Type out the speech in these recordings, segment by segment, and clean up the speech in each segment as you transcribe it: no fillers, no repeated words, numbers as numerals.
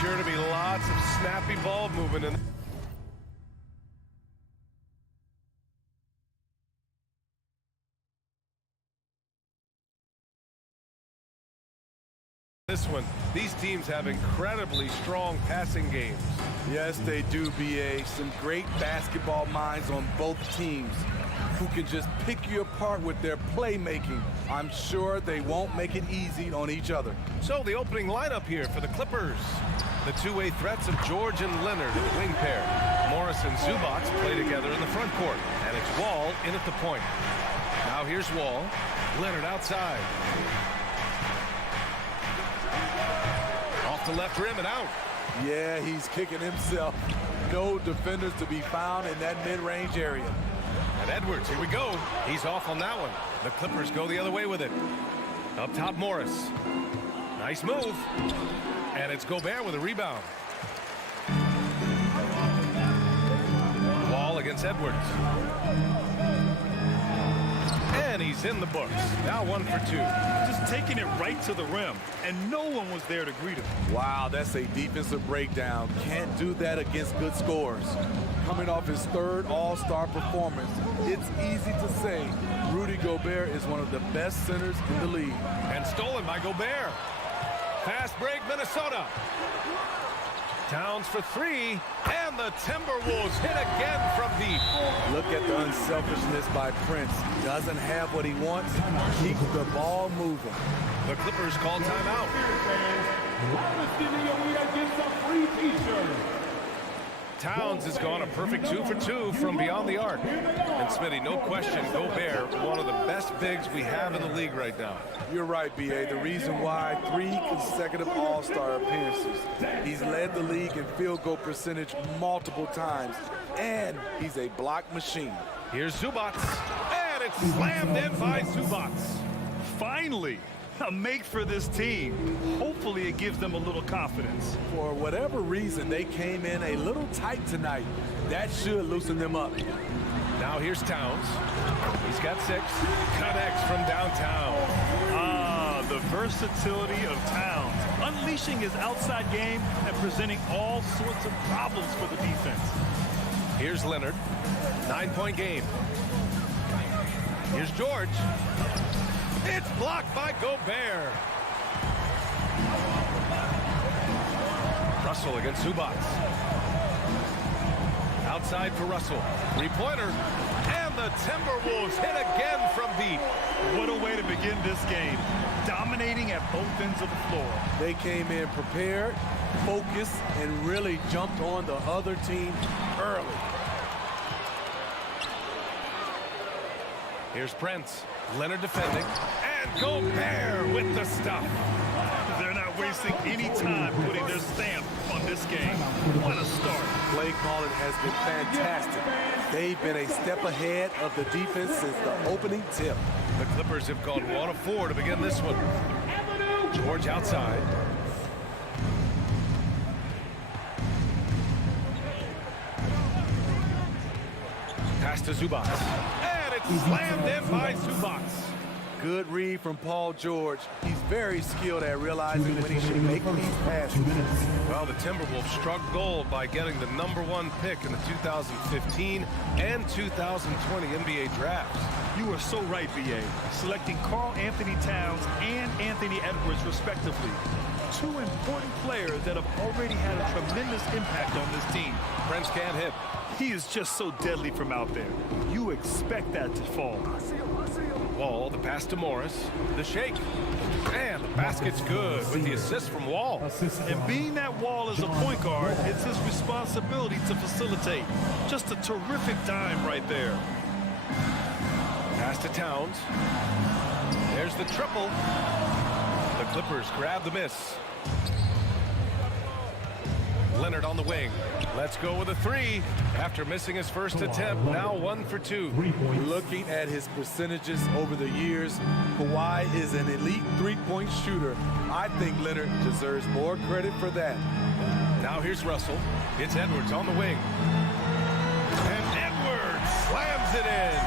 sure to be lots of snappy ball movement in this one. These teams have incredibly strong passing games. Yes, they do, BA. Some great basketball minds on both teams who can just pick you apart with their playmaking. I'm sure they won't make it easy on each other. So the opening lineup here for the Clippers. The two-way threats of George and Leonard in the wing pair. Morris and Zubac play together in the front court. And it's Wall in at the point. Now here's Wall. Leonard outside. Off the left rim and out. Yeah, he's kicking himself. No defenders to be found in that mid-range area. And Edwards, here we go. He's off on that one. The Clippers go the other way with it. Up top, Morris. Nice move. And it's Gobert with a rebound. Wall against Edwards. And he's in the books. Now 1 for 2. Just taking it right to the rim, and no one was there to greet him. Wow, that's a defensive breakdown. Can't do that against good scorers. Coming off his third All-Star performance, it's easy to say Rudy Gobert is one of the best centers in the league. And stolen by Gobert. Fast break, Minnesota. Towns for 3, and the Timberwolves hit again from deep. Look at the unselfishness by Prince. Doesn't have what he wants. Keeps the ball moving. The Clippers call timeout. Towns has gone a perfect 2 for 2 from beyond the arc. And Smitty, no question, Gobert, one of the best bigs we have in the league right now. You're right, B.A. The reason why 3 consecutive All-Star appearances. He's led the league in field goal percentage multiple times, and he's a block machine. Here's Zubac, and it's slammed in by Zubac. Finally, a make for this team. Hopefully it gives them a little confidence. For whatever reason, they came in a little tight tonight. That should loosen them up. Now here's Towns. He's got 6. Connects from downtown. Ah, the versatility of Towns. Unleashing his outside game and presenting all sorts of problems for the defense. Here's Leonard. 9-point game. Here's George. It's blocked by Gobert. Russell against Zubac. Outside for Russell. 3-pointer. And the Timberwolves hit again from deep. What a way to begin this game. Dominating at both ends of the floor. They came in prepared, focused, and really jumped on the other team early. Here's Prince. Leonard defending. And Gobert with the stuff. They're not wasting any time putting their stamp on this game. What a start. Play calling has been fantastic. They've been a step ahead of the defense since the opening tip. The Clippers have gone 1 of 4 to begin this one. George outside. Pass to Zubac. And it's slammed in by Zubac. Good read from Paul George. He's very skilled at realizing when he should make these passes. Well, the Timberwolves struck gold by getting the #1 pick in the 2015 and 2020 NBA drafts. You are so right, B.A. Selecting Karl Anthony Towns and Anthony Edwards, respectively. 2 important players that have already had a tremendous impact on this team. Prince can't hit. He is just so deadly from out there. You expect that to fall. Wall, the pass to Morris, the shake, and the basket's good with the assist from Wall. And being that Wall is a point guard, it's his responsibility to facilitate. Just a terrific dime right there. Pass to Towns. There's the triple. The Clippers grab the miss. Leonard on the wing. Let's go with a 3. After missing his first attempt, now 1 for 2. Looking at his percentages over the years, Kawhi is an elite 3-point shooter. I think Leonard deserves more credit for that. Now here's Russell. It's Edwards on the wing. And Edwards slams it in.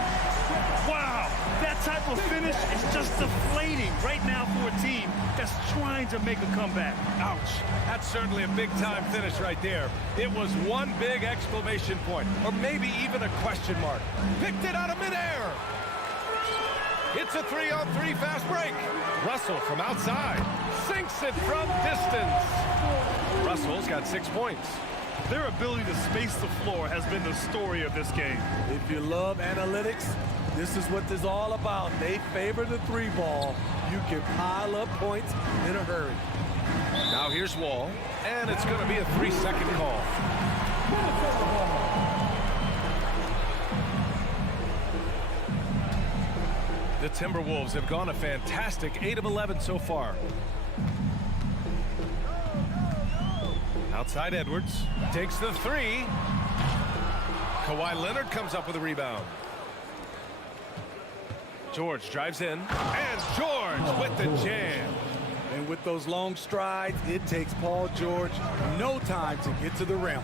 Wow, that's type of finish is just deflating right now for a team that's trying to make a comeback. Ouch. That's certainly a big-time finish right there. It was one big exclamation point, or maybe even a question mark. Picked it out of midair. It's a 3-on-3 fast break. Russell from outside sinks it from distance. Russell's got 6 points. Their ability to space the floor has been the story of this game. If you love analytics, this is what this is all about. They favor the 3-ball. You can pile up points in a hurry. Now here's Wall, and it's going to be a 3-second call. The Timberwolves have gone a fantastic 8 of 11 so far. Outside Edwards takes the 3. Kawhi Leonard comes up with a rebound. George drives in, and George with the jam. And with those long strides, it takes Paul George no time to get to the rim.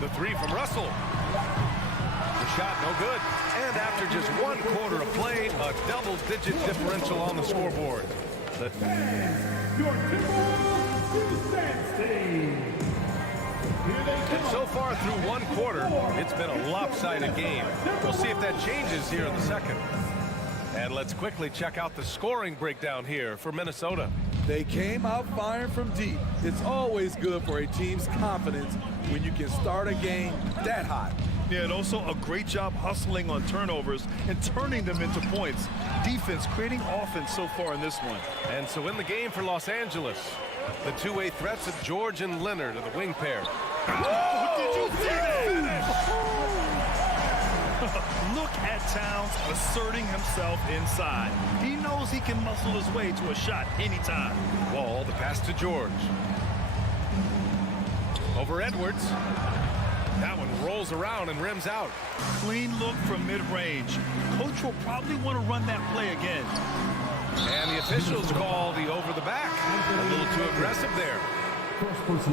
The 3 from Russell. The shot no good. And after just 1 quarter of play, a double-digit differential on the scoreboard. And so far through 1 quarter, it's been a lopsided game. We'll see if that changes here in the second. And let's quickly check out the scoring breakdown here for Minnesota. They came out firing from deep. It's always good for a team's confidence when you can start a game that hot. Yeah, and also a great job hustling on turnovers and turning them into points. Defense creating offense so far in this one. And so in the game for Los Angeles, the two-way threats of George and Leonard are the wing pair. Oh, did you see that? Look at Towns asserting himself inside. He knows he can muscle his way to a shot anytime. Wall, the pass to George. Over Edwards. That one rolls around and rims out. Clean look from mid-range. Coach will probably want to run that play again. And the officials call the over the back. A little too aggressive there.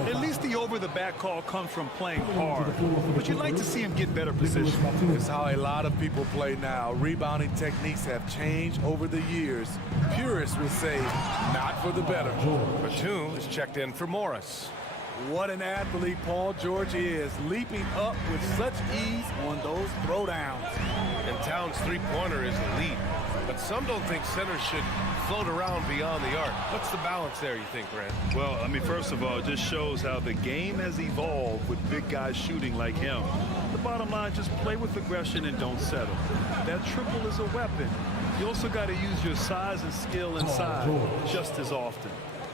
At least the over-the-back call comes from playing hard. But you'd like to see him get better position. It's how a lot of people play now. Rebounding techniques have changed over the years. Purists would say, not for the better. Batum is checked in for Morris. What an athlete Paul George is, leaping up with such ease on those throwdowns. And Towns' three-pointer is elite. But some don't think centers should float around beyond the arc. What's the balance there, you think, Grant? Well, I mean, first of all, it just shows how the game has evolved with big guys shooting like him. The bottom line, just play with aggression and don't settle. That triple is a weapon. You also got to use your size and skill inside just as often.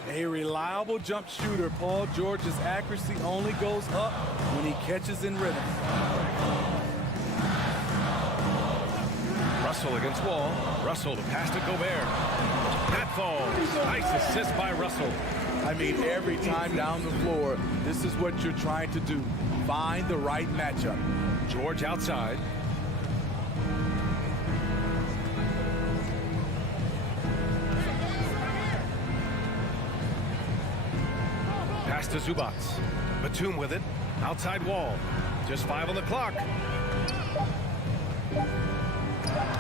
A reliable jump shooter, Paul George's accuracy only goes up when he catches in rhythm. Russell against Wall. Russell to pass to Gobert. That falls. Nice assist by Russell. I mean, every time down the floor, this is what you're trying to do. Find the right matchup. George outside. Pass to Zubac. Batum with it. Outside Wall. Just 5 on the clock.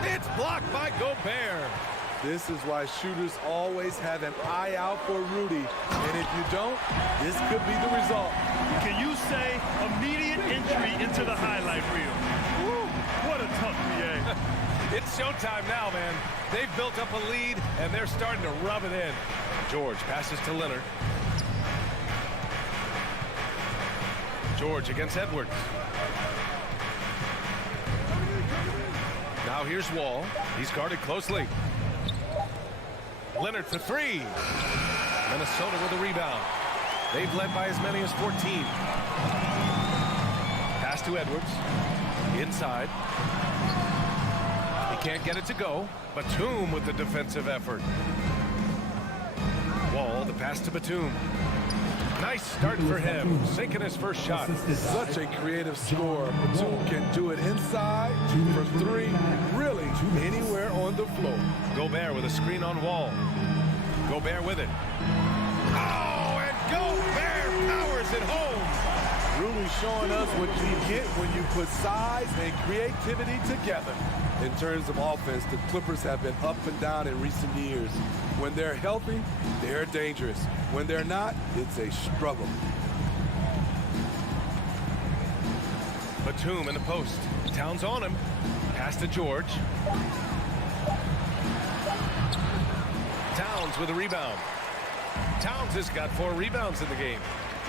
It's blocked by Gobert. This is why shooters always have an eye out for Rudy. And if you don't, this could be the result. Can you say immediate entry into the highlight reel? Woo, what a tough PA. It's showtime now, man. They've built up a lead, and they're starting to rub it in. George passes to Leonard. George against Edwards. Now here's Wall. He's guarded closely. Leonard for 3. Minnesota with a rebound. They've led by as many as 14. Pass to Edwards. Inside. He can't get it to go. Batum with the defensive effort. Wall, the pass to Batum. Nice start for him, sinking his first shot. Such a creative scorer. Batum can do it inside, from 3, really anywhere on the floor. Gobert with a screen on Wall. Gobert with it. Oh, and Gobert powers it home. Really showing us what you get when you put size and creativity together. In terms of offense, the Clippers have been up and down in recent years. When they're healthy, they're dangerous. When they're not, it's a struggle. Batum in the post. Towns on him. Pass to George. Towns with a rebound. Towns has got 4 rebounds in the game.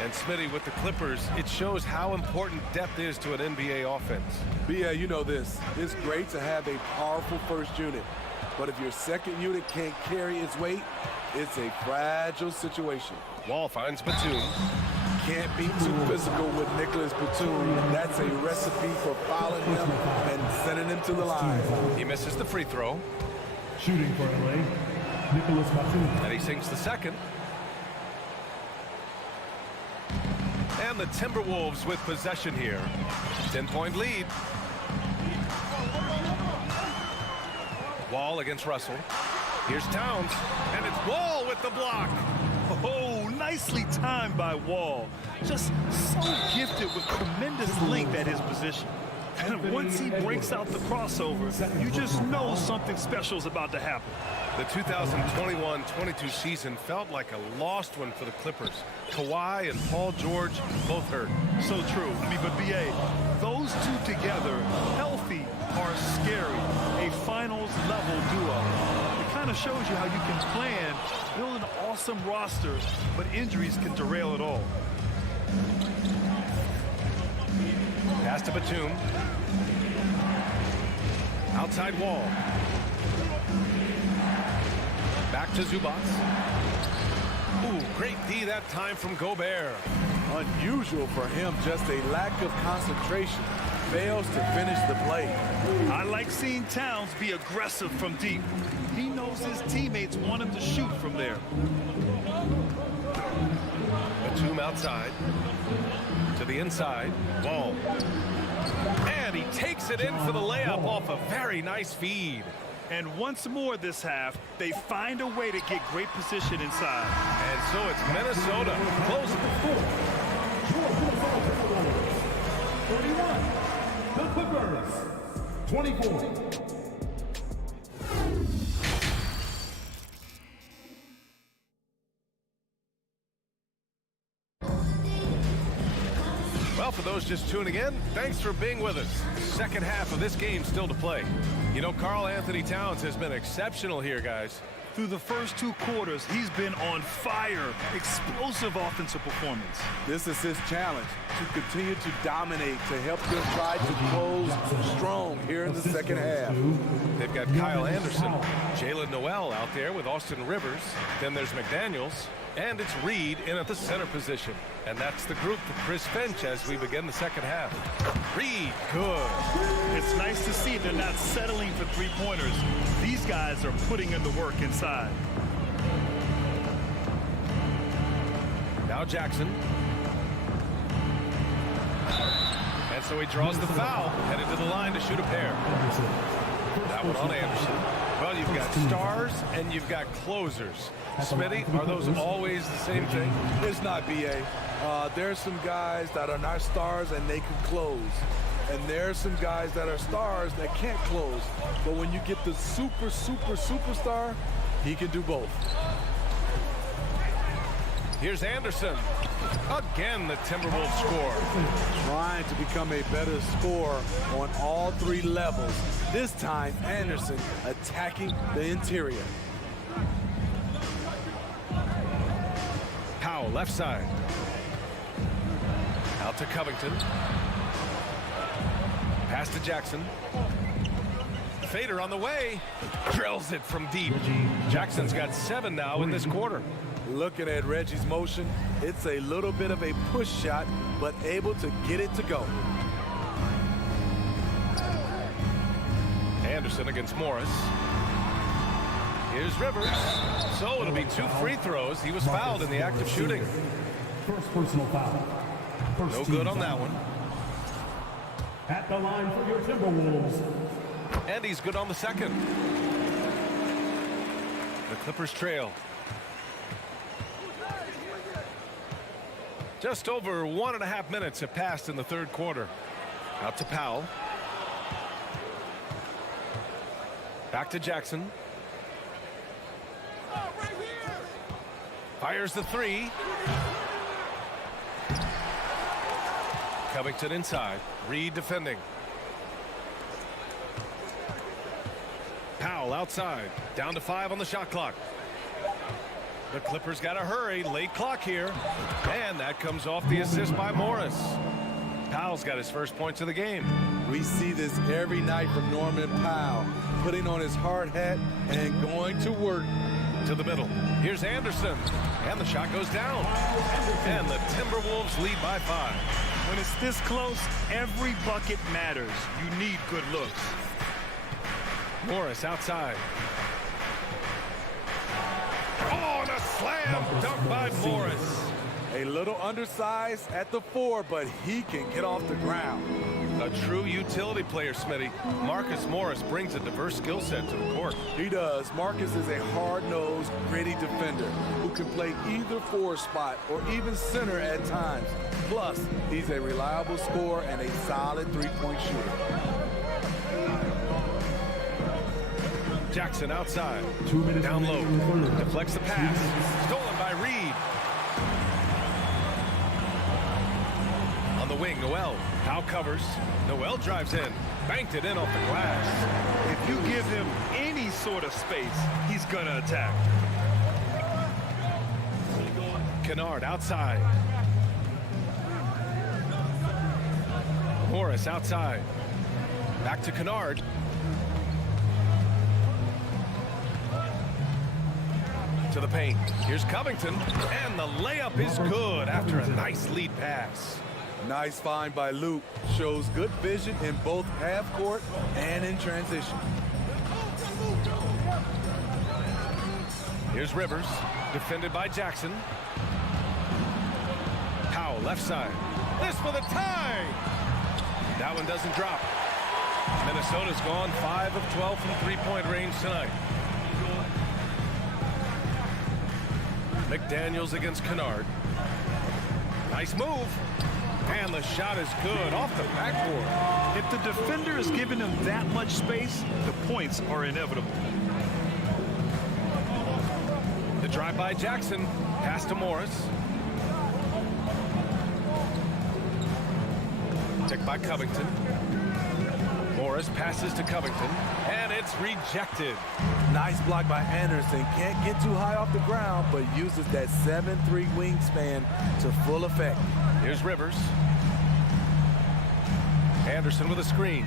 And Smitty with the Clippers, it shows how important depth is to an NBA offense. B.A., you know this. It's great to have a powerful first unit. But if your second unit can't carry its weight, it's a fragile situation. Wall finds Batum. Can't be too physical with Nicholas Batum. That's a recipe for fouling him and sending him to the line. He misses the free throw. Shooting for LA, Nicholas Batum. And he sinks the second. And the Timberwolves with possession here. 10-point lead. Wall against Russell. Here's Towns. And it's Wall with the block. Oh, nicely timed by Wall. Just so gifted with tremendous length at his position. And once he breaks out the crossover, you just know something special is about to happen. The 2021-22 season felt like a lost one for the Clippers. Kawhi and Paul George both hurt. So true. I mean, but B.A., those two together, healthy, are scary. A finals-level duo. It kind of shows you how you can plan, build an awesome roster, but injuries can derail it all. Pass to Batum. Outside Wall. Back to Zubac. Ooh, great D that time from Gobert. Unusual for him, just a lack of concentration. Fails to finish the play. I like seeing Towns be aggressive from deep. He knows his teammates want him to shoot from there. Batum outside. To the inside. Wall. And he takes it in for the layup off a very nice feed. And once more this half, they find a way to get great position inside. And so it's Minnesota closing. 41. The Clippers. 24. Well, for those just tuning in, thanks for being with us. Second half of this game still to play. You know, Karl Anthony Towns has been exceptional here, guys. Through the first 2 quarters, he's been on fire. Explosive offensive performance. This is his challenge, to continue to dominate, to help them try to close strong here in the second half. They've got Kyle Anderson, Jalen Noel out there with Austin Rivers. Then there's McDaniels, and it's Reed in at the center position. And that's the group for Chris Finch as we begin the second half. Reed, good. It's nice to see they're not settling for 3-pointers. These guys are putting in the work inside. Now Jackson. And so he draws the foul, headed to the line to shoot a pair. That one on Anderson. Well, you've got stars and you've got closers. Smitty, are those always the same thing? It's not, B.A. There's some guys that are not stars and they can close. And there's some guys that are stars that can't close. But when you get the superstar, he can do both. Here's Anderson. Again, the Timberwolves score. Trying to become a better scorer on all 3 levels. This time, Anderson attacking the interior. Powell, left side. Out to Covington. Pass to Jackson. Fader on the way. Drills it from deep. Jackson's got 7 now in this quarter. Looking at Reggie's motion, it's a little bit of a push shot, but able to get it to go. Anderson against Morris. Here's Rivers. So it'll be 2 free throws. He was fouled in the act of shooting. First personal foul. No good on that one. At the line for your Timberwolves. And he's good on the second. The Clippers trail. Just over 1.5 minutes have passed in the third quarter. Out to Powell. Back to Jackson. Fires the three. Covington inside. Reed defending. Powell outside. Down to 5 on the shot clock. The Clippers got to hurry. Late clock here. And that comes off the assist by Morris. Powell's got his first points of the game. We see this every night from Norman Powell, putting on his hard hat and going to work. To the middle. Here's Anderson. And the shot goes down. And the Timberwolves lead by 5. When it's this close, every bucket matters. You need good looks. Morris outside. Oh, and a slam dunk by Morris. A little undersized at the 4, but he can get off the ground. A true utility player, Smitty. Marcus Morris brings a diverse skill set to the court. He does. Marcus is a hard-nosed, gritty defender who can play either 4 spot or even center at times. Plus, he's a reliable scorer and a solid 3-point shooter. Jackson outside. 2 minutes Down low. remaining in the third. Deflects the pass. Stolen by Reed. On the wing, Noel. Powell covers. Noel drives in. Banked it in off the glass. If you give him any sort of space, he's gonna attack. Kennard outside. Morris outside. Back to Kennard. To the paint. Here's Covington. And the layup is good after a nice lead pass. Nice find by Luke. Shows good vision in both half court and in transition. Here's Rivers. Defended by Jackson. Powell left side. This for the tie. That one doesn't drop. Minnesota's gone 5 of 12 from three-point range tonight. McDaniels against Kennard. Nice move. And the shot is good off the backboard. If the defender is giving him that much space, the points are inevitable. The drive by Jackson. Pass to Morris. Tick by Covington. Morris passes to Covington. And it's rejected. Nice block by Anderson. Can't get too high off the ground, but uses that 7'3" wingspan to full effect. Here's Rivers. Anderson with a screen.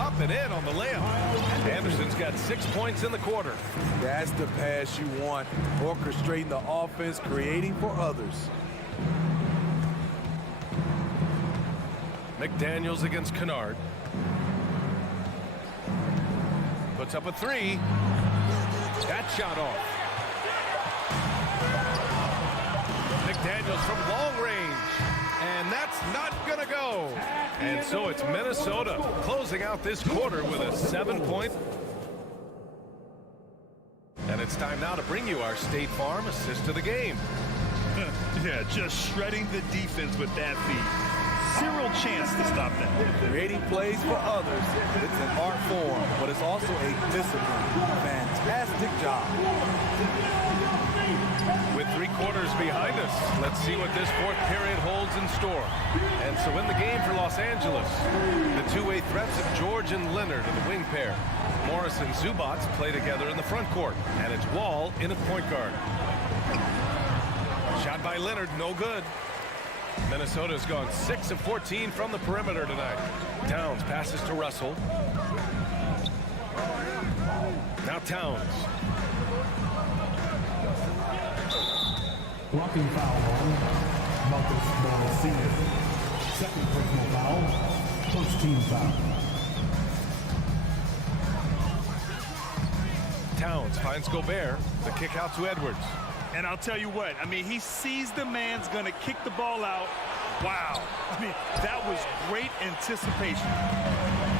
Up and in on the layup. Anderson's got 6 points in the quarter. That's the pass you want. Orchestrating the offense, creating for others. McDaniels against Kennard. Puts up a 3. That shot off. McDaniels from long range. And that's not going to go. And so it's Minnesota closing out this quarter with a 7-point. And it's time now to bring you our State Farm assist of the game. Yeah, just shredding the defense with that feed. Zero chance to stop that. Creating plays for others. It's an art form, but it's also a discipline. Fantastic job. With 3 quarters behind us, let's see what this 4th period holds in store. And so in the game for Los Angeles, the two-way threats of George and Leonard in the wing pair. Morris and Zubac play together in the front court, and it's Wall in at point guard. Shot by Leonard, no good. Minnesota's gone 6 of 14 from the perimeter tonight. Towns passes to Russell. Now Towns. Blocking foul on Marcus Morris Sr. Second personal foul. First team foul. Towns finds Gobert. The kick out to Edwards. And I'll tell you what, I mean, he sees the man's going to kick the ball out. Wow. I mean, that was great anticipation.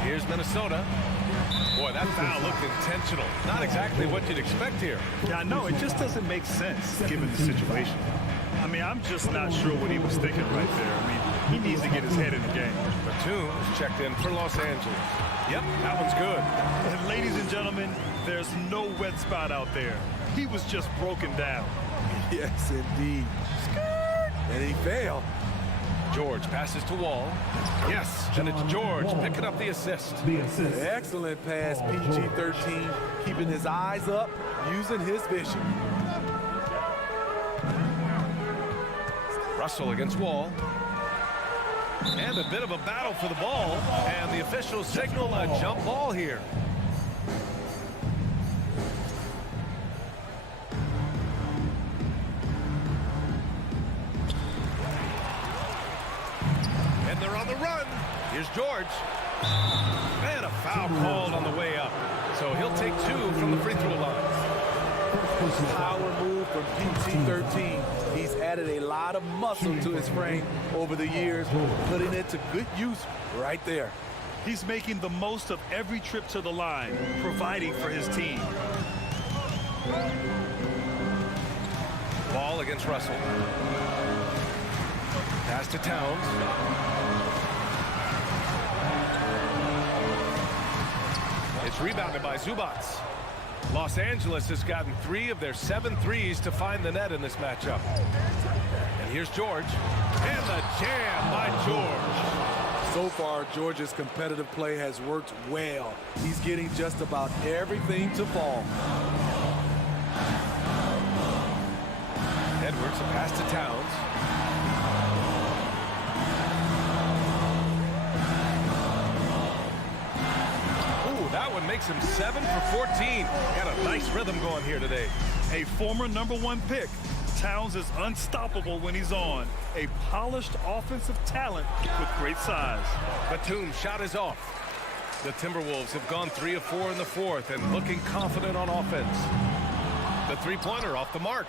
Here's Minnesota. Boy, that foul looked intentional. Not exactly what you'd expect here. Yeah, I know. It just doesn't make sense given the situation. I mean, I'm just not sure what he was thinking right there. I mean, He needs to get his head in the game. Batum's checked in for Los Angeles. Yep, that one's good. And ladies and gentlemen, there's no wet spot out there. He was just broken down. Yes, indeed. And he failed. George passes to Wall. Yes, and it's George picking up the assist. Excellent pass, PG-13, keeping his eyes up, using his vision. Russell against Wall. And a bit of a battle for the ball. And the officials signal a jump ball here. And they're on the run. Here's George. And a foul called on the way up. So he'll take 2 from the free throw line. Power move from PG-13. He's added a lot of muscle to his frame over the years, putting it to good use right there. He's making the most of every trip to the line, providing for his team. Ball against Russell. Pass to Towns. It's rebounded by Zubats. Los Angeles has gotten 3 of their 7 threes to find the net in this matchup. And here's George. And the jam by George. So far, George's competitive play has worked well. He's getting just about everything to fall. Edwards, a pass to Towns. That one makes him 7 for 14. Got a nice rhythm going here today. A former #1 pick, Towns is unstoppable when he's on. A polished offensive talent with great size. Batum's shot is off. The Timberwolves have gone 3 of 4 in the fourth and looking confident on offense. The three-pointer off the mark.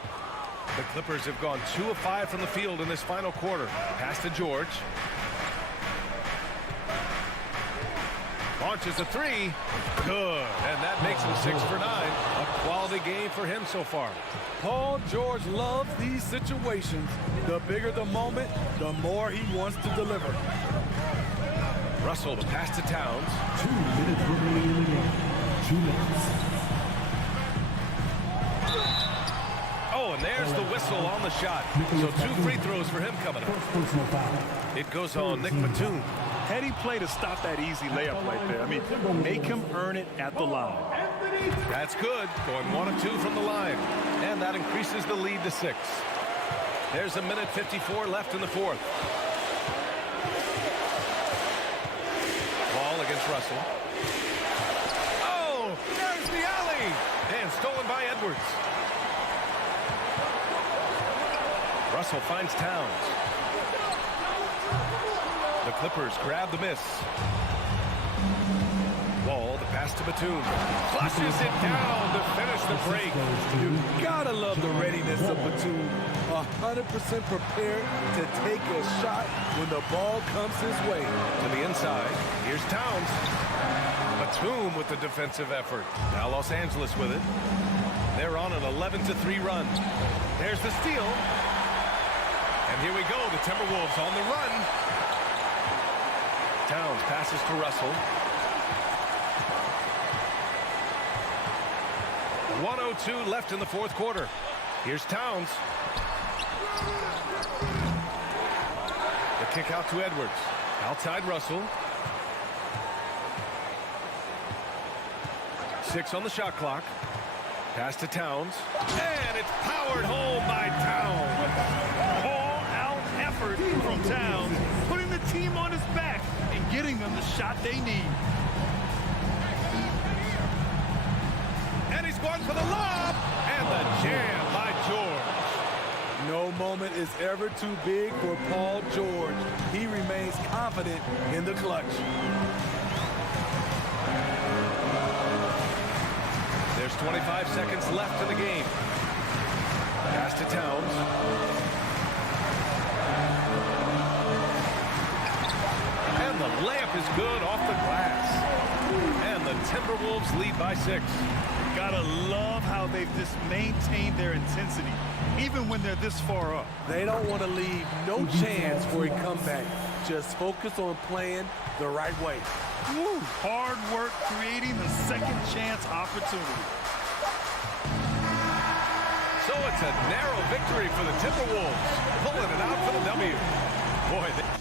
The Clippers have gone 2 of 5 from the field in this final quarter. Pass to George. Launches a 3. Good. And that makes him 6 for 9. A quality game for him so far. Paul George loves these situations. The bigger the moment, the more he wants to deliver. Russell, the pass to Towns. 2 minutes remaining in the game. 2 minutes. Oh, and there's the whistle on the shot. So 2 free throws for him coming up. First personal foul. It goes on Nick Batum. Heady play to stop that easy layup right there. I mean, make him earn it at the line. That's good. Going 1 of 2 from the line. And that increases the lead to 6. There's a minute 54 left in the fourth. Ball against Russell. Oh, there's the alley. And stolen by Edwards. Russell finds Towns. The Clippers grab the miss. Wall, the pass to Batum. Flushes it down to finish the break. You gotta love the readiness of Batum. 100% prepared to take a shot when the ball comes his way. To the inside. Here's Towns. Batum with the defensive effort. Now Los Angeles with it. They're on an 11-3 run. There's the steal. And here we go. The Timberwolves on the run. Towns passes to Russell. 1:02 left in the fourth quarter. Here's Towns. The kick out to Edwards. Outside Russell. 6 on the shot clock. Pass to Towns. And it's powered home by Towns. All-out effort from Towns, putting the team on his back and getting them the shot they need. And he's going for the lob. And the jam by George. No moment is ever too big for Paul George. He remains confident in the clutch. There's 25 seconds left in the game. Pass to Towns. And the layup is good off the glass. And the Timberwolves lead by 6. Gotta love how they've just maintained their intensity. even when they're this far up. They don't want to leave no chance for a comeback. Just focus on playing the right way. Woo, hard work creating the second chance opportunity. So it's a narrow victory for the Timberwolves, pulling it out for the W. Boy,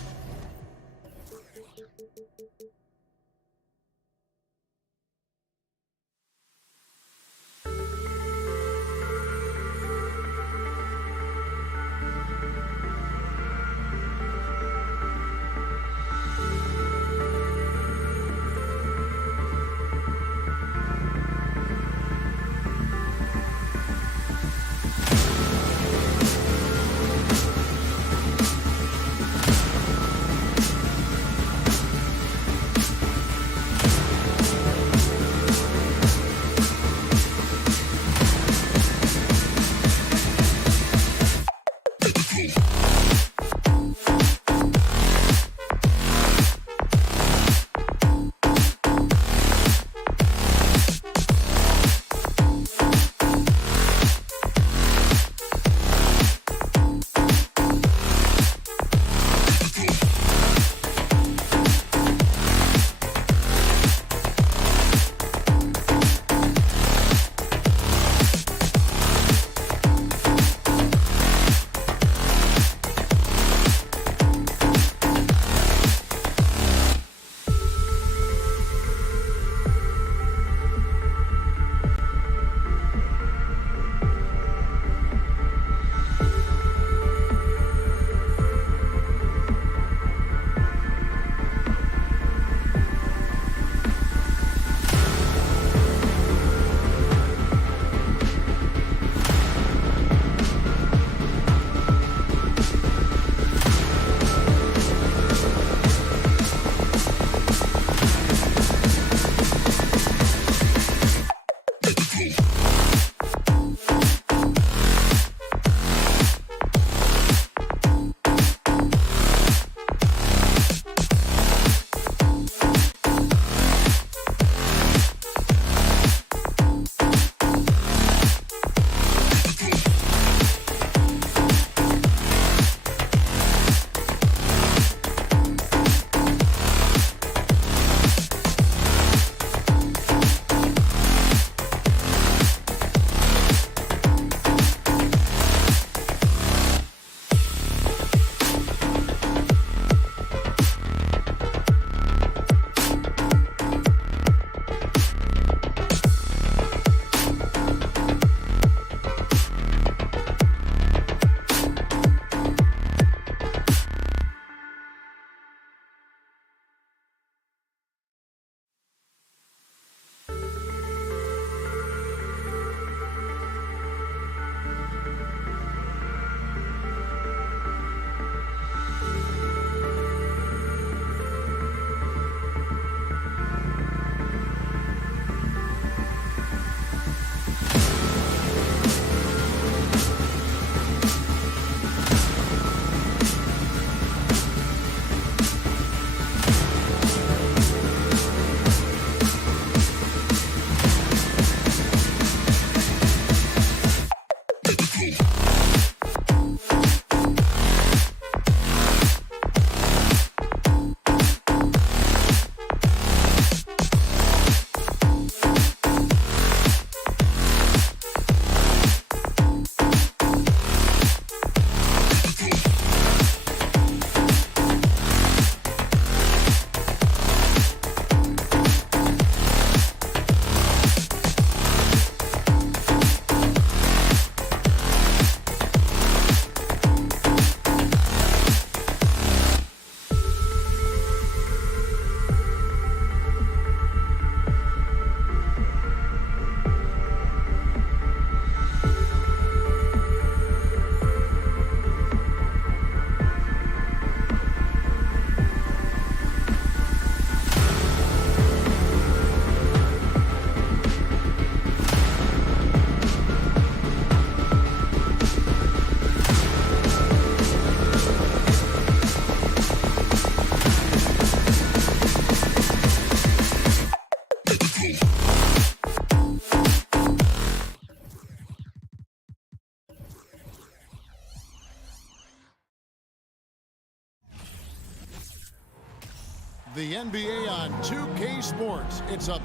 the NBA on 2K Sports. It's a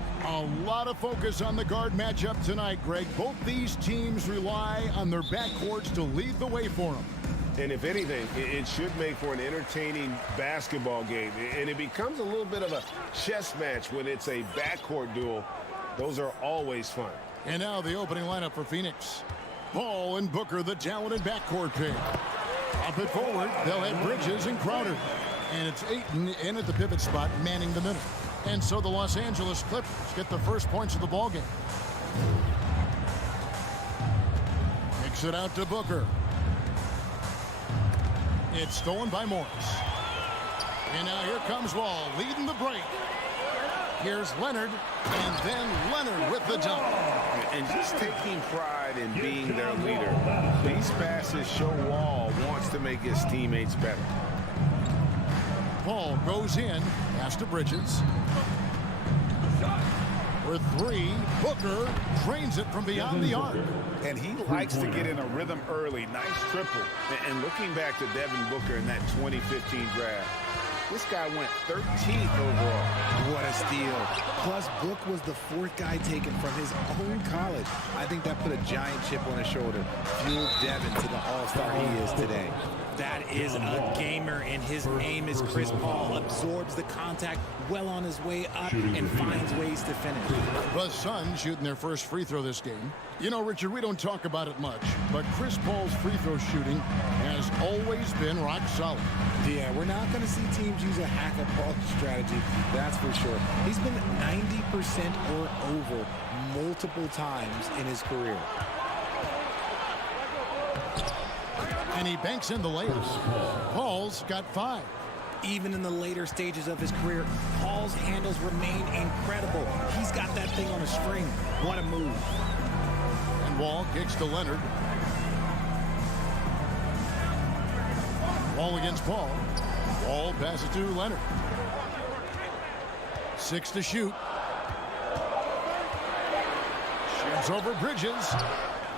lot of focus on the guard matchup tonight, Greg. Both these teams rely on their backcourts to lead the way for them. And if anything, it should make for an entertaining basketball game. And it becomes a little bit of a chess match when it's a backcourt duel. Those are always fun. And now the opening lineup for Phoenix. Paul and Booker, the talented backcourt pair. Up it forward, they'll have Bridges and Crowder. And it's Ayton in at the pivot spot, manning the middle. And so the Los Angeles Clippers get the first points of the ballgame. Kicks it out to Booker. It's stolen by Morris. And now here comes Wall, leading the break. Here's Leonard, and then Leonard with the dunk. And just taking pride in being their leader. These passes show Wall wants to make his teammates better. Paul goes in, pass to Bridges. For three, Booker drains it from beyond the arc. And he likes to get in a rhythm early. Nice triple. And looking back to Devin Booker in that 2015 draft, this guy went 13th overall. What a steal. Plus, Book was the fourth guy taken from his own college. I think that put a giant chip on his shoulder. Fueled Devin to the all-star he is today. That is a gamer, and his name is Chris Paul. Absorbs the contact, well on his way up, and finds ways to finish. The Suns shooting their first free throw this game. You know, Richard, we don't talk about it much, but Chris Paul's free throw shooting has always been rock solid. Yeah, we're not going to see teams use a hack-a-ball strategy, that's for sure. He's been 90% or over multiple times in his career. And he banks in the layup. Paul's got 5. Even in the later stages of his career, Paul's handles remain incredible. He's got that thing on a string. What a move. And Wall kicks to Leonard. Wall against Paul. Wall passes to Leonard. 6 to shoot. Shoots over Bridges.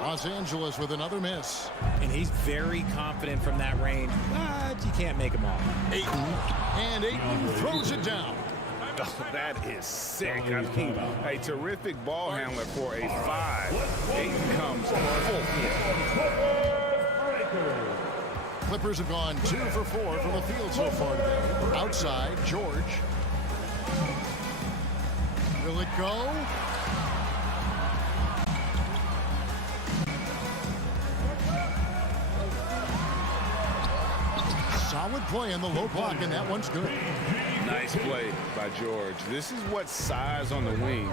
Los Angeles with another miss. And he's very confident from that range, but you can't make him off. Ayton throws it down. Oh, that is sick. I mean, a terrific ball handler for a 5. Ayton comes full. Clippers have gone 2 for 4 from the field so far today. Outside, George. Will it go? Solid play in the low block, and that one's good. Nice play by George. This is what size on the wing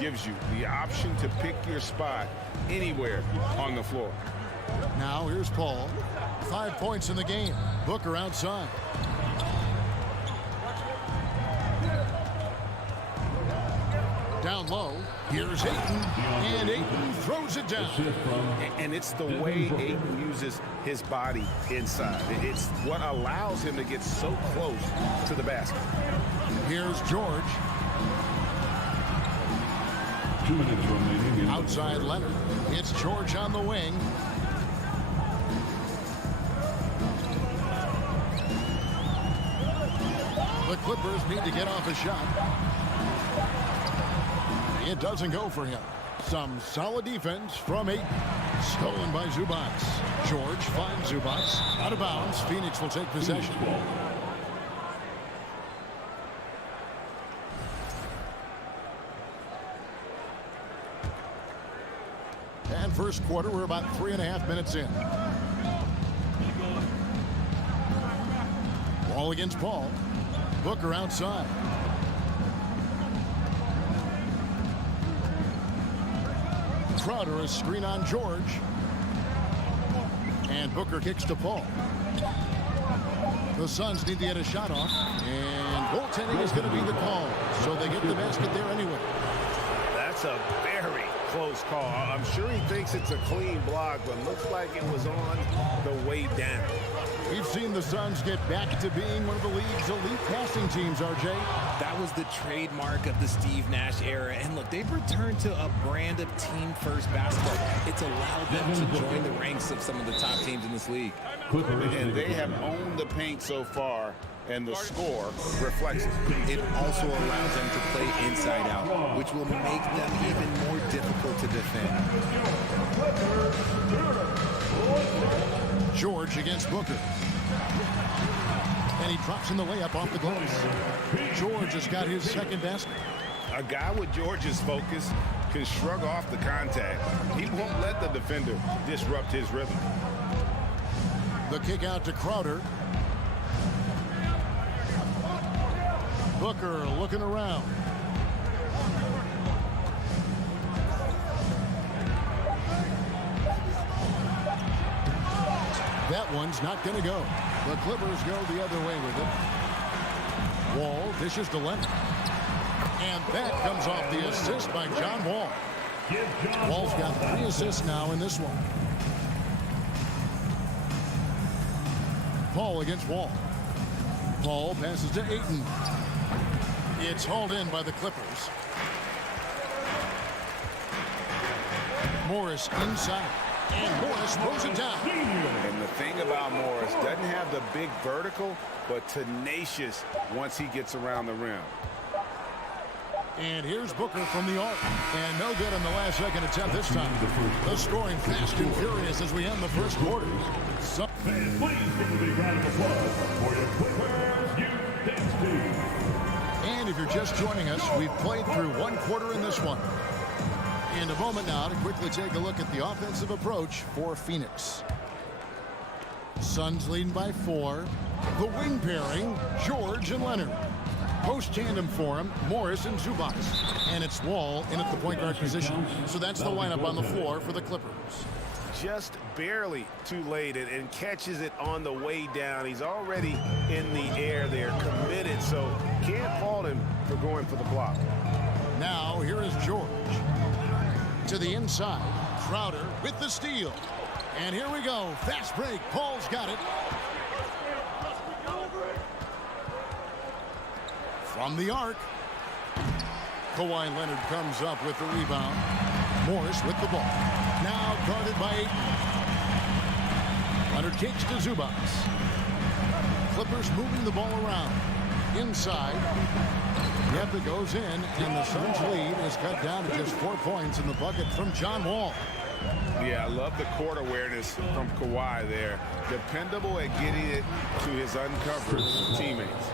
gives you, the option to pick your spot anywhere on the floor. Now here's Paul. 5 points in the game. Booker outside. Down low. Here's Ayton. And Ayton throws it down. And it's the way Ayton uses his body inside. It's what allows him to get so close to the basket. Here's George. 2 minutes remaining. Outside Leonard. It's George on the wing. The Clippers need to get off a shot. It doesn't go for him. Some solid defense from Ayton. Stolen by Zubac. George finds Zubac. Out of bounds. Phoenix will take possession. And first quarter, we're about 3.5 minutes in. Ball against Paul. Booker outside. Crowder, a screen on George. And Booker kicks to Paul. The Suns need to get a shot off. And goaltending is going to be the call. So they get the basket there anyway. That's a very close call. I'm sure he thinks it's a clean block, but looks like it was on the way down. We've seen the Suns get back to being one of the league's elite passing teams, RJ. That was the trademark of the Steve Nash era. And look, they've returned to a brand of team-first basketball. It's allowed them to join the ranks of some of the top teams in this league. And they have owned the paint so far and the score reflects it. It also allows them to play inside out, which will make them even more difficult to defend. George against Booker. And he drops in the layup off the glass. George has got his second basket. A guy with George's focus can shrug off the contact. He won't let the defender disrupt his rhythm. The kick out to Crowder. Booker looking around. That one's not going to go. The Clippers go the other way with it. Wall dishes to Leonard. And that comes off the assist by John Wall. Wall's got 3 assists now in this one. Paul against Wall. Paul passes to Ayton. It's hauled in by the Clippers. Morris inside. And Morris throws it down. And the thing about Morris, doesn't have the big vertical, but tenacious once he gets around the rim. And here's Booker from the arc. And no good on the last second attempt this time. The scoring fast and furious as we end the first quarter. Fans, please give a big round of applause for your Clippers Youth Dance Team. And if you're just joining us, we've played through 1 quarter in this one. And a moment now to quickly take a look at the offensive approach for Phoenix. Suns leading by 4. The wing pairing, George and Leonard. Post tandem for him, Morris and Zubac. And it's Wall in at the point guard position. So that's the lineup on the floor for the Clippers. Just barely too late and catches it on the way down. He's already in the air there, committed, so can't fault him for going for the block. Now here is George. To the inside, Crowder with the steal. And here we go, fast break, Paul's got it. From the arc, Kawhi Leonard comes up with the rebound. Morris with the ball. Now guarded by Ayton. Leonard kicks to Zubac. Clippers moving the ball around. Inside. Yep, it goes in, and the Suns' lead is cut down to just 4 points in the bucket from John Wall. Yeah, I love the court awareness from Kawhi there. Dependable at getting it to his uncovered teammates.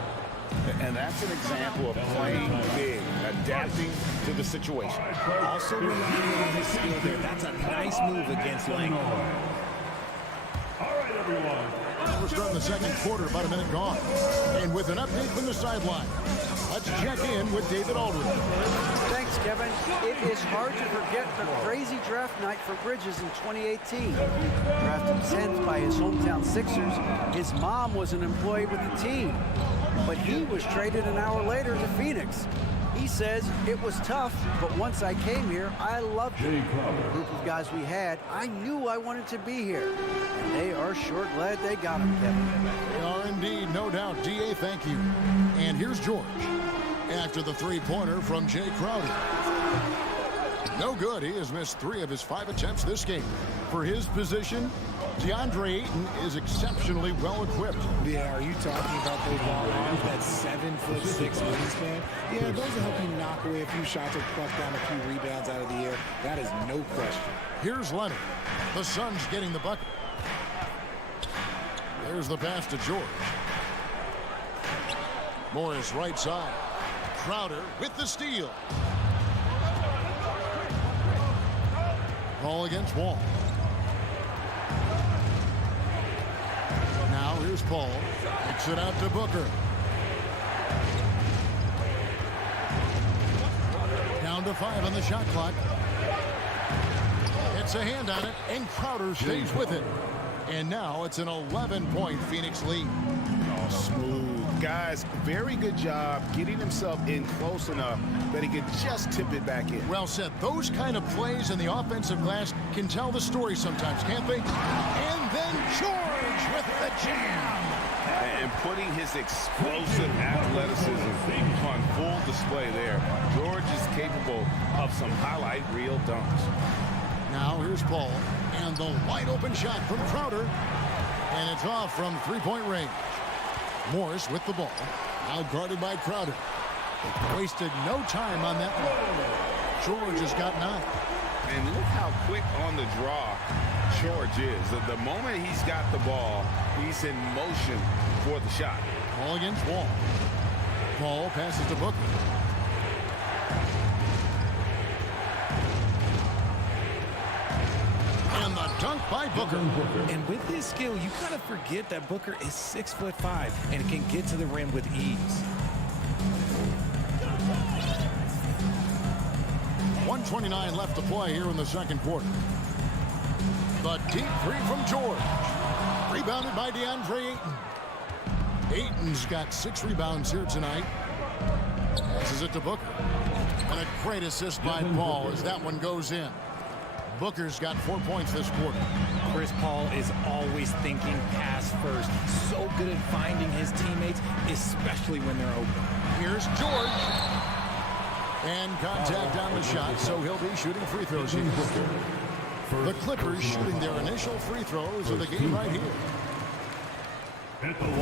And that's an example of playing big, adapting to the situation. Also relying on his skill there. That's a nice move against length. All right, everyone. We're starting the second quarter, about a minute gone. And with an update from the sideline, let's check in with David Aldridge. Thanks, Kevin. It is hard to forget the crazy draft night for Bridges in 2018. Drafted 10th by his hometown Sixers, his mom was an employee with the team. But he was traded an hour later to Phoenix. He says it was tough, but once I came here, I loved it. The group of guys we had, I knew I wanted to be here. And they are sure glad they got him, Kevin. They are indeed, no doubt. D.A., thank you. And here's George. After the three-pointer from Jay Crowder. No good. He has missed 3 of his 5 attempts this game. For his position, DeAndre Ayton is exceptionally well-equipped. Yeah, are you talking about those long arms, that 7'6" wingspan? Yeah, those will help you knock away a few shots or pluck down a few rebounds out of the air. That is no question. Here's Leonard. The Suns getting the bucket. There's the pass to George. Morris right side. Crowder with the steal. Ball against Wall. Now here's Paul. Kicks it out to Booker. Down to 5 on the shot clock. It's a hand on it, and Crowder stays with it. And now it's an 11-point Phoenix lead. Oh, smooth. Guys, very good job getting himself in close enough that he could just tip it back in. Well said. Those kind of plays in the offensive glass can tell the story sometimes, can't they? And then George with the jam. And putting his explosive athleticism on full display there. George is capable of some highlight reel dunks. Now here's Paul. And the wide open shot from Crowder. And it's off from 3-point range. Morris with the ball. Now guarded by Crowder. Wasted no time on that one. George has got 9. And look how quick on the draw George is. The moment he's got the ball, he's in motion for the shot. Ball against Wall. Ball passes to Booker. And the dunk by Booker. And with his skill, you kind of forget that Booker is 6'5" and can get to the rim with ease. 1:29 left to play here in the second quarter. The deep three from George. Rebounded by DeAndre Ayton. Ayton's got 6 rebounds here tonight. Passes it to Booker. And a great assist by Paul as that one goes in. Booker's got 4 points this quarter. Chris Paul is always thinking pass first. So good at finding his teammates, especially when they're open. Here's George. And contact on the shot, so he'll be shooting free throws here. The Clippers shooting their initial free throws of the game right here.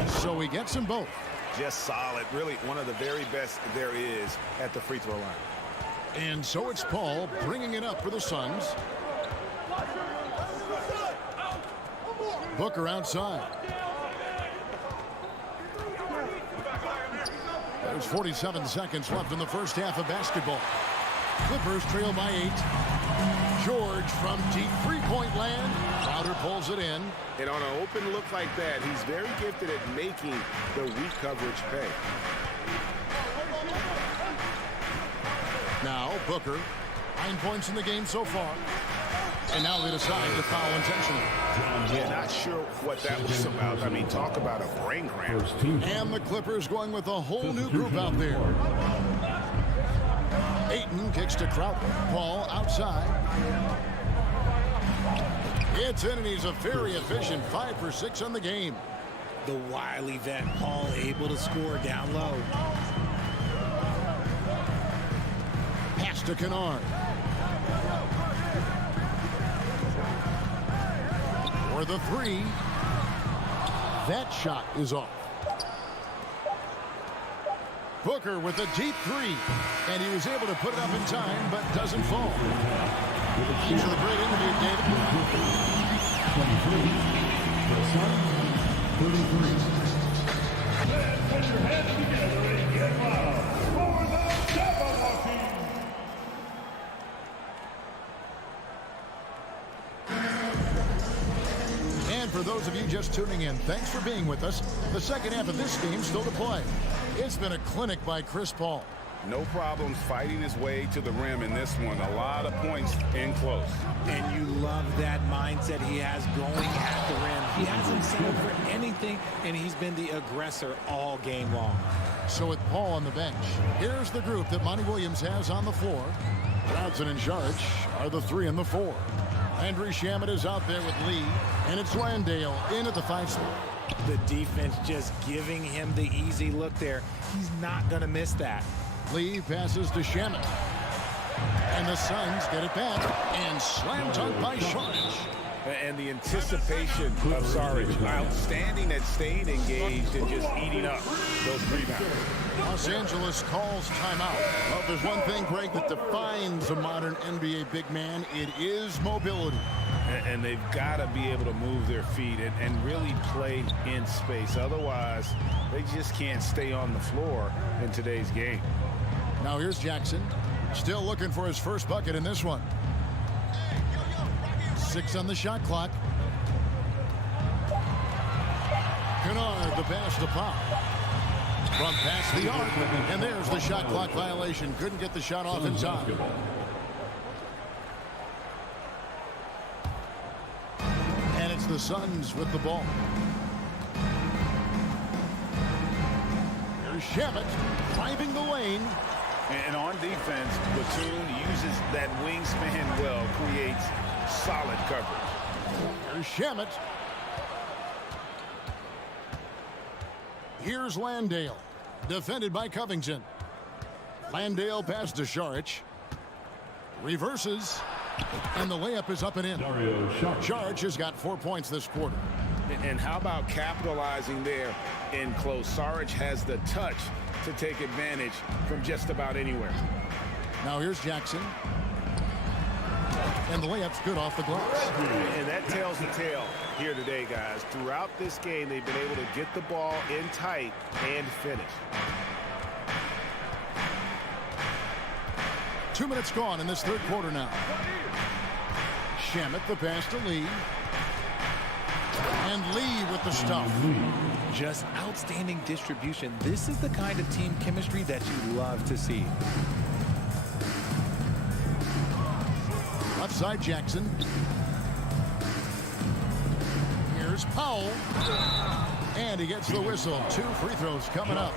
So he gets them both. Just solid. Really one of the very best there is at the free throw line. And so it's Paul bringing it up for the Suns. Booker outside. There's 47 seconds left in the first half of basketball. Clippers trail by 8. George from deep three-point land. Crowder pulls it in. And on an open look like that, he's very gifted at making the weak coverage pay. Now Booker, 9 points in the game so far. And now they decide to foul intentionally. Yeah, not sure what that was about. I mean, talk about a brain cramp. And the Clippers going with a whole new group out there. Ayton kicks to Crowder. Paul outside. It's in, and he's a very efficient 5 for 6 on the game. The wily vet Paul able to score down low. Pass to Kennard. For the 3. That shot is off. Booker with a deep 3. And he was able to put it up in time, but doesn't fall. Thanks for the great interview, David. 23. For the Suns, 33. Let's put your hands together and get loud for the Jabberwocky. And for those of you just tuning in, thanks for being with us. The second half of this game still to play. It's been a clinic by Chris Paul. No problems fighting his way to the rim in this one. A lot of points in close. And you love that mindset he has going at the rim. He hasn't settled for anything, and he's been the aggressor all game long. So with Paul on the bench, here's the group that Monty Williams has on the floor. Johnson and Sharch are the 3 and the 4. Landry Shamet is out there with Lee, and it's Landale in at the 5 spot. The defense just giving him the easy look there. He's not going to miss that. Lee passes to Shamet. And the Suns get it back. And slam dunk by Sharch. And the anticipation of Saric, outstanding at staying engaged and just eating up those rebounds. Los Angeles calls timeout. Well, if there's one thing, Greg, that defines a modern NBA big man, it is mobility. And they've got to be able to move their feet and really play in space. Otherwise, they just can't stay on the floor in today's game. Now here's Jackson, still looking for his first bucket in this one. 6 on the shot clock. Kennard, the pass to Pop. From past the arc, and there's the shot clock violation. Couldn't get the shot off in time. And it's the Suns with the ball. Here's Shamet driving the lane. And on defense, Batum uses that wingspan well, creates solid coverage. Here's Shamet. Here's Landale, defended by Covington. Landale pass to Saric. Reverses, and the layup is up and in. Saric has got 4 points this quarter. And how about capitalizing there in close? Saric has the touch to take advantage from just about anywhere. Now here's Jackson. And the layup's good off the glass. And that tells the tale here today, guys. Throughout this game, they've been able to get the ball in tight and finish. 2 minutes gone in this third quarter now. Shamet the pass to Lee. And Lee with the stuff. Just outstanding distribution. This is the kind of team chemistry that you love to see. Left side Jackson. Here's Powell. And he gets the whistle. 2 free throws coming up.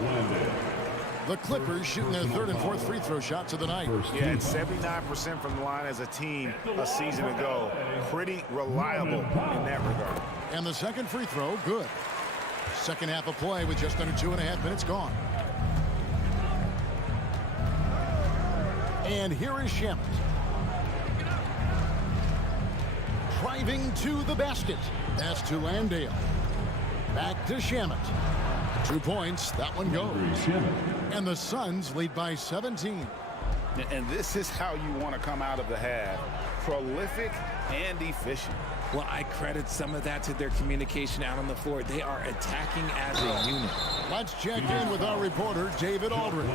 The Clippers shooting their third and fourth free throw shots of the night. Yeah, it's 79% from the line as a team a season ago. Pretty reliable in that regard. And the second free throw, good. Second half of play with just under 2.5 minutes gone. And here is Shamet. Driving to the basket. That's to Landale. Back to Shamet. 2 points. That one goes. And the Suns lead by 17. And this is how you want to come out of the half. Prolific and efficient. Well, I credit some of that to their communication out on the floor. They are attacking as a unit. Let's check in with our reporter, David Aldridge.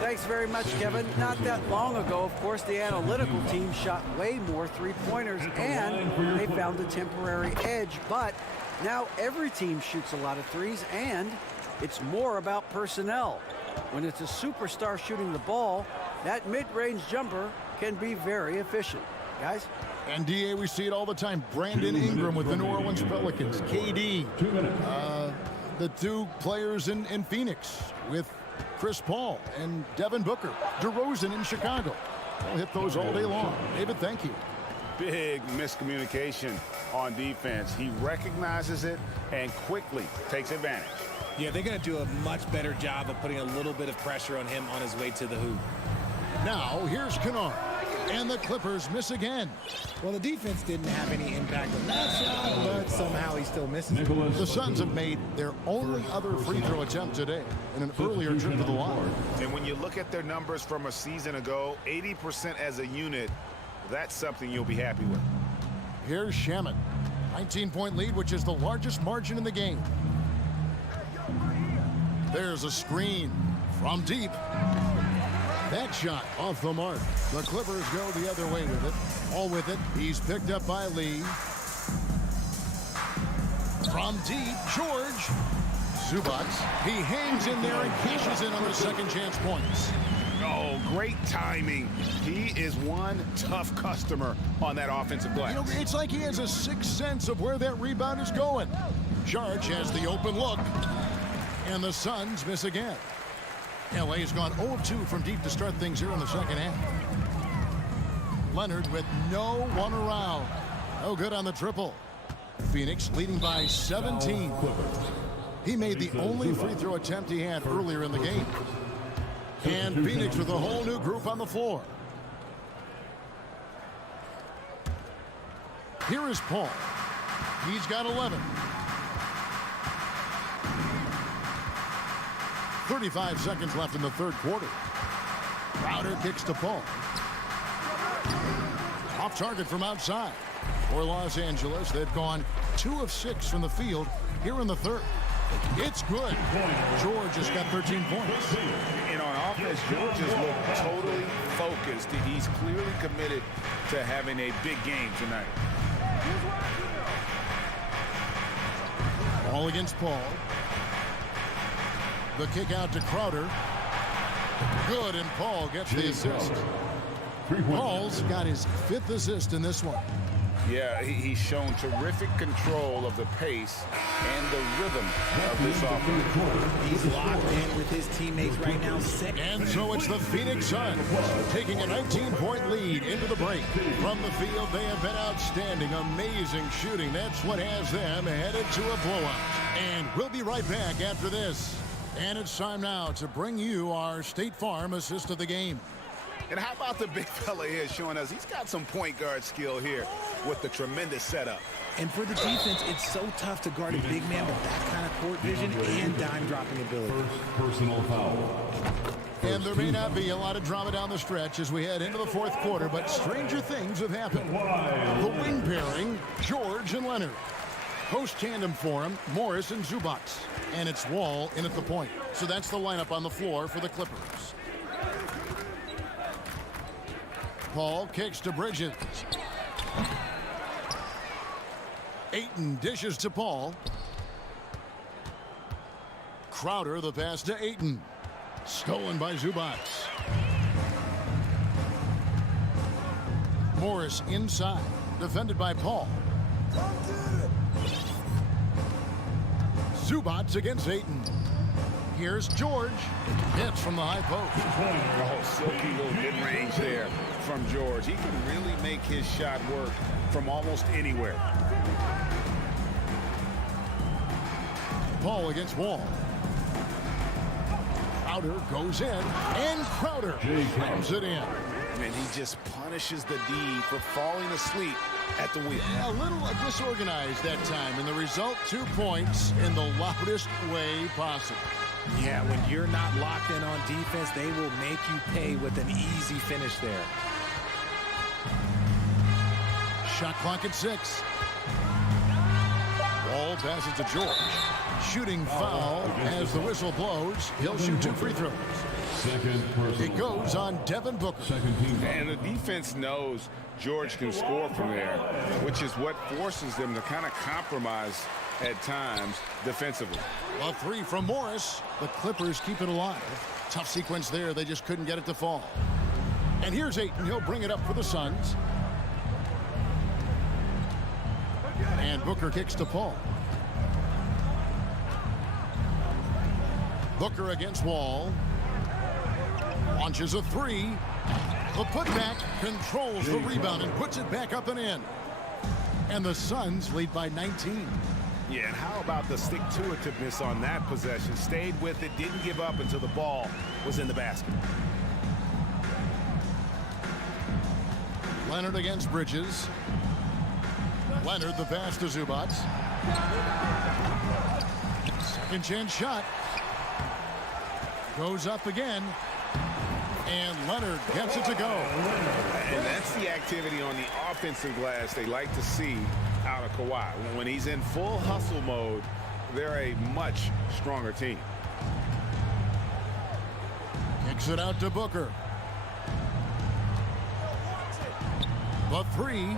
Thanks very much, Kevin. Not that long ago, of course, the analytical team shot way more three-pointers, and they found a temporary edge. But now every team shoots a lot of threes, and it's more about personnel. When it's a superstar shooting the ball, that mid-range jumper can be very efficient. Guys? And DA, we see it all the time. Brandon Ingram with the New Orleans Pelicans. KD. The 2 players in Phoenix with Chris Paul and Devin Booker. DeRozan in Chicago. We'll hit those all day long. David, thank you. Big miscommunication on defense. He recognizes it and quickly takes advantage. Yeah, they're going to do a much better job of putting a little bit of pressure on him on his way to the hoop. Now, here's Kennard. And the Clippers miss again. Well, the defense didn't have any impact on that shot, but somehow he still misses. The Suns have made their only other free throw attempt today in an earlier trip to the line. And when you look at their numbers from a season ago, 80% as a unit, that's something you'll be happy with. Here's Shamet. 19-point lead, which is the largest margin in the game. There's a screen from deep. That shot off the mark. The Clippers go the other way with it. All with it. He's picked up by Lee. From deep, George. Zubac. He hangs in there and cashes in on the second chance points. Oh, great timing. He is one tough customer on that offensive glass. You know, it's like he has a sixth sense of where that rebound is going. George has the open look. And the Suns miss again. LA has gone 0-2 from deep to start things here in the second half. Leonard with no one around. No good on the triple. Phoenix leading by 17. He made the only free throw attempt he had earlier in the game. And Phoenix with a whole new group on the floor. Here is Paul. He's got 11. 35 seconds left in the third quarter. Crowder kicks to Paul. Off target from outside. For Los Angeles, they've gone 2 of 6 from the field here in the third. It's good. George has got 13 points. And on offense, George has looked totally focused. He's clearly committed to having a big game tonight. Ball against Paul. The kick out to Crowder. Good, and Paul gets the assist. Paul's got his 5th assist in this one. Yeah, he's shown terrific control of the pace and the rhythm of this offense. He's locked in with his teammates right now. And so it's the Phoenix Suns taking a 19-point lead into the break. From the field, they have been outstanding, amazing shooting. That's what has them headed to a blowout. And we'll be right back after this. And it's time now to bring you our State Farm assist of the game. And how about the big fella here showing us he's got some point guard skill here with the tremendous setup. And for the defense, it's so tough to guard a big man with that kind of court vision and dime dropping ability. First personal foul. And there may not be a lot of drama down the stretch as we head into the fourth quarter, but stranger things have happened. The wing pairing, George and Leonard. Post tandem for him, Morris and Zubac. And it's Wall in at the point. So that's the lineup on the floor for the Clippers. Paul kicks to Bridges. Ayton dishes to Paul. Crowder the pass to Ayton. Stolen by Zubac. Morris inside. Defended by Paul. Zubac against Ayton. Here's George. Hits from the high post. Oh, silky little mid-range there from George. He can really make his shot work from almost anywhere. Paul against Wall. Crowder goes in, and Crowder slams it in. And he just punishes the D for falling asleep at the wheel. A little disorganized that time, and the result, 2 points in the loudest way possible. Yeah, when you're not locked in on defense, they will make you pay with an easy finish there. Shot clock at 6. Wall passes to George. Shooting foul as the whistle blows. He'll shoot 2 free throws. Second personal. It goes on Devin Booker. Second team foul. And the defense knows George can score from there, which is what forces them to kind of compromise at times defensively. A 3 from Morris. The Clippers keep it alive. Tough sequence there. They just couldn't get it to fall. And here's Ayton. He'll bring it up for the Suns. And Booker kicks to Paul. Booker against Wall. Launches a 3. The putback controls the rebound and puts it back up and in. And the Suns lead by 19. Yeah, and how about the stick-to-itiveness on that possession? Stayed with it, didn't give up until the ball was in the basket. Leonard against Bridges. Leonard the pass to Zubac. Second chance shot. Goes up again. And Leonard gets it to go. And that's the activity on the offensive glass they like to see out of Kawhi. When he's in full hustle mode, they're a much stronger team. Kicks it out to Booker. The 3.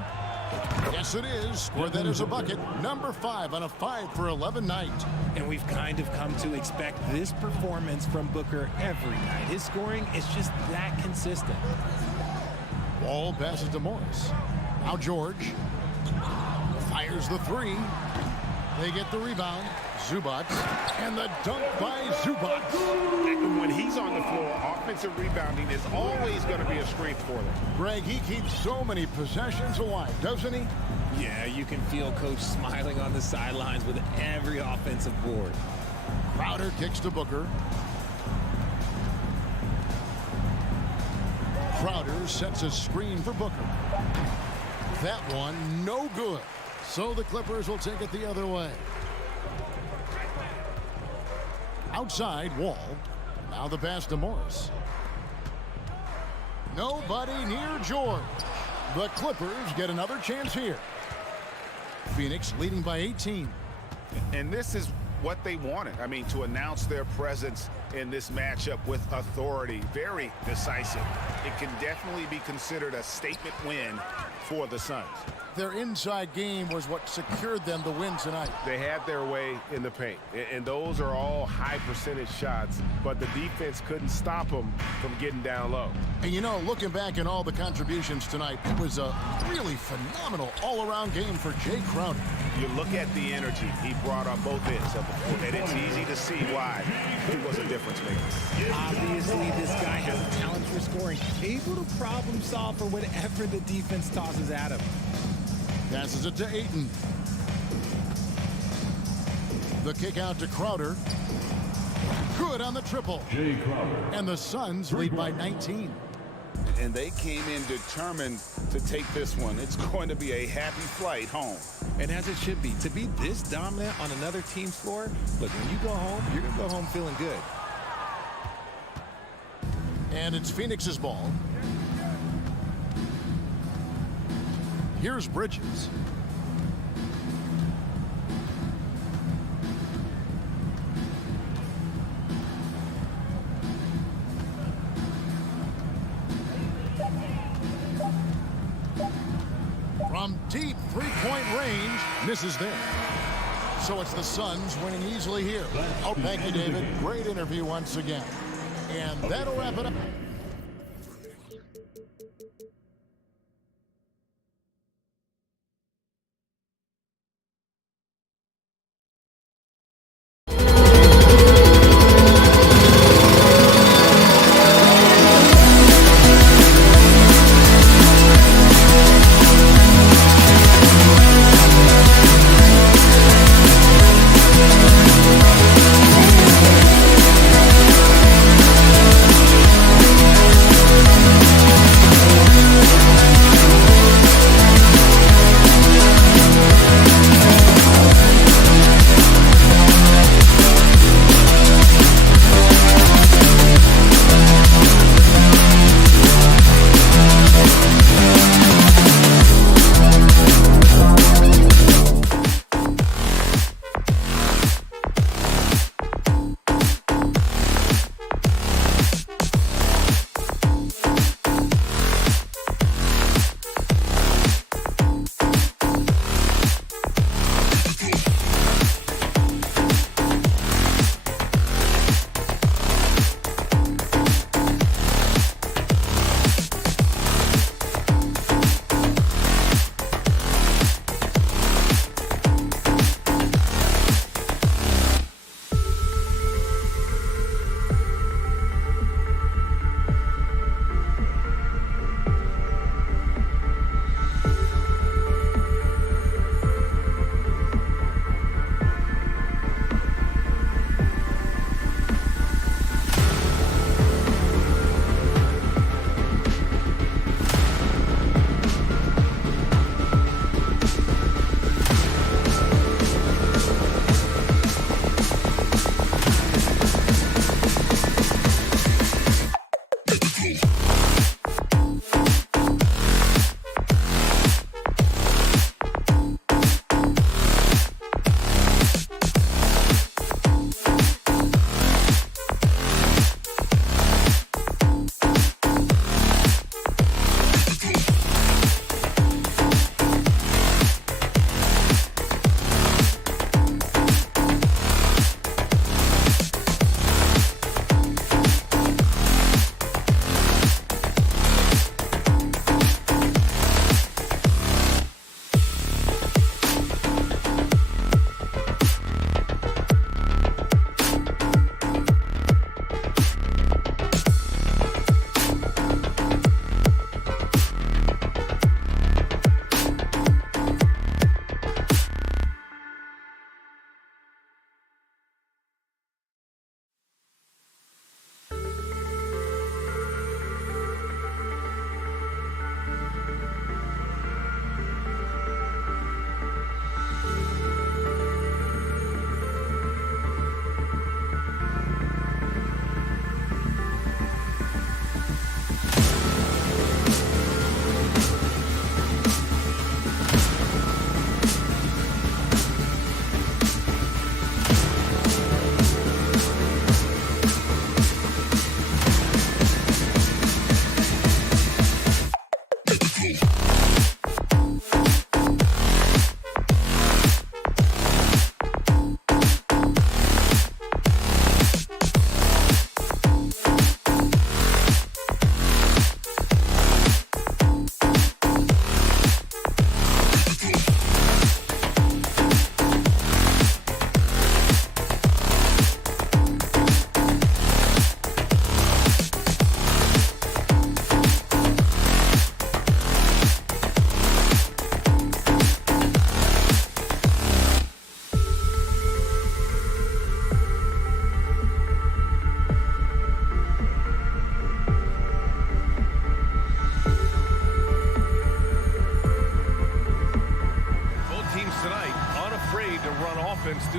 Yes, it is. Scored that as a bucket. Number 5 on a 5-for-11 night. And we've kind of come to expect this performance from Booker every night. His scoring is just that consistent. Wall passes to Morris. Now George fires the 3. They get the rebound. Zubac. And the dunk by Zubac. When he's on the floor, offensive rebounding is always going to be a strength for them. Greg, he keeps so many possessions alive, doesn't he? Yeah, you can feel Coach smiling on the sidelines with every offensive board. Crowder kicks to Booker. Crowder sets a screen for Booker. That one, no good. So the Clippers will take it the other way. Outside, Wall. Now the pass to Morris. Nobody near George. The Clippers get another chance here. Phoenix leading by 18. And this is what they wanted. I mean, to announce their presence in this matchup with authority. Very decisive. It can definitely be considered a statement win for the Suns. Their inside game was what secured them the win tonight. They had their way in the paint, and those are all high percentage shots, but the defense couldn't stop them from getting down low. And you know, looking back at all the contributions tonight, it was a really phenomenal all-around game for Jay Crowder. You look at the energy he brought on both ends of the court, and it's easy to see why he was a difference maker. Obviously, this guy has a talent for scoring, able to problem solve for whatever the defense tosses at him. Passes it to Ayton. The kick out to Crowder. Good on the triple. Jay Crowder. And the Suns lead by 19. and they came in determined to take this one. It's going to be a happy flight home. And as it should be. To be this dominant on another team's floor, look, when you go home, you're going to go home feeling good. And it's Phoenix's ball. Here's Bridges. From deep three-point range, misses there. So it's the Suns winning easily here. Oh, thank you, David. Great interview once again. And that'll wrap it up.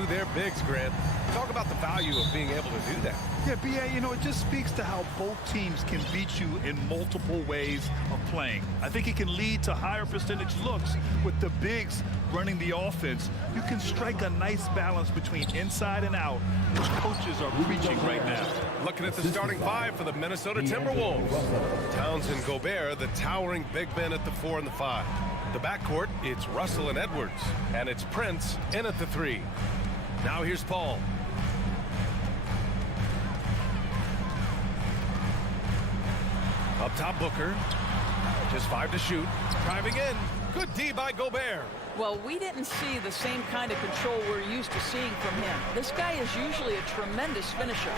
to their bigs, Grant. Talk about the value of being able to do that. Yeah, B.A., you know, it just speaks to how both teams can beat you in multiple ways of playing. I think it can lead to higher percentage looks with the bigs running the offense. You can strike a nice balance between inside and out, which coaches are preaching right now. Looking at the starting five for the Minnesota Timberwolves. Towns and Gobert, the towering big men at the 4 and the 5. The backcourt, it's Russell and Edwards. And it's Prince in at the 3. Now here's Paul. Up top, Booker. Just 5 to shoot. Driving in. Good D by Gobert. Well, we didn't see the same kind of control we're used to seeing from him. This guy is usually a tremendous finisher.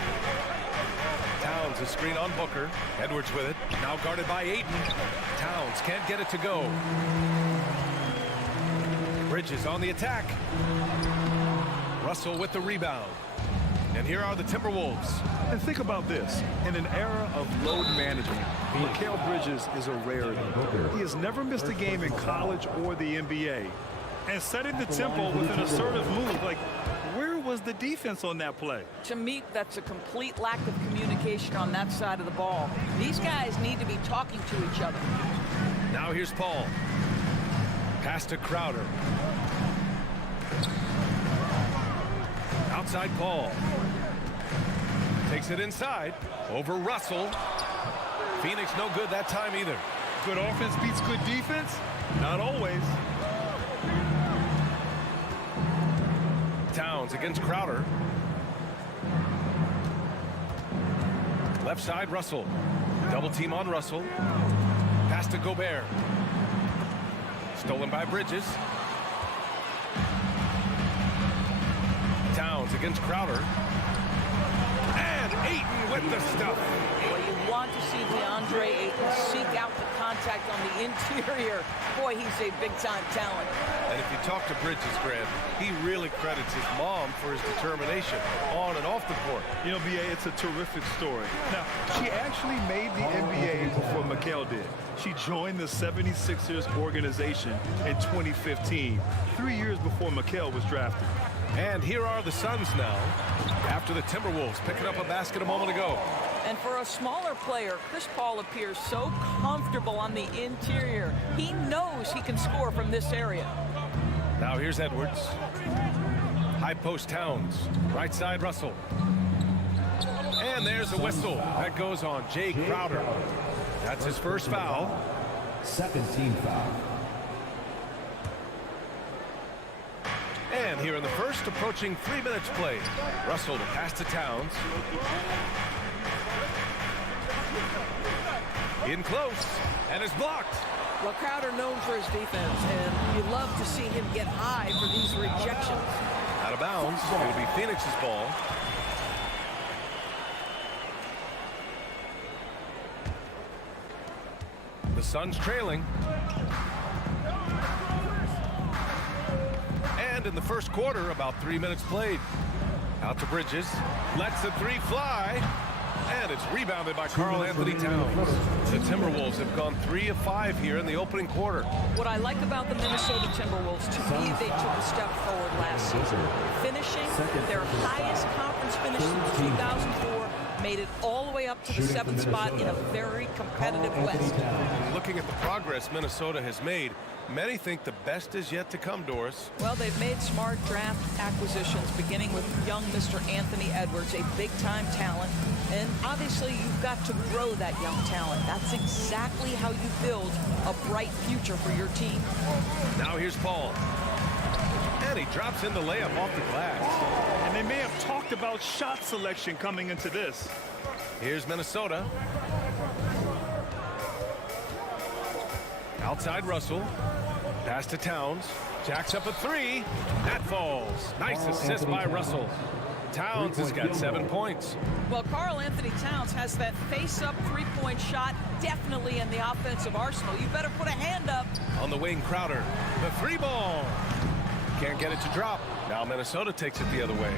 Towns, a screen on Booker. Edwards with it. Now guarded by Ayton. Towns can't get it to go. Bridges on the attack. Russell with the rebound. And here are the Timberwolves. And think about this. In an era of load management, Mikal Bridges is a rarity. He has never missed a game in college or the NBA. And setting the tempo with an assertive move, like, where was the defense on that play? To me, that's a complete lack of communication on that side of the ball. These guys need to be talking to each other. Now here's Paul. Pass to Crowder. Outside Paul. Takes it inside. Over Russell. Phoenix no good that time either. Good offense beats good defense? Not always. Towns against Crowder. Left side, Russell. Double team on Russell. Pass to Gobert. Stolen by Bridges. Towns against Crowder. And Ayton with the stuff. Well, you want to see DeAndre Ayton seek out the contact on the interior. Boy, he's a big-time talent. And if you talk to Bridges, Grant, he really credits his mom for his determination on and off the court. You know, B.A., it's a terrific story. Now, she actually made the NBA before Mikal did. She joined the 76ers organization in 2015, 3 years before Mikal was drafted. And here are the Suns now, after the Timberwolves picking up a basket a moment ago. And for a smaller player, Chris Paul appears so comfortable on the interior. He knows he can score from this area. Now here's Edwards. High post Towns. Right side Russell. And there's a whistle. That goes on Jay Crowder. That's his first foul. Second team foul. And here in the first, approaching 3 minutes played. Russell to pass to Towns. In close, and is blocked. Well, Crowder known for his defense, and you love to see him get high for these rejections. Out of bounds. It'll be Phoenix's ball. The Suns trailing. And in the first quarter, about 3 minutes played. Out to Bridges. Lets the 3 fly. And it's rebounded by Karl Anthony Towns. The Timberwolves have gone 3 of 5 here in the opening quarter. What I like about the Minnesota Timberwolves, to me, they took a step forward last season. Finishing their highest conference finish since 2004, made it all the way up to the 7th spot in a very competitive West. Looking at the progress Minnesota has made, many think the best is yet to come, Doris. Well, they've made smart draft acquisitions, beginning with young Mr. Anthony Edwards, a big-time talent. And obviously, you've got to grow that young talent. That's exactly how you build a bright future for your team. Now here's Paul. And he drops in the layup off the glass. And they may have talked about shot selection coming into this. Here's Minnesota. Outside Russell. Pass to Towns. Jacks up a 3. That falls. Nice assist by Russell. Towns has got 7 points. Well, Karl Anthony Towns has that face-up three-point shot definitely in the offensive arsenal. You better put a hand up. On the wing, Crowder. The 3 ball. Can't get it to drop. Now Minnesota takes it the other way.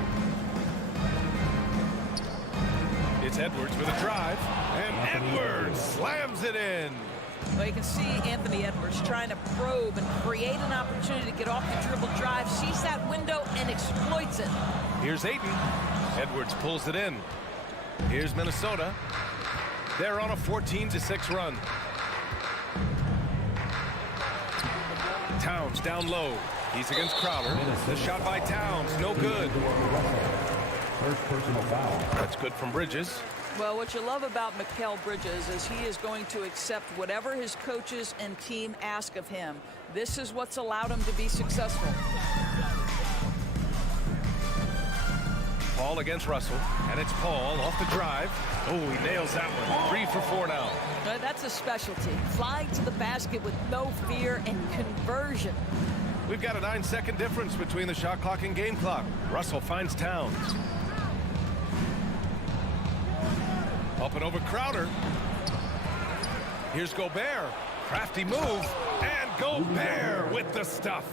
It's Edwards with a drive. And Edwards slams it in. Well, you can see Anthony Edwards trying to probe and create an opportunity to get off the dribble drive, sees that window and exploits it. Here's Ayton. Edwards pulls it in. Here's Minnesota. They're on a 14-6 run. Towns down low. He's against Crowder. The shot by Towns, no good. First personal foul. That's good from Bridges. Well, what you love about Mikal Bridges is he is going to accept whatever his coaches and team ask of him. This is what's allowed him to be successful. Paul against Russell, and it's Paul off the drive. Oh, he nails that one. 3 for 4 now. That's a specialty. Flying to the basket with no fear and conversion. We've got a 9-second difference between the shot clock and game clock. Russell finds Towns. Up and over Crowder. Here's Gobert. Crafty move. And Gobert with the stuff.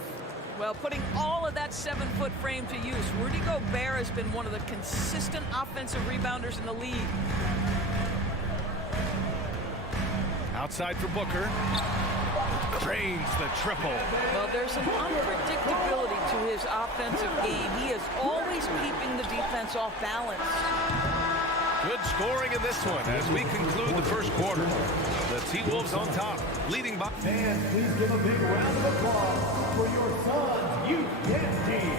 Well, putting all of that 7-foot frame to use, Rudy Gobert has been one of the consistent offensive rebounders in the league. Outside for Booker. Drains the triple. Well, there's an unpredictability to his offensive game. He is always keeping the defense off balance. Good scoring in this one as we conclude the first quarter. The T-Wolves on top, leading by... Fans, please give a big round of applause for your son's youth dance team.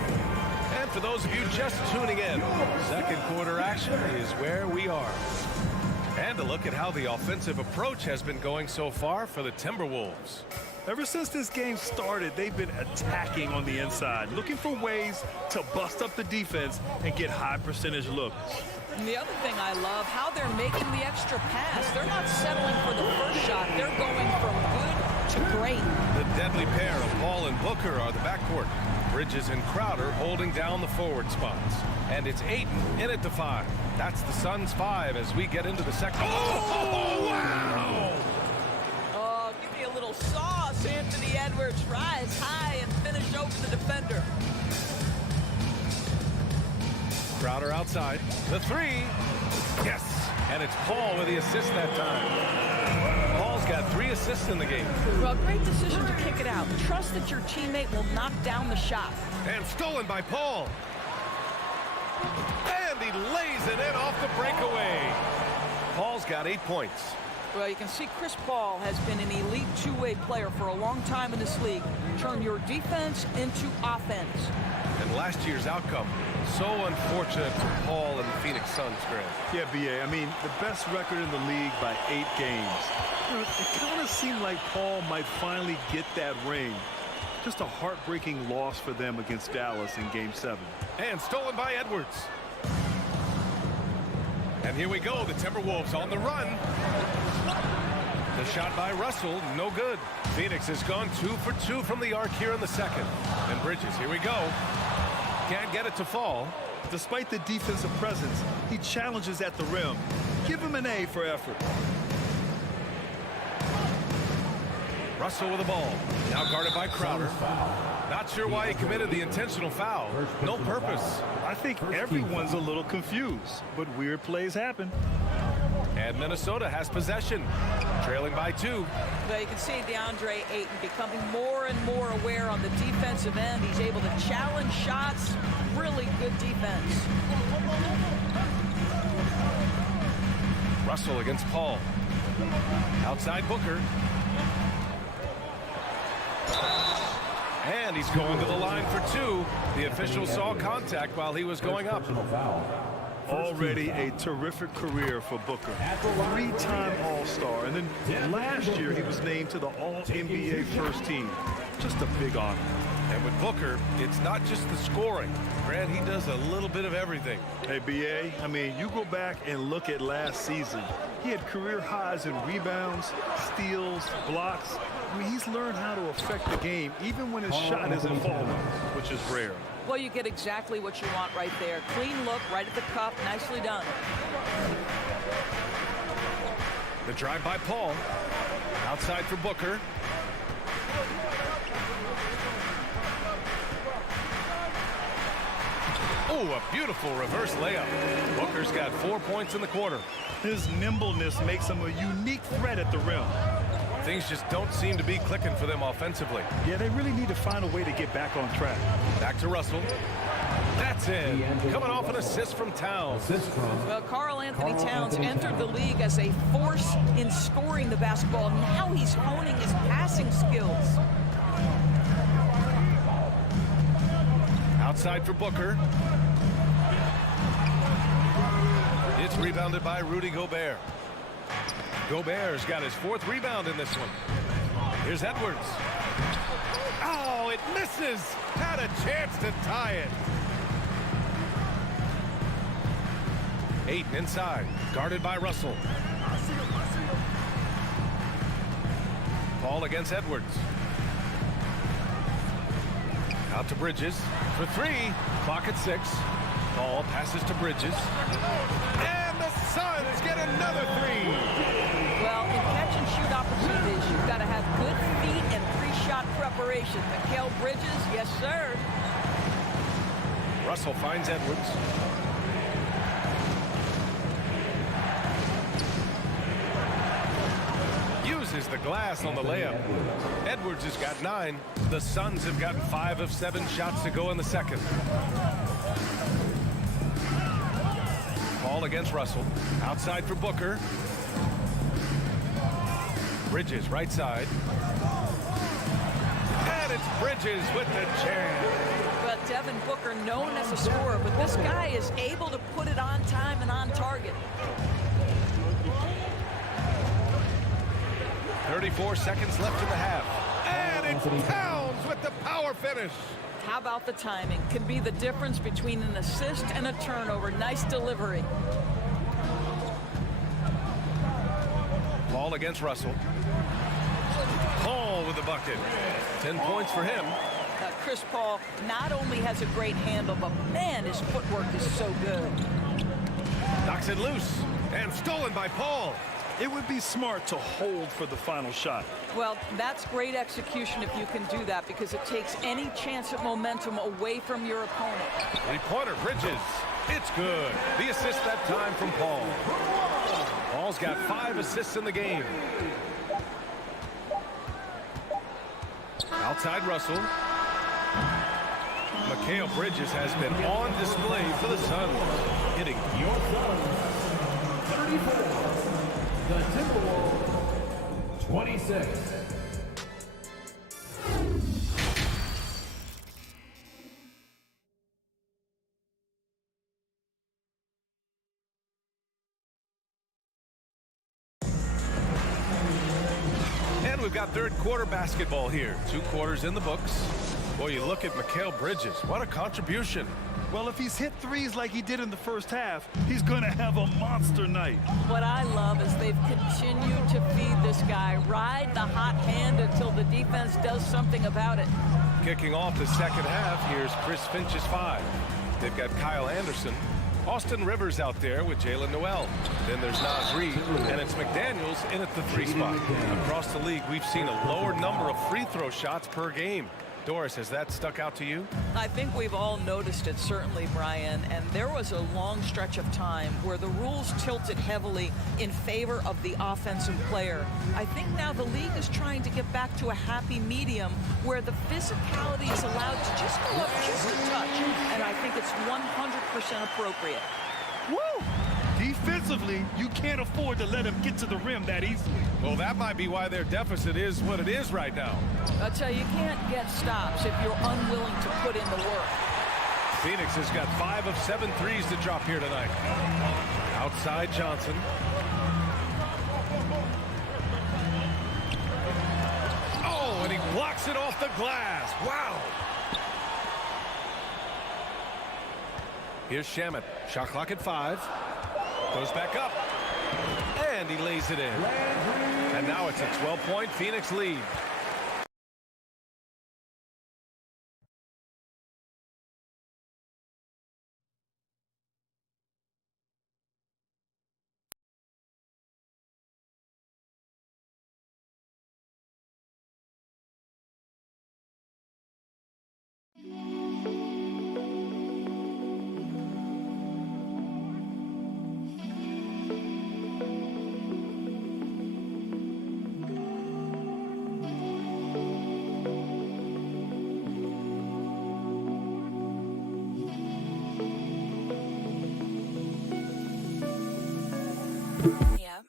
And for those of you just tuning in, second quarter action is where we are. And a look at how the offensive approach has been going so far for the Timberwolves. Ever since this game started, they've been attacking on the inside, looking for ways to bust up the defense and get high percentage looks. And the other thing I love, how they're making the extra pass. They're not settling for the first shot. They're going from good to great. The deadly pair of Paul and Booker are the backcourt. Bridges and Crowder holding down the forward spots. And it's Ayton in at the 5. That's the Suns' 5 as we get into the second. Oh, wow! Oh, give me a little sauce, Anthony Edwards. Rise high and finish over the defender. Crowder outside. The 3. Yes! And it's Paul with the assist that time. Paul's got 3 assists in the game. Well, great decision to kick it out. Trust that your teammate will knock down the shot. And stolen by Paul. And he lays it in off the breakaway. Paul's got 8 points. Well, you can see Chris Paul has been an elite two-way player for a long time in this league. Turn your defense into offense. And last year's outcome, so unfortunate for Paul and the Phoenix Suns, Grant. Yeah, BA, I mean, the best record in the league by 8 games. You know, it kind of seemed like Paul might finally get that ring. Just a heartbreaking loss for them against Dallas in Game 7. And stolen by Edwards. And here we go, the Timberwolves on the run. The shot by Russell, no good. Phoenix has gone 2 for 2 from the arc here in the second. And Bridges, here we go. Can't get it to fall. Despite the defensive presence, he challenges at the rim. Give him an A for effort. Russell with the ball. Now guarded by Crowder. Not sure why he committed the intentional foul. No purpose. I think everyone's a little confused, but weird plays happen. And Minnesota has possession, trailing by 2. Well, you can see DeAndre Ayton becoming more and more aware on the defensive end. He's able to challenge shots. Really good defense. Russell against Paul. Outside Booker. And he's going to the line for 2. The official saw contact while he was going up. Already a terrific career for Booker. 3-time All-Star. And then last year he was named to the All-NBA first team. Just a big honor. And with Booker, it's not just the scoring. Grant, he does a little bit of everything. Hey, BA, I mean, you go back and look at last season. He had career highs in rebounds, steals, blocks. I mean, he's learned how to affect the game, even when his shot isn't falling, which is rare. Well, you get exactly what you want right there. Clean look, right at the cup, nicely done. The drive by Paul. Outside for Booker. Oh, a beautiful reverse layup. Booker's got 4 points in the quarter. His nimbleness makes him a unique threat at the rim. Things just don't seem to be clicking for them offensively. Yeah, they really need to find a way to get back on track. Back to Russell. That's it. Coming off an assist from Towns. Well, Karl Anthony Towns entered the league as a force in scoring the basketball. Now he's honing his passing skills. Outside for Booker. It's rebounded by Rudy Gobert. Gobert's got his 4th rebound in this one. Here's Edwards. Oh, it misses. Had a chance to tie it. Ayton inside, guarded by Russell. Paul against Edwards. Out to Bridges for 3. Clock at 6. Paul passes to Bridges. And the Suns get another 3. Well, in catch-and-shoot opportunities, you've got to have good feet and pre-shot preparation. Mikal Bridges, yes, sir. Russell finds Edwards. Uses the glass on the layup. Edwards has got 9. The Suns have gotten 5 of 7 shots to go in the second. Paul against Russell. Outside for Booker. Bridges right side. And it's Bridges with the jam. But Devin Booker, known as a scorer, but this guy is able to put it on time and on target. 34 seconds left in the half. And it's Towns with the power finish. How about the timing? Can be the difference between an assist and a turnover. Nice delivery. Paul against Russell. Paul with the bucket. 10 points for him. Chris Paul not only has a great handle, but man, his footwork is so good. Knocks it loose and stolen by Paul. It would be smart to hold for the final shot. Well, that's great execution if you can do that, because it takes any chance at momentum away from your opponent. 3-pointer, Bridges. It's good. The assist that time from Paul. Paul's got 5 assists in the game. Outside Russell. Mikal Bridges has been on display for the Suns. Hitting Your Suns, 34. The Timberwolves, 26. And we've got third quarter basketball here. 2 quarters in the books. Boy, you look at Mikal Bridges. What a contribution. Well, if he's hit threes like he did in the first half, he's going to have a monster night. What I love is they've continued to feed this guy. Ride the hot hand until the defense does something about it. Kicking off the second half, here's Chris Finch's 5. They've got Kyle Anderson. Austin Rivers out there with Jalen Noel. Then there's Naz Reid, and it's McDaniels in at the 3 spot. Across the league, we've seen a lower number of free throw shots per game. Doris, has that stuck out to you? I think we've all noticed it, certainly, Brian, and there was a long stretch of time where the rules tilted heavily in favor of the offensive player. I think now the league is trying to get back to a happy medium where the physicality is allowed to just go up just a touch, and I think it's 100% appropriate. Woo! Defensively, you can't afford to let him get to the rim that easily. Well, that might be why their deficit is what it is right now. I tell you, you can't get stops if you're unwilling to put in the work. Phoenix has got 5 of 7 threes to drop here tonight. Outside Johnson. Oh, and he blocks it off the glass. Wow. Here's Shamet. Shot clock at 5. Goes back up. And he lays it in. And now it's a 12-point Phoenix lead. Yeah.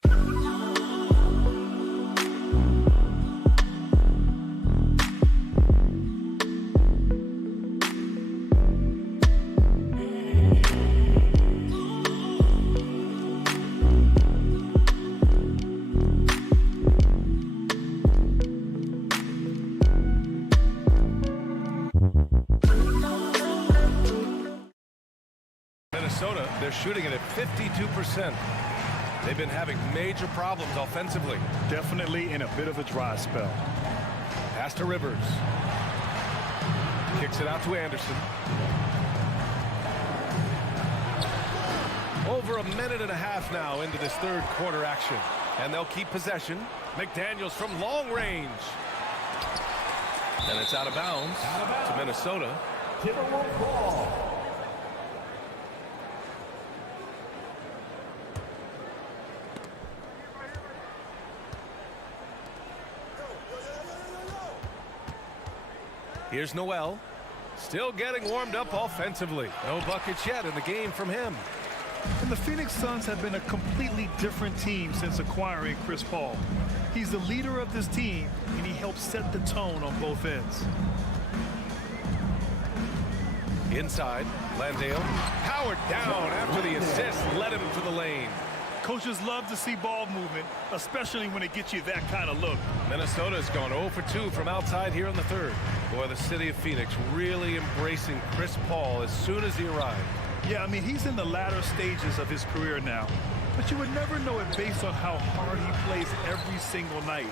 Minnesota, they're shooting it at 52%. They've been having major problems offensively. Definitely in a bit of a dry spell. Pass to Rivers. Kicks it out to Anderson. Over a minute and a half now into this third quarter action. And they'll keep possession. McDaniels from long range. And it's out of bounds to Minnesota. Timberwolves ball. Here's Noel. Still getting warmed up offensively. No buckets yet in the game from him. And the Phoenix Suns have been a completely different team since acquiring Chris Paul. He's the leader of this team, and he helps set the tone on both ends. Inside, Landale. Powered down after the assist led him to the lane. Coaches love to see ball movement, especially when it gets you that kind of look. Minnesota's gone 0 for 2 from outside here in the third. Boy, the city of Phoenix really embracing Chris Paul as soon as he arrived. Yeah, I mean, he's in the latter stages of his career now. But you would never know it based on how hard he plays every single night.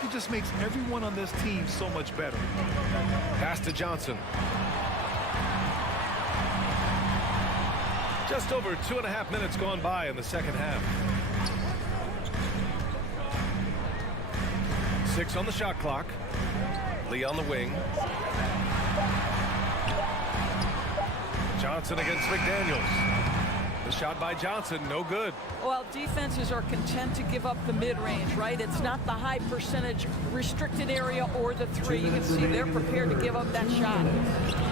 He just makes everyone on this team so much better. Pass to Johnson. Just over 2.5 minutes gone by in the second half. 6 on the shot clock. Lee on the wing. Johnson against McDaniels. The shot by Johnson, no good. Well, defenses are content to give up the mid-range, right? It's not the high percentage restricted area or the three. You can see they're prepared to give up that shot.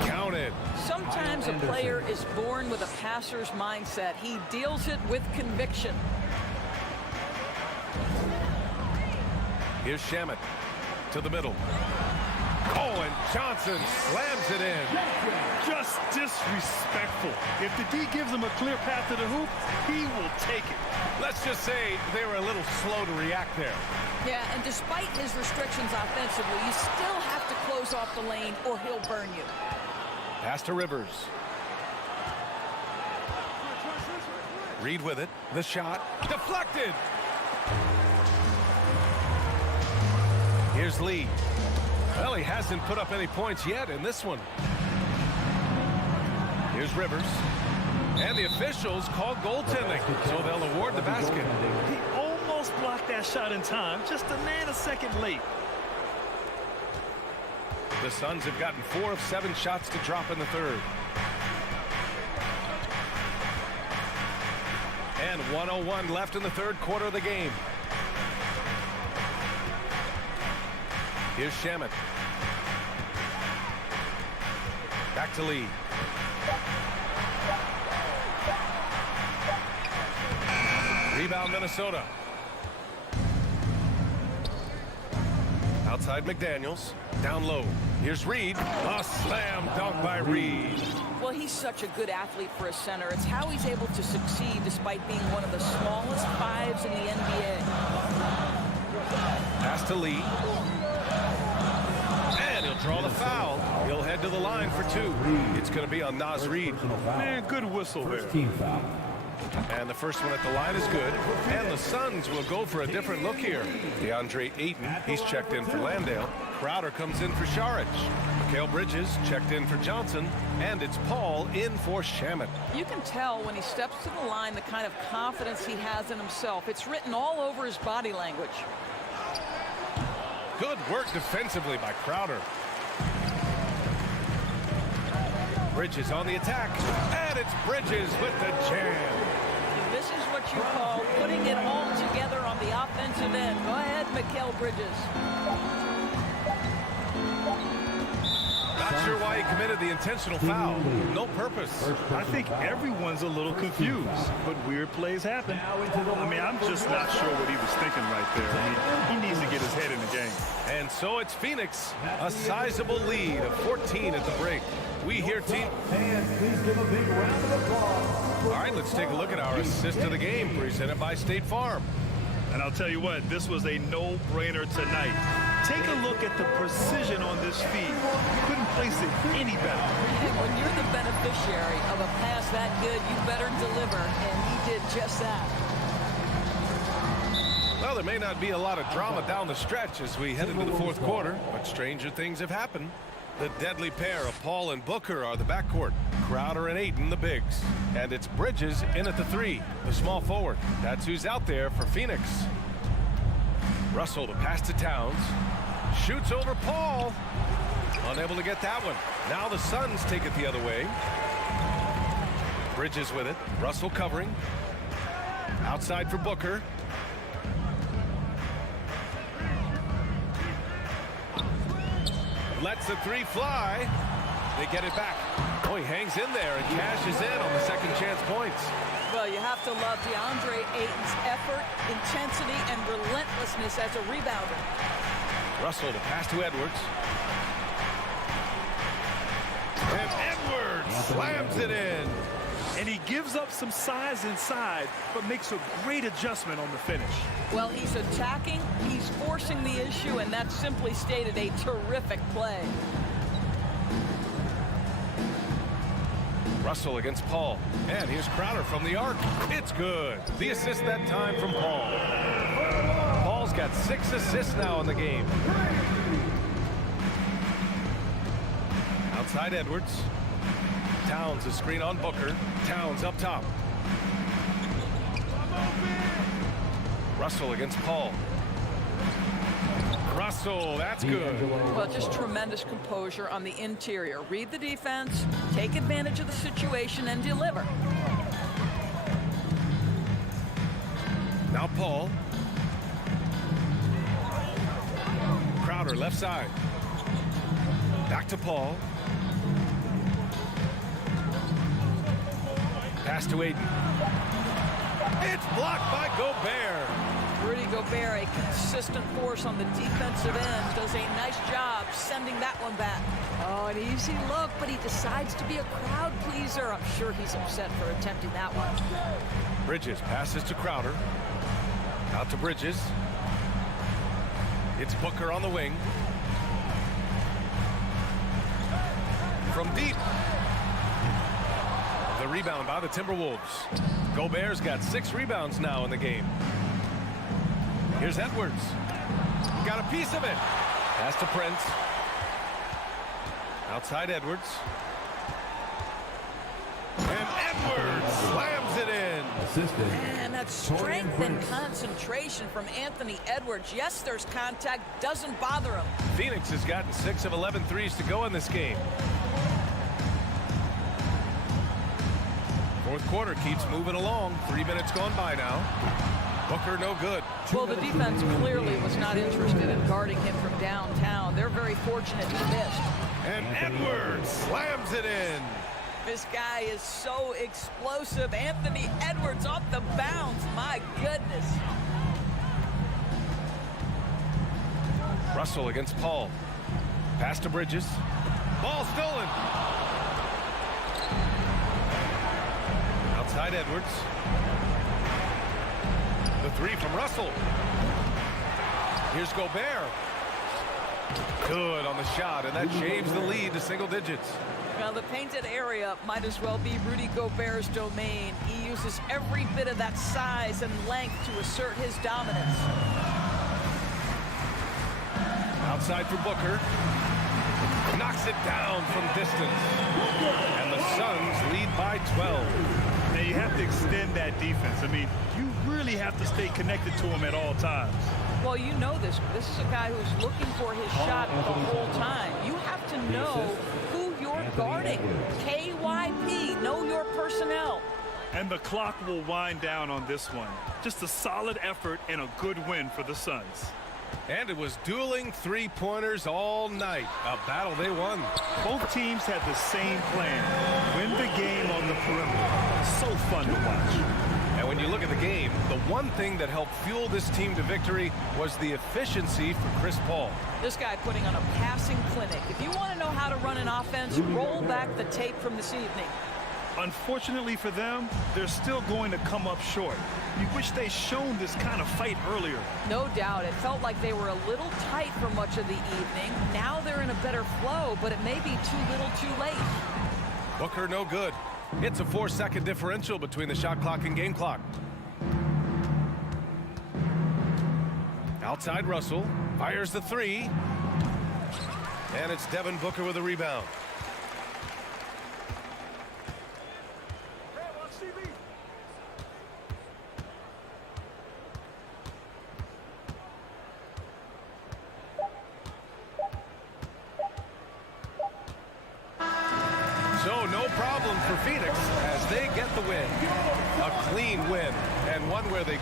Counted. Sometimes a player is born with a passer's mindset. He deals it with conviction. Here's Shamet to the middle. Oh, and Johnson slams it in. Just disrespectful. If the D gives him a clear path to the hoop, he will take it. Let's just say they were a little slow to react there. Yeah, and despite his restrictions offensively, you still have to close off the lane or he'll burn you. Pass to Rivers. Reed with it. The shot. Deflected. Here's Lee. Well, he hasn't put up any points yet in this one. Here's Rivers. And the officials call goaltending, so they'll award the basket. He almost blocked that shot in time, just a nanosecond late. The Suns have gotten 4 of 7 shots to drop in the third. And 1:01 left in the third quarter of the game. Here's Shamet. Back to Lee. Rebound Minnesota. Outside McDaniels. Down low. Here's Reed. A slam dunk by Reed. Well, he's such a good athlete for a center. It's how he's able to succeed despite being one of the smallest fives in the NBA. Pass to Lee. And he'll draw the foul. He'll head to the line for 2. It's going to be on Naz Reid. Man, good whistle there. And the first one at the line is good. And the Suns will go for a different look here. DeAndre Ayton, he's checked in for Landale. Crowder comes in for Saric. Mikal Bridges checked in for Johnson. And it's Paul in for Shamet. You can tell when he steps to the line the kind of confidence he has in himself. It's written all over his body language. Good work defensively by Crowder. Bridges on the attack. And it's Bridges with the jam. This is what you call putting it all together on the offensive end. Go ahead, Mikal Bridges. Not sure why he committed the intentional foul. No purpose. I think everyone's a little confused, but weird plays happen. I mean, I'm just not sure what he was thinking right there. I mean, he needs to get his head in the game. And so it's Phoenix, a sizable lead of 14 at the break. We here, team. Fans, please give a big round of applause. All right, let's take a look at our assist of the game, presented by State Farm. And I'll tell you what, this was a no-brainer tonight. Take a look at the precision on this feed. You couldn't place it any better. When you're the beneficiary of a pass that good, you better deliver, and he did just that. Well, there may not be a lot of drama down the stretch as we head into the fourth quarter, but stranger things have happened. The deadly pair of Paul and Booker are the backcourt. Crowder and Ayton, the bigs. And it's Bridges in at the 3, the small forward. That's who's out there for Phoenix. Russell to pass to Towns. Shoots over Paul. Unable to get that one. Now the Suns take it the other way. Bridges with it. Russell covering. Outside for Booker. Lets the 3 fly. They get it back. Oh, he hangs in there and cashes in on the second chance points. Well, you have to love DeAndre Ayton's effort, intensity, and relentlessness as a rebounder. Russell to pass to Edwards. And Edwards slams it in. And he gives up some size inside, but makes a great adjustment on the finish. Well, he's attacking, he's forcing the issue, and that's simply stated a terrific play. Russell against Paul. And here's Crowder from the arc. It's good. The assist that time from Paul. Paul's got 6 assists now in the game. Outside Edwards. Towns a screen on Booker. Towns up top. Russell against Paul. Russell, that's good. Well, just tremendous composure on the interior. Read the defense, take advantage of the situation, and deliver. Now Paul. Crowder left side. Back to Paul. Pass to Ayton. It's blocked by Gobert. Rudy Gobert, a consistent force on the defensive end, does a nice job sending that one back. Oh, an easy look, but he decides to be a crowd pleaser. I'm sure he's upset for attempting that one. Bridges passes to Crowder. Out to Bridges. It's Booker on the wing. From deep. The rebound by the Timberwolves. Gobert's got 6 rebounds now in the game. Here's Edwards. Got a piece of it. Pass to Prince. Outside Edwards. And Edwards slams it in. And that's strength and concentration from Anthony Edwards. Yes, there's contact. Doesn't bother him. Phoenix has gotten 6 of 11 threes to go in this game. Fourth quarter keeps moving along. 3 minutes gone by now. Booker no good. Well, the defense clearly was not interested in guarding him from downtown. They're very fortunate he missed. And Edwards slams it in. This guy is so explosive. Anthony Edwards off the bounce. My goodness. Russell against Paul. Pass to Bridges. Ball stolen. Outside Edwards. The 3 from Russell. Here's Gobert. Good on the shot, and that shaves the lead to single digits. Now, the painted area might as well be Rudy Gobert's domain. He uses every bit of that size and length to assert his dominance. Outside for Booker. Knocks it down from distance. And the Suns lead by 12. Now, you have to extend that defense. I mean, you really have to stay connected to him at all times. Well, you know this. This is a guy who's looking for his shot the whole time. You have to know who you're guarding. KYP, know your personnel. And the clock will wind down on this one. Just a solid effort and a good win for the Suns. And it was dueling three-pointers all night. A battle they won. Both teams had the same plan. Win the game on the perimeter. So fun to watch. And when you look at the game, the one thing that helped fuel this team to victory was the efficiency for Chris Paul. This guy putting on a passing clinic. If you want to know how to run an offense, roll back the tape from this evening. Unfortunately for them, they're still going to come up short. You wish they'd shown this kind of fight earlier. No doubt. It felt like they were a little tight for much of the evening. Now they're in a better flow, but it may be too little too late. Booker no good. It's a 4-second differential between the shot clock and game clock. Outside Russell. Fires the three. And it's Devin Booker with a rebound. So no problem for Phoenix as they get the win. A clean win and one where they...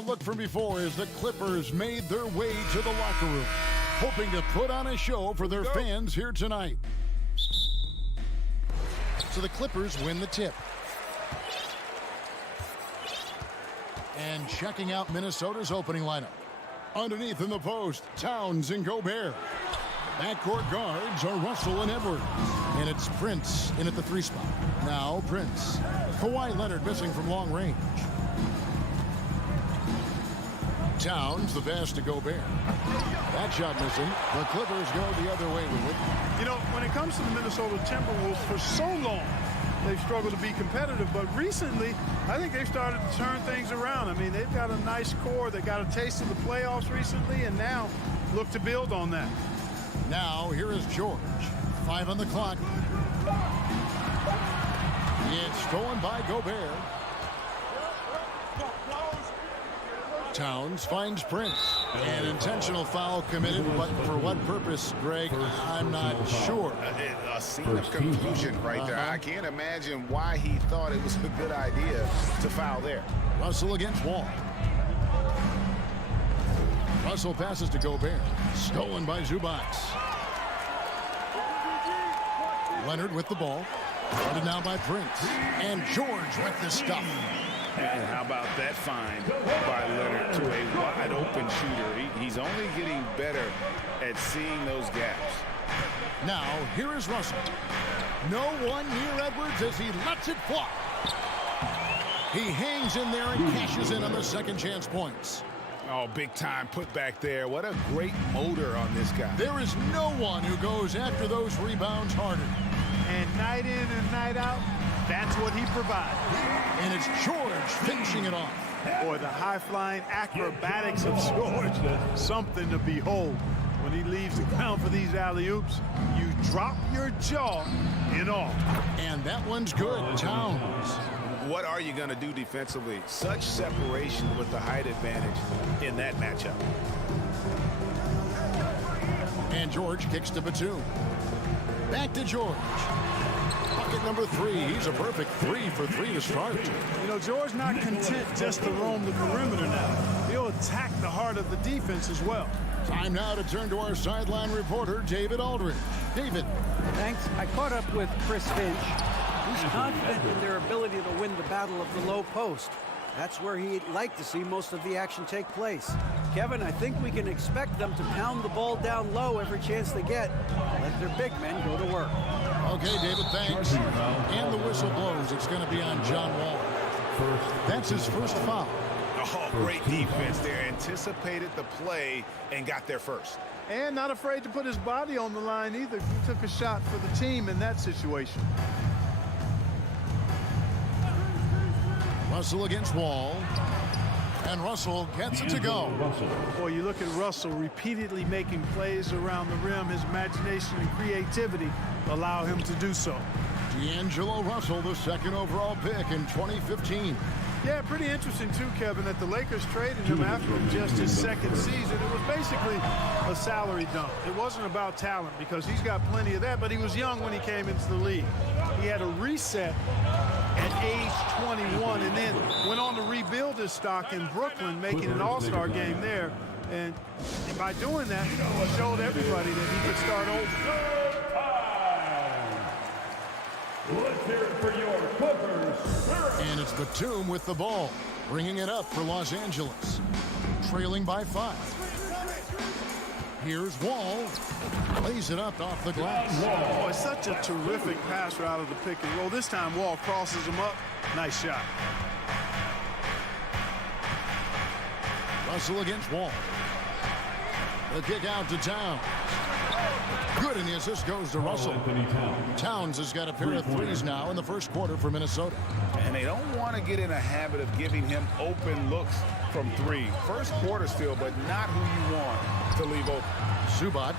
A look from before as the Clippers made their way to the locker room, hoping to put on a show for their fans here tonight. So the Clippers win the tip. And checking out Minnesota's opening lineup. Underneath in the post, Towns and Gobert. Backcourt guards are Russell and Edwards. And it's Prince in at the 3 spot. Now Prince. Kawhi Leonard missing from long range. Towns, the pass to Gobert. That shot missing. The Clippers go the other way with it. You know, when it comes to the Minnesota Timberwolves, for so long, they've struggled to be competitive. But recently, I think they've started to turn things around. I mean, they've got a nice core. They got a taste of the playoffs recently, and now look to build on that. Now, here is George. 5 on the clock. It's stolen by Gobert. Towns finds Prince. An intentional foul committed, but for what purpose, Greg, I'm not sure. A scene of confusion right there. I can't imagine why he thought it was a good idea to foul there. Russell against Wall. Russell passes to Gobert. Stolen by Zubac. Leonard with the ball. Guarded now by Prince. And George with the stuff. And how about that find by Leonard to a wide-open shooter? He's only getting better at seeing those gaps. Now, here is Russell. No one near Edwards as he lets it fly. He hangs in there and cashes in on the second chance points. Oh, big time put back there. What a great motor on this guy. There is no one who goes after those rebounds harder. And night in and night out, that's what he provides. And it's George finishing it off. Boy, the high-flying acrobatics of George, something to behold. When he leaves the ground for these alley-oops, you drop your jaw in awe. And that one's good. Towns. What are you going to do defensively? Such separation with the height advantage in that matchup. And George kicks to Batum. Back to George. Bucket number 3. He's a perfect 3 for 3 to start. You know, George not content just to roam the perimeter now. He'll attack the heart of the defense as well. Time now to turn to our sideline reporter, David Aldridge. David. Thanks. I caught up with Chris Finch. He's confident in their ability to win the battle of the low post. That's where he'd like to see most of the action take place. Kevin, I think we can expect them to pound the ball down low every chance they get. Let their big men go to work. Okay, David, thanks. And the whistle blows. It's going to be on John Wall. That's his first foul. Oh, great defense there. Anticipated the play and got there first. And not afraid to put his body on the line either. He took a shot for the team in that situation. Russell against Wall. And Russell gets it to go. Boy, you look at Russell repeatedly making plays around the rim. His imagination and creativity allow him to do so. D'Angelo Russell, the second overall pick in 2015. Yeah, pretty interesting too, Kevin, that the Lakers traded him after just his second season. It was basically a salary dump. It wasn't about talent because he's got plenty of that, but he was young when he came into the league. He had a reset at age 21 and then went on to rebuild his stock in Brooklyn, making an all-star game there. And by doing that, he showed everybody that he could start over. Let's hear it for your Clippers. And it's Batum with the ball, bringing it up for Los Angeles, trailing by 5. Here's Wall, lays it up off the glass. Oh, it's such a terrific pass out of the pick and roll. This time Wall crosses him up. Nice shot. Russell against Wall. The kick out to Towns. Good, and the assist goes to Russell. Towns has got a pair of threes now in the first quarter for Minnesota. And they don't want to get in a habit of giving him open looks from 3. First quarter still, but not who you want to leave open. Zubac,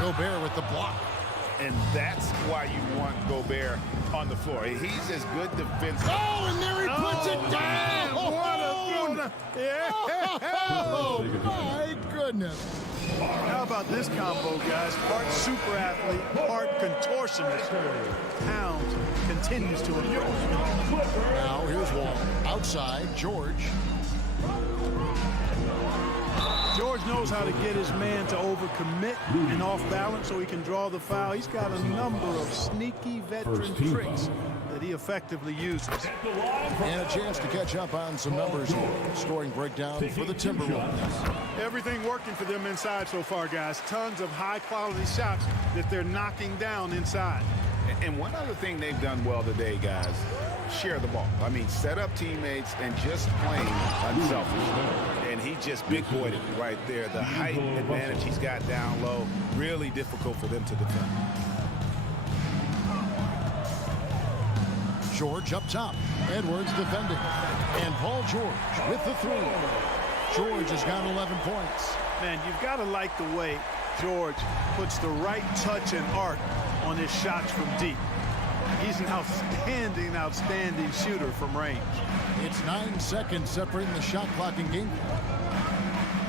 Gobert with the block. And that's why you want Gobert on the floor. He's as good defensively. Oh, and there he puts it down! Oh, my goodness. How about this combo, guys? Part super athlete, part contortionist. Towns continues to impress. Now here's Wall. Outside, George. George knows how to get his man to overcommit and off balance so he can draw the foul. He's got a number of sneaky veteran tricks that he effectively uses. And a chance to catch up on some numbers here. Scoring breakdown for the Timberwolves. Everything working for them inside so far, guys. Tons of high-quality shots that they're knocking down inside. And one other thing they've done well today, guys, share the ball. I mean, set up teammates and just playing unselfish. And he just big-boyed it right there. The height advantage he's got down low, really difficult for them to defend. George up top. Edwards defending. And Paul George with the three. George has got 11 points. Man, you've got to like the way George puts the right touch and arc on his shots from deep. He's an outstanding shooter from range. It's 9 seconds separating the shot clock and game clock.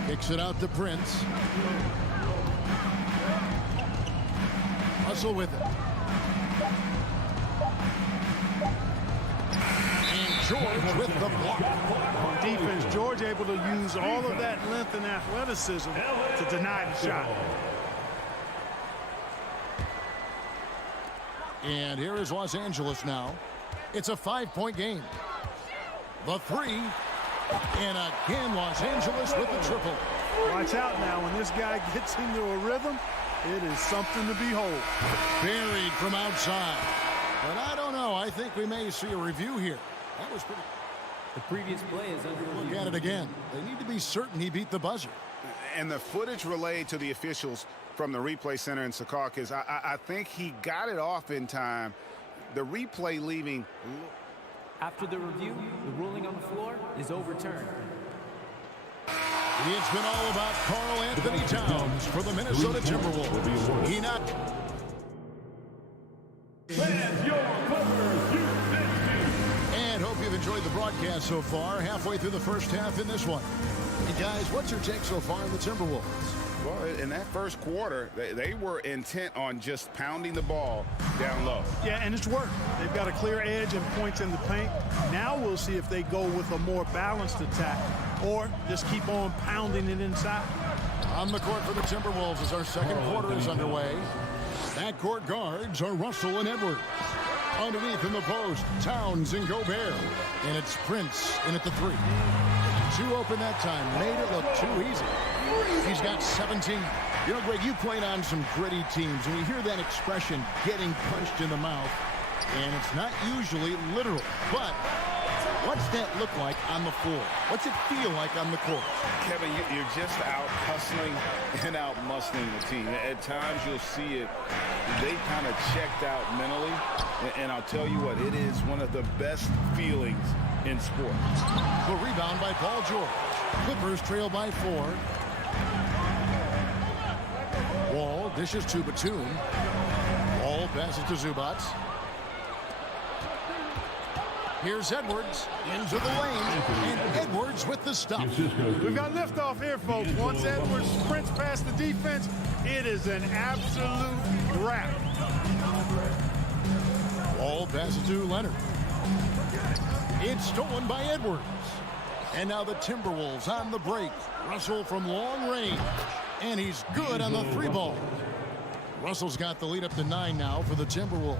Kicks it out to Prince. Russell with it. And George with the block. On defense, George able to use all of that length and athleticism to deny the shot. And here is Los Angeles now. It's a 5-point game. The three. And again, Los Angeles with the triple. Watch out now. When this guy gets into a rhythm, it is something to behold. Buried from outside. But I don't know. I think we may see a review here. That was pretty. The previous play is under review. Look at it again. They need to be certain he beat the buzzer. And the footage relayed to the officials from the replay center in Secaucus, I think he got it off in time. The replay leaving. After the review, the ruling on the floor is overturned. It's been all about Karl Anthony Towns for the Minnesota Timberwolves. He knocked. And hope you've enjoyed the broadcast so far. Halfway through the first half in this one. And guys, what's your take so far on the Timberwolves? Well, in that first quarter, they were intent on just pounding the ball down low. Yeah, and it's worked. They've got a clear edge and points in the paint. Now we'll see if they go with a more balanced attack or just keep on pounding it inside. On the court for the Timberwolves as our second quarter is underway. Backcourt guards are Russell and Edwards. Underneath in the post, Towns and Gobert. And it's Prince in at the three. Too open that time. Made it look too easy. He's got 17. You know, Greg, you played on some gritty teams, and we hear that expression, getting punched in the mouth, and it's not usually literal. But what's that look like on the floor? What's it feel like on the court? Kevin, you're just out hustling and out muscling the team. At times you'll see it. They kind of checked out mentally, and I'll tell you what, it is one of the best feelings in sports. The rebound by Paul George. Clippers trail by 4. Wall dishes to Batum. Wall passes to Zubats. Here's Edwards into the lane. And Edwards with the stop. We've got liftoff here, folks. Once Edwards sprints past the defense, it is an absolute wrap. Wall passes to Leonard. It's stolen by Edwards. And now the Timberwolves on the break. Russell from long range. And he's good on the three ball. Russell's got the lead up to 9 now for the Timberwolves.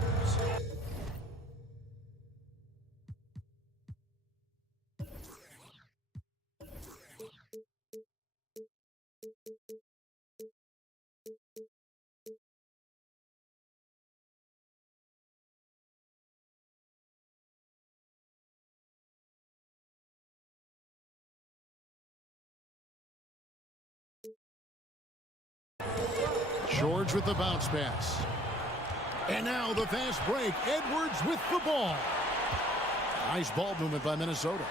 George with the bounce pass. And now the fast break. Edwards with the ball. Nice ball movement by Minnesota.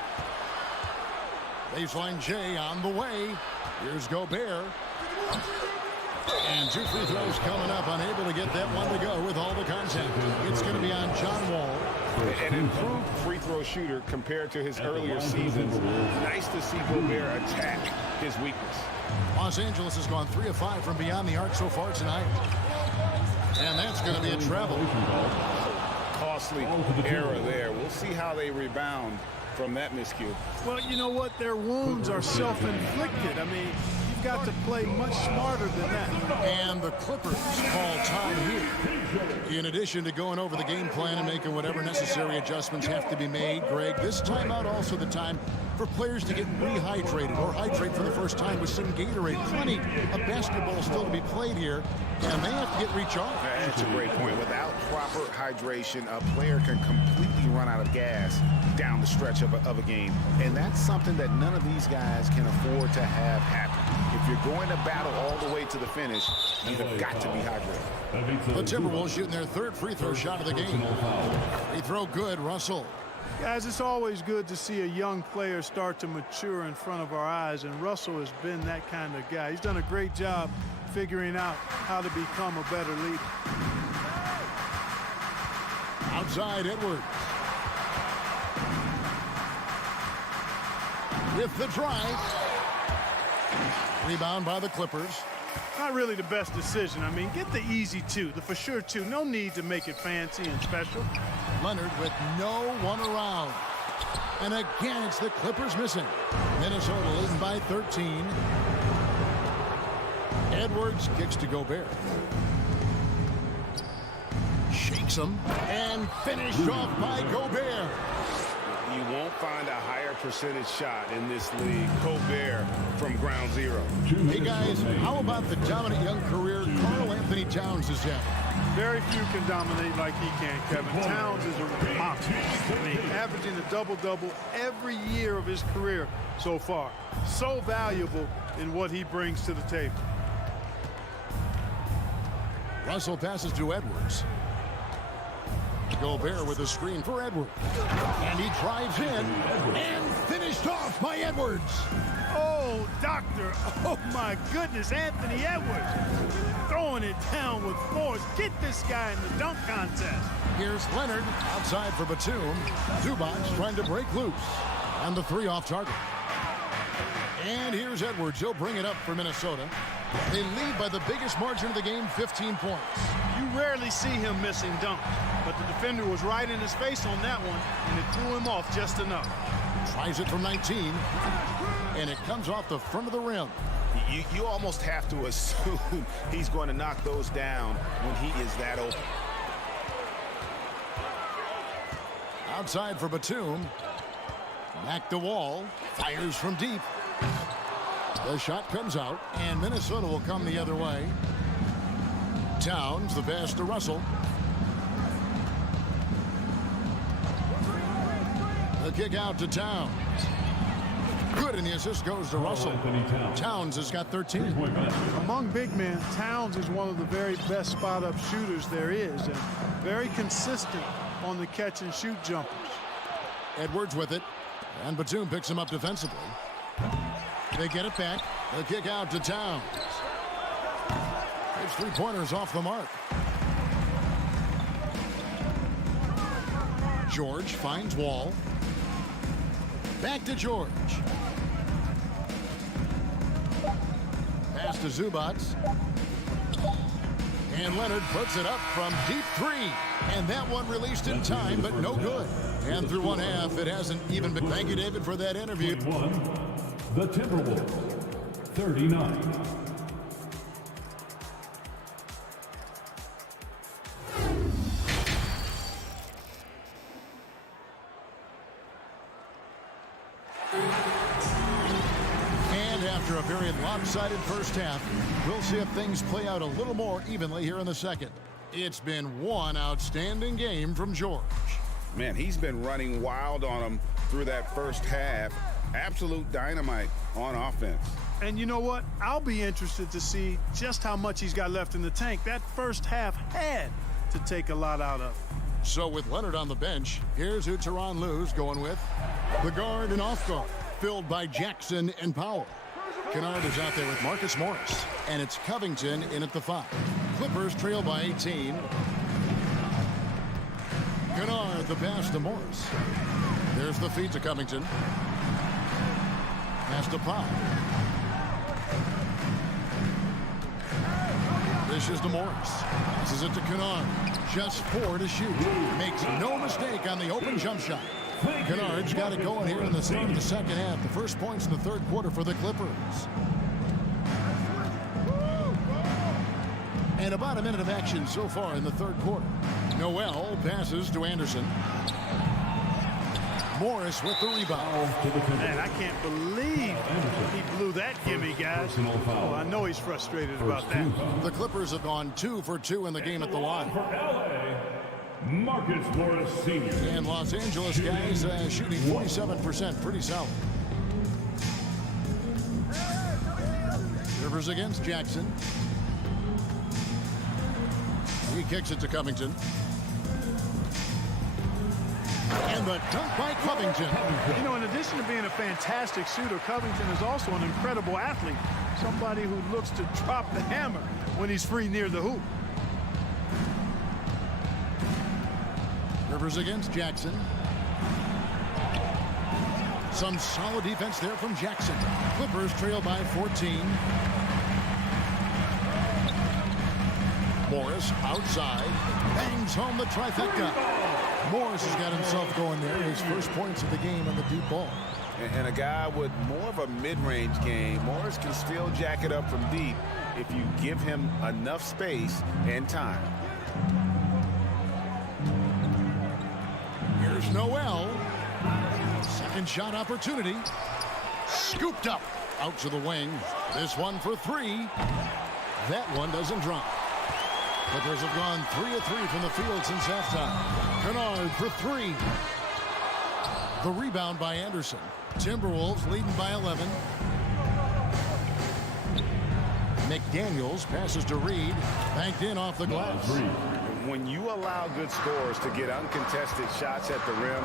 Baseline J on the way. Here's Gobert. And 2 free throws coming up. Unable to get that one to go with all the contact. It's going to be on John Wall. An improved free throw shooter compared to his earlier seasons. Nice to see Gobert attack his weakness. Los Angeles has gone 3 of 5 from beyond the arc so far tonight. And that's going to be a travel. Costly error there. We'll see how they rebound from that miscue. Well, you know what? Their wounds are self-inflicted. I mean, you've got to play much smarter than that. And the Clippers call time here. In addition to going over the game plan and making whatever necessary adjustments have to be made, Greg, this timeout also the time for players to get rehydrated or hydrate for the first time with some Gatorade. Plenty of basketball still to be played here, and they have to get recharged. That's a great point. Without proper hydration, a player can completely run out of gas down the stretch of a game. And that's something that none of these guys can afford to have happen. If you're going to battle all the way to the finish, you've got to be hydrated. The Timberwolves shooting their third free throw shot of the game. Free throw good, Russell. Guys, it's always good to see a young player start to mature in front of our eyes, and Russell has been that kind of guy. He's done a great job figuring out how to become a better leader. Outside, Edwards. With the drive. Rebound by the Clippers. Not really the best decision. I mean, get the easy two, the for sure two. No need to make it fancy and special. Leonard with no one around. And again, it's the Clippers missing. Minnesota leading by 13. Edwards kicks to Gobert. Shakes him and finished off by Gobert. You won't find a higher percentage shot in this league. Gobert from ground zero. Hey guys, how about the dominant young career Karl Anthony Towns has had? Very few can dominate like he can, Kevin. Towns is a monster. I mean, averaging a double-double every year of his career so far. So valuable in what he brings to the table. Russell passes to Edwards. Gobert with a screen for Edwards. And he drives in and finished off by Edwards. Oh, doctor. Oh, my goodness. Anthony Edwards throwing it down with force. Get this guy in the dunk contest. Here's Leonard outside for Batum. Zubac trying to break loose. And the three off target. And here's Edwards. He'll bring it up for Minnesota. They lead by the biggest margin of the game, 15 points. You rarely see him missing dunks, but the defender was right in his face on that one, and it threw him off just enough. Tries it from 19, and it comes off the front of the rim. You almost have to assume he's going to knock those down when he is that open. Outside for Batum. Back to Wall. Fires from deep. The shot comes out, and Minnesota will come the other way. Towns, the pass to Russell. The kick out to Towns. Good, and the assist goes to Russell. Towns has got 13. Among big men, Towns is one of the very best spot-up shooters there is, and very consistent on the catch-and-shoot jumpers. Edwards with it, and Batum picks him up defensively. They get it back. The kick out to Towns. His three-pointers off the mark. George finds Wall. Back to George. Pass to Zubac. And Leonard puts it up from deep three. And that one released in time, but no good. And through one half, it hasn't even been. Thank you, David, for that interview. The Timberwolves, 39. And after a very lopsided first half, we'll see if things play out a little more evenly here in the second. It's been one outstanding game from George. Man, he's been running wild on him through that first half. Absolute dynamite on offense. And you know what? I'll be interested to see just how much he's got left in the tank. That first half had to take a lot out of. So with Leonard on the bench, here's who Tyronn Lue's going with. The guard and off guard, filled by Jackson and Powell. Kennard is out there with Marcus Morris, and it's Covington in at the 5. Clippers trail by 18. Kennard, the pass to Morris. There's the feed to Covington. Pass to Powell. Dishes to Morris. Passes it to Kennard. Just 4 to shoot. Makes no mistake on the open jump shot. Kennard's got it going here in the start of the second half. The first points in the third quarter for the Clippers. And about a minute of action so far in the third quarter. Noel passes to Anderson. Morris with the rebound. Man, I can't believe he blew that gimme, guys. Oh, I know he's frustrated about that. The Clippers have gone 2 for 2 in the game at the line. For LA, Marcus Morris Sr. And Los Angeles guys shooting 47%. Pretty solid. Rivers against Jackson. He kicks it to Covington. And the dunk by Covington. You know, in addition to being a fantastic shooter, Covington is also an incredible athlete. Somebody who looks to drop the hammer when he's free near the hoop. Rivers against Jackson. Some solid defense there from Jackson. Clippers trail by 14. Morris outside. Bangs home the trifecta. Morris has got himself going there. His first points of the game on the deep ball. And a guy with more of a mid-range game, Morris can still jack it up from deep if you give him enough space and time. Here's Noel. Second shot opportunity. Scooped up. Out to the wing. This one for 3. That one doesn't drop. Clippers have gone 3 of 3 from the field since halftime. Kennard for 3. The rebound by Anderson. Timberwolves leading by 11. McDaniels passes to Reed. Banked in off the glass. When you allow good scorers to get uncontested shots at the rim,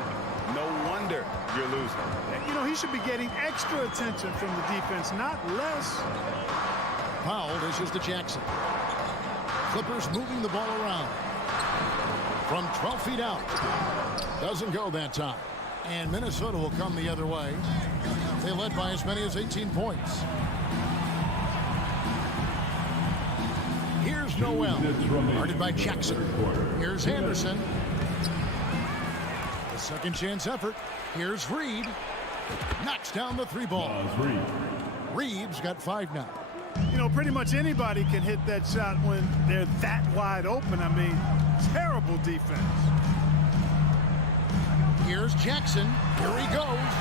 no wonder you're losing. You know, he should be getting extra attention from the defense, not less. Powell dishes to Jackson. Clippers moving the ball around. From 12 feet out. Doesn't go that time. And Minnesota will come the other way. They led by as many as 18 points. Here's Noel. Guarded by Jackson. Here's Anderson. The second chance effort. Here's Reed. Knocks down the 3 ball. Reed's got 5 now. You know, pretty much anybody can hit that shot when they're that wide open. I mean, terrible defense. Here's Jackson. Here he goes.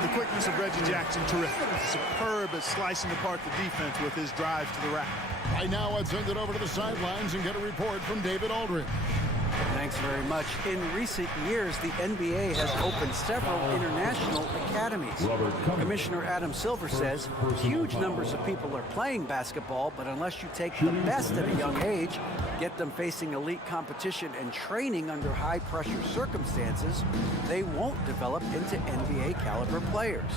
The quickness of Reggie Jackson, terrific. Superb at slicing apart the defense with his drives to the rack. Right now, I'd send it over to the sidelines and get a report from David Aldridge. Thanks very much. In recent years, the NBA has opened several international academies. Commissioner Adam Silver says huge numbers of people are playing basketball, but unless you take the best at a young age, get them facing elite competition and training under high-pressure circumstances, they won't develop into NBA-caliber players.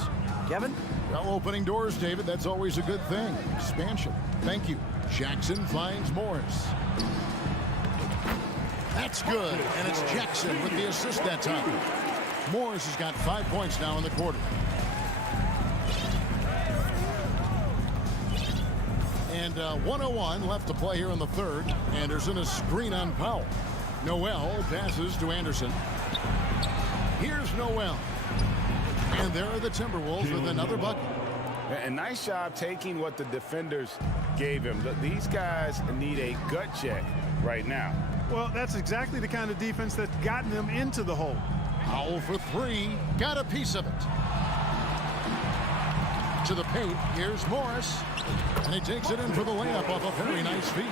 Kevin? Well, opening doors, David, that's always a good thing. Expansion. Thank you. Jackson finds Morris. That's good, and it's Jackson with the assist that time. Morris has got 5 points now in the quarter. And 1:01 left to play here in the third. Anderson a screen on Powell. Noel passes to Anderson. Here's Noel. And there are the Timberwolves with another bucket. And nice job taking what the defenders gave him. These guys need a gut check right now. Well, that's exactly the kind of defense that's gotten them into the hole. Powell for 3. Got a piece of it. To the paint. Here's Morris. And he takes it in for the layup off a very nice feed.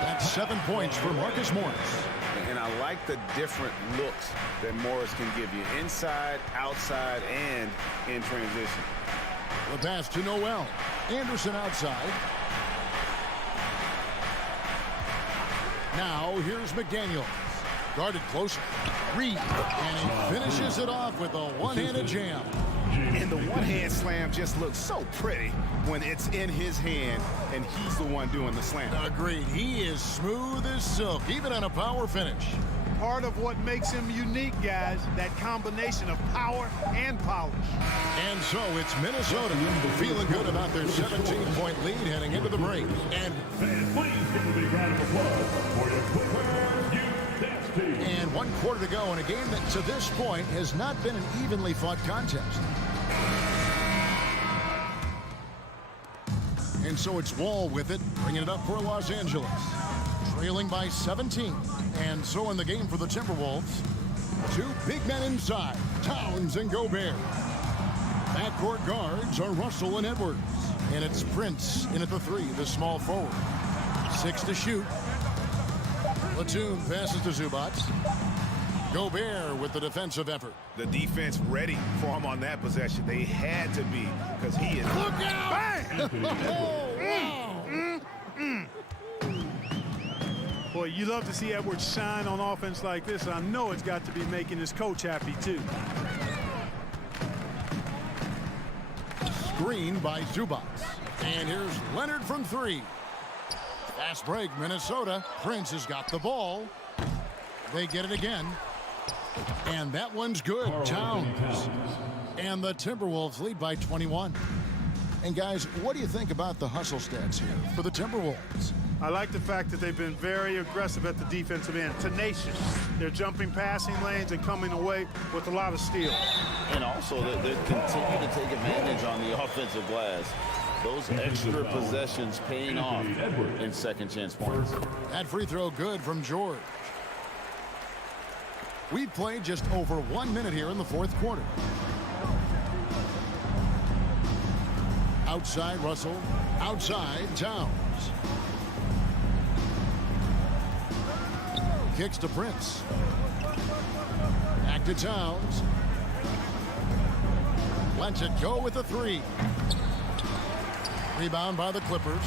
That's 7 points for Marcus Morris. And I like the different looks that Morris can give you. Inside, outside, and in transition. The pass to Noel. Anderson outside. Now here's McDaniels. Guarded closer. Reed. And he finishes it off with a one-handed jam. And the one-hand slam just looks so pretty when it's in his hand and he's the one doing the slam. Agreed. He is smooth as silk, even on a power finish. Part of what makes him unique, guys, that combination of power and polish. And so it's Minnesota feeling good about their 17-point lead heading into the break. And please give a big round of applause for your Clippers youth And 1 quarter to go in a game that to this point has not been an evenly fought contest. And so it's Wall with it, bringing it up for Los Angeles. Trailing by 17. And so in the game for the Timberwolves, 2 big men inside, Towns and Gobert. Backcourt guards are Russell and Edwards. And it's Prince in at the 3, the small forward. 6 to shoot. Platoon passes to Zubac. Gobert with the defensive effort. The defense ready for him on that possession. They had to be, because he is... Look out! Bang! Boy, you love to see Edwards shine on offense like this. I know it's got to be making his coach happy, too. Screen by Zubac. And here's Leonard from 3. Fast break, Minnesota. Prince has got the ball. They get it again. And that one's good. Towns. And the Timberwolves lead by 21. And guys, what do you think about the hustle stats here for the Timberwolves? I like the fact that they've been very aggressive at the defensive end. Tenacious. They're jumping passing lanes and coming away with a lot of steals. And also, they're continuing to take advantage on the offensive glass. Those extra possessions paying off in second chance points. That free throw good from George. We've played just over 1 minute here in the 4th quarter. Outside Russell. Outside Towns. Kicks to Prince. Back to Towns. Lets it go with the 3. Rebound by the Clippers.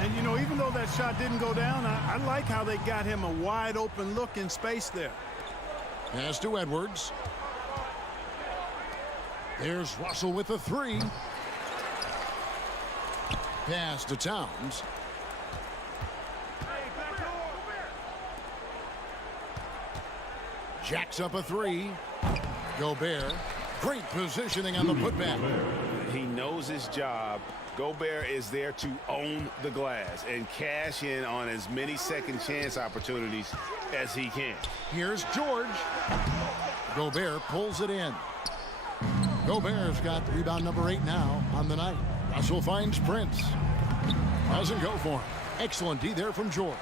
And, you know, even though that shot didn't go down, I like how they got him a wide open look in space there. Pass to Edwards. There's Russell with the 3. Pass to Towns. Jacks up a 3. Gobert. Great positioning on the putback. He knows his job. Gobert is there to own the glass and cash in on as many second chance opportunities as he can. Here's George. Gobert pulls it in. Gobert's got rebound number 8 now on the night. Russell finds Prince. Doesn't go for him. Excellent D there from George.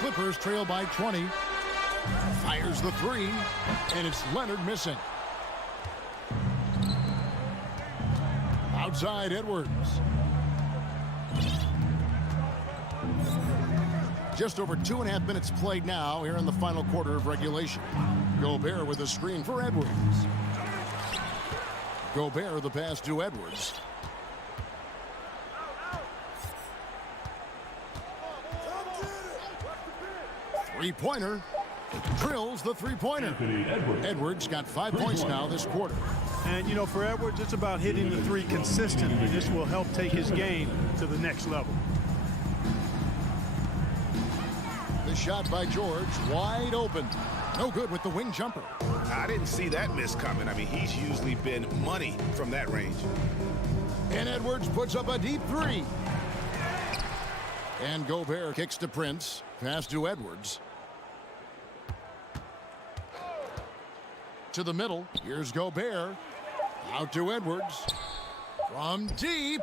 Clippers trail by 20. Fires the 3. And it's Leonard missing. Outside Edwards. Just over 2.5 minutes played now here in the final quarter of regulation. Gobert with a screen for Edwards. Gobert the pass to Edwards. Three-pointer. Drills the three-pointer. Edwards got 5 points now this quarter. And, you know, for Edwards, it's about hitting the 3 consistently. This will help take his game to the next level. The shot by George, wide open. No good with the wing jumper. I didn't see that miss coming. I mean, he's usually been money from that range. And Edwards puts up a deep 3. And Gobert kicks to Prince. Pass to Edwards. To the middle. Here's Gobert. Out to Edwards. From deep.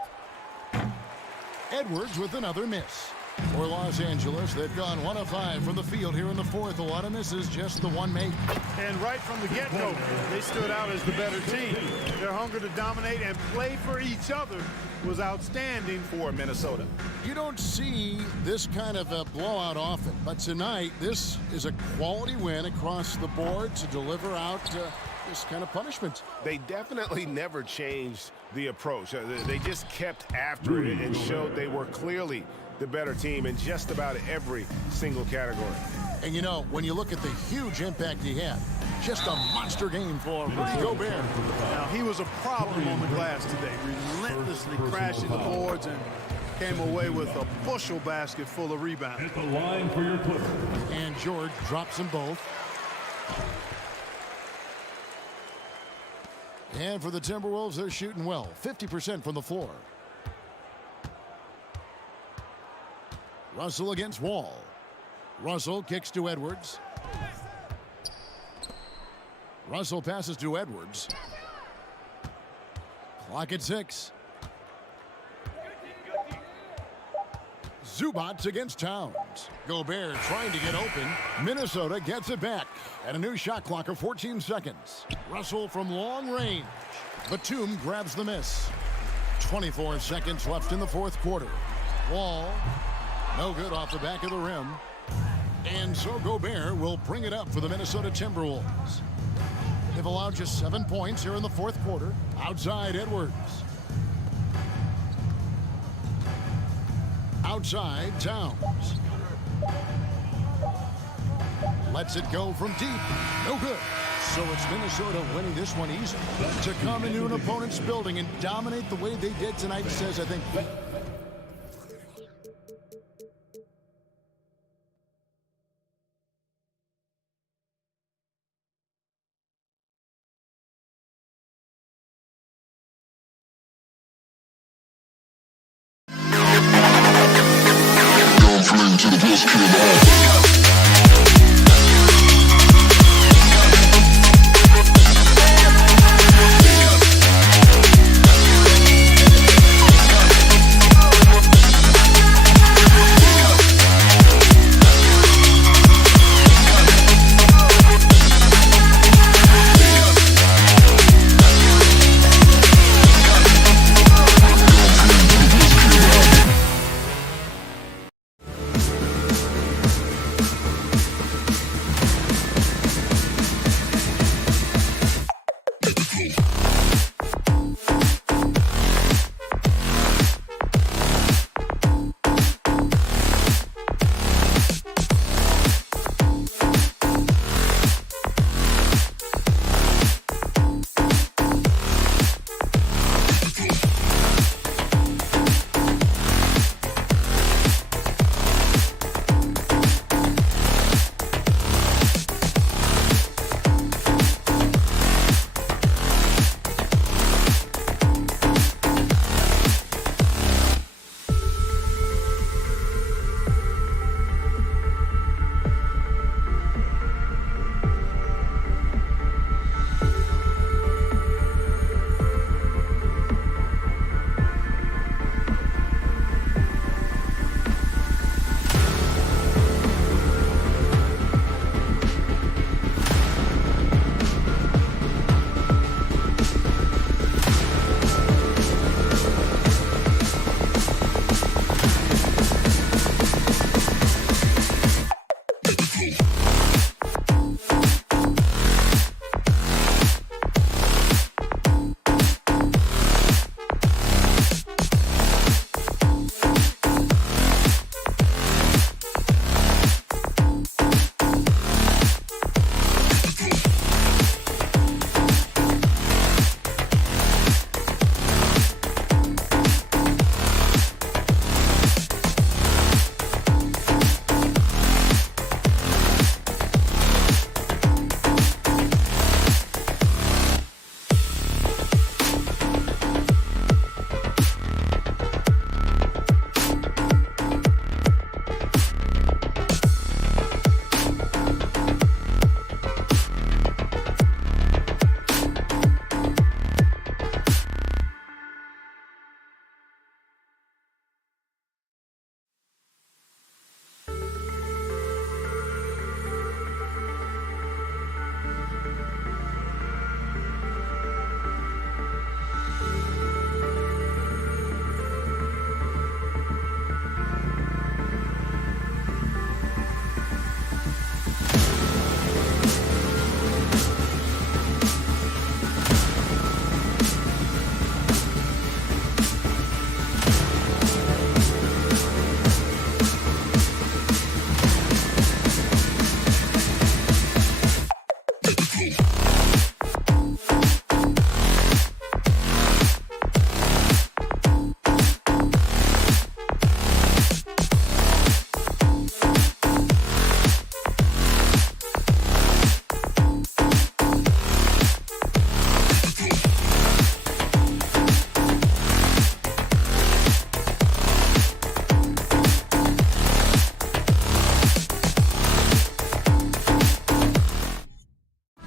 Edwards with another miss. For Los Angeles, they've gone 1 of 5 from the field here in the 4th. A lot of misses, just the 1 made. And right from the get-go, they stood out as the better team. Their hunger to dominate and play for each other was outstanding for Minnesota. You don't see this kind of a blowout often, but tonight, this is a quality win across the board to deliver out this kind of punishment. They definitely never changed the approach. They just kept after it and showed they were clearly the better team in just about every single category. And you know, when you look at the huge impact he had, just a monster game for Rudy Gobert. Now, he was a problem on the glass today, relentlessly crashing the boards and came away with a bushel basket full of rebounds. At the line for your Clippers. And George drops them both. And for the Timberwolves, they're shooting well, 50% from the floor. Russell against Wall. Russell kicks to Edwards. Russell passes to Edwards. Clock at 6. Zubac against Towns. Gobert trying to get open. Minnesota gets it back. And a new shot clock of 14 seconds. Russell from long range. Batum grabs the miss. 24 seconds left in the fourth quarter. Wall, no good off the back of the rim. And so Gobert will bring it up for the Minnesota Timberwolves. They've allowed just 7 points here in the fourth quarter. Outside Edwards. Outside Towns. Lets it go from deep. No good. So it's Minnesota winning this one easy. To come into an opponent's building and dominate the way they did tonight says, I think, to the best kid.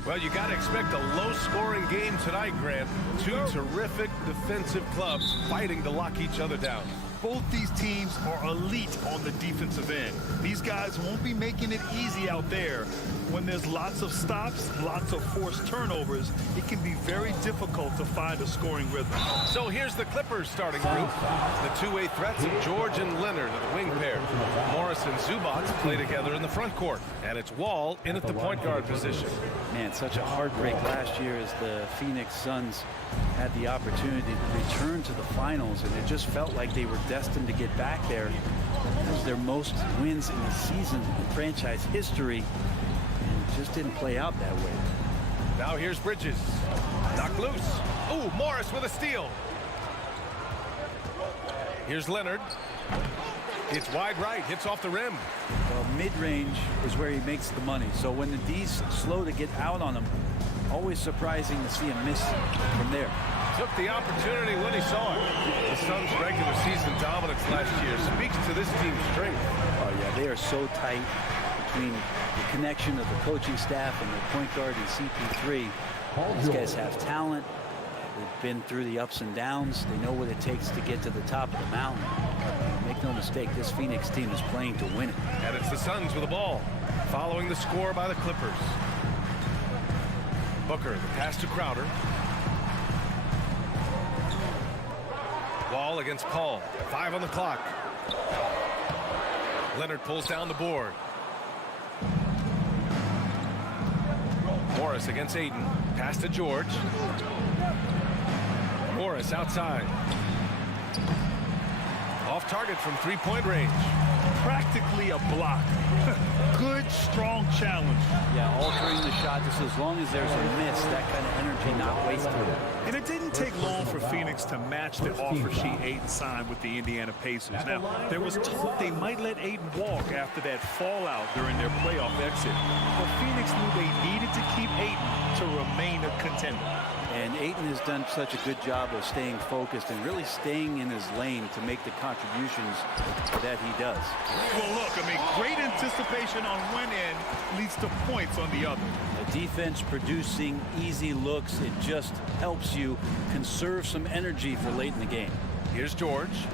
Well, you got to expect a low-scoring game tonight, Grant. Two terrific defensive clubs fighting to lock each other down. Both these teams are elite on the defensive end. These guys won't be making it easy out there. When there's lots of stops, lots of forced turnovers, it can be very difficult to find a scoring rhythm. So here's the Clippers starting group. The two-way threats of George and Leonard are the wing pair. Morris and Zubac play together in the front court. And it's Wall in at the point guard position. Man, such a heartbreak last year as the Phoenix Suns had the opportunity to return to the finals, and it just felt like they were destined to get back there. It was their most wins in the season in franchise history, and it just didn't play out that way. Now here's Bridges. Knocked loose. Ooh, Morris with a steal. Here's Leonard. It's wide right, hits off the rim. Well, mid-range is where he makes the money. So when the D's slow to get out on him, always surprising to see him miss from there. Took the opportunity when he saw it. The Suns' regular season dominance last year speaks to this team's strength. Oh, yeah, they are so tight between the connection of the coaching staff and the point guard and CP3. These guys have talent. They've been through the ups and downs. They know what it takes to get to the top of the mountain. Make no mistake, this Phoenix team is playing to win it. And it's the Suns with the ball, following the score by the Clippers. Booker, the pass to Crowder. Wall against Paul. 5 on the clock. Leonard pulls down the board. Morris against Ayton. Pass to George. Morris outside. Off target from three-point range. Practically a block. Good, strong challenge. Yeah, altering the shot just as long as there's a miss, that kind of energy not wasted. And it didn't take long for Phoenix to match the offer sheet Ayton signed with the Indiana Pacers. Now, there was talk they might let Ayton walk after that fallout during their playoff exit. But Phoenix knew they needed to keep Ayton to remain a contender. And Ayton has done such a good job of staying focused and really staying in his lane to make the contributions that he does. Well, look, I mean, great anticipation on one end leads to points on the other. The defense producing easy looks, it just helps you conserve some energy for late in the game. Here's George,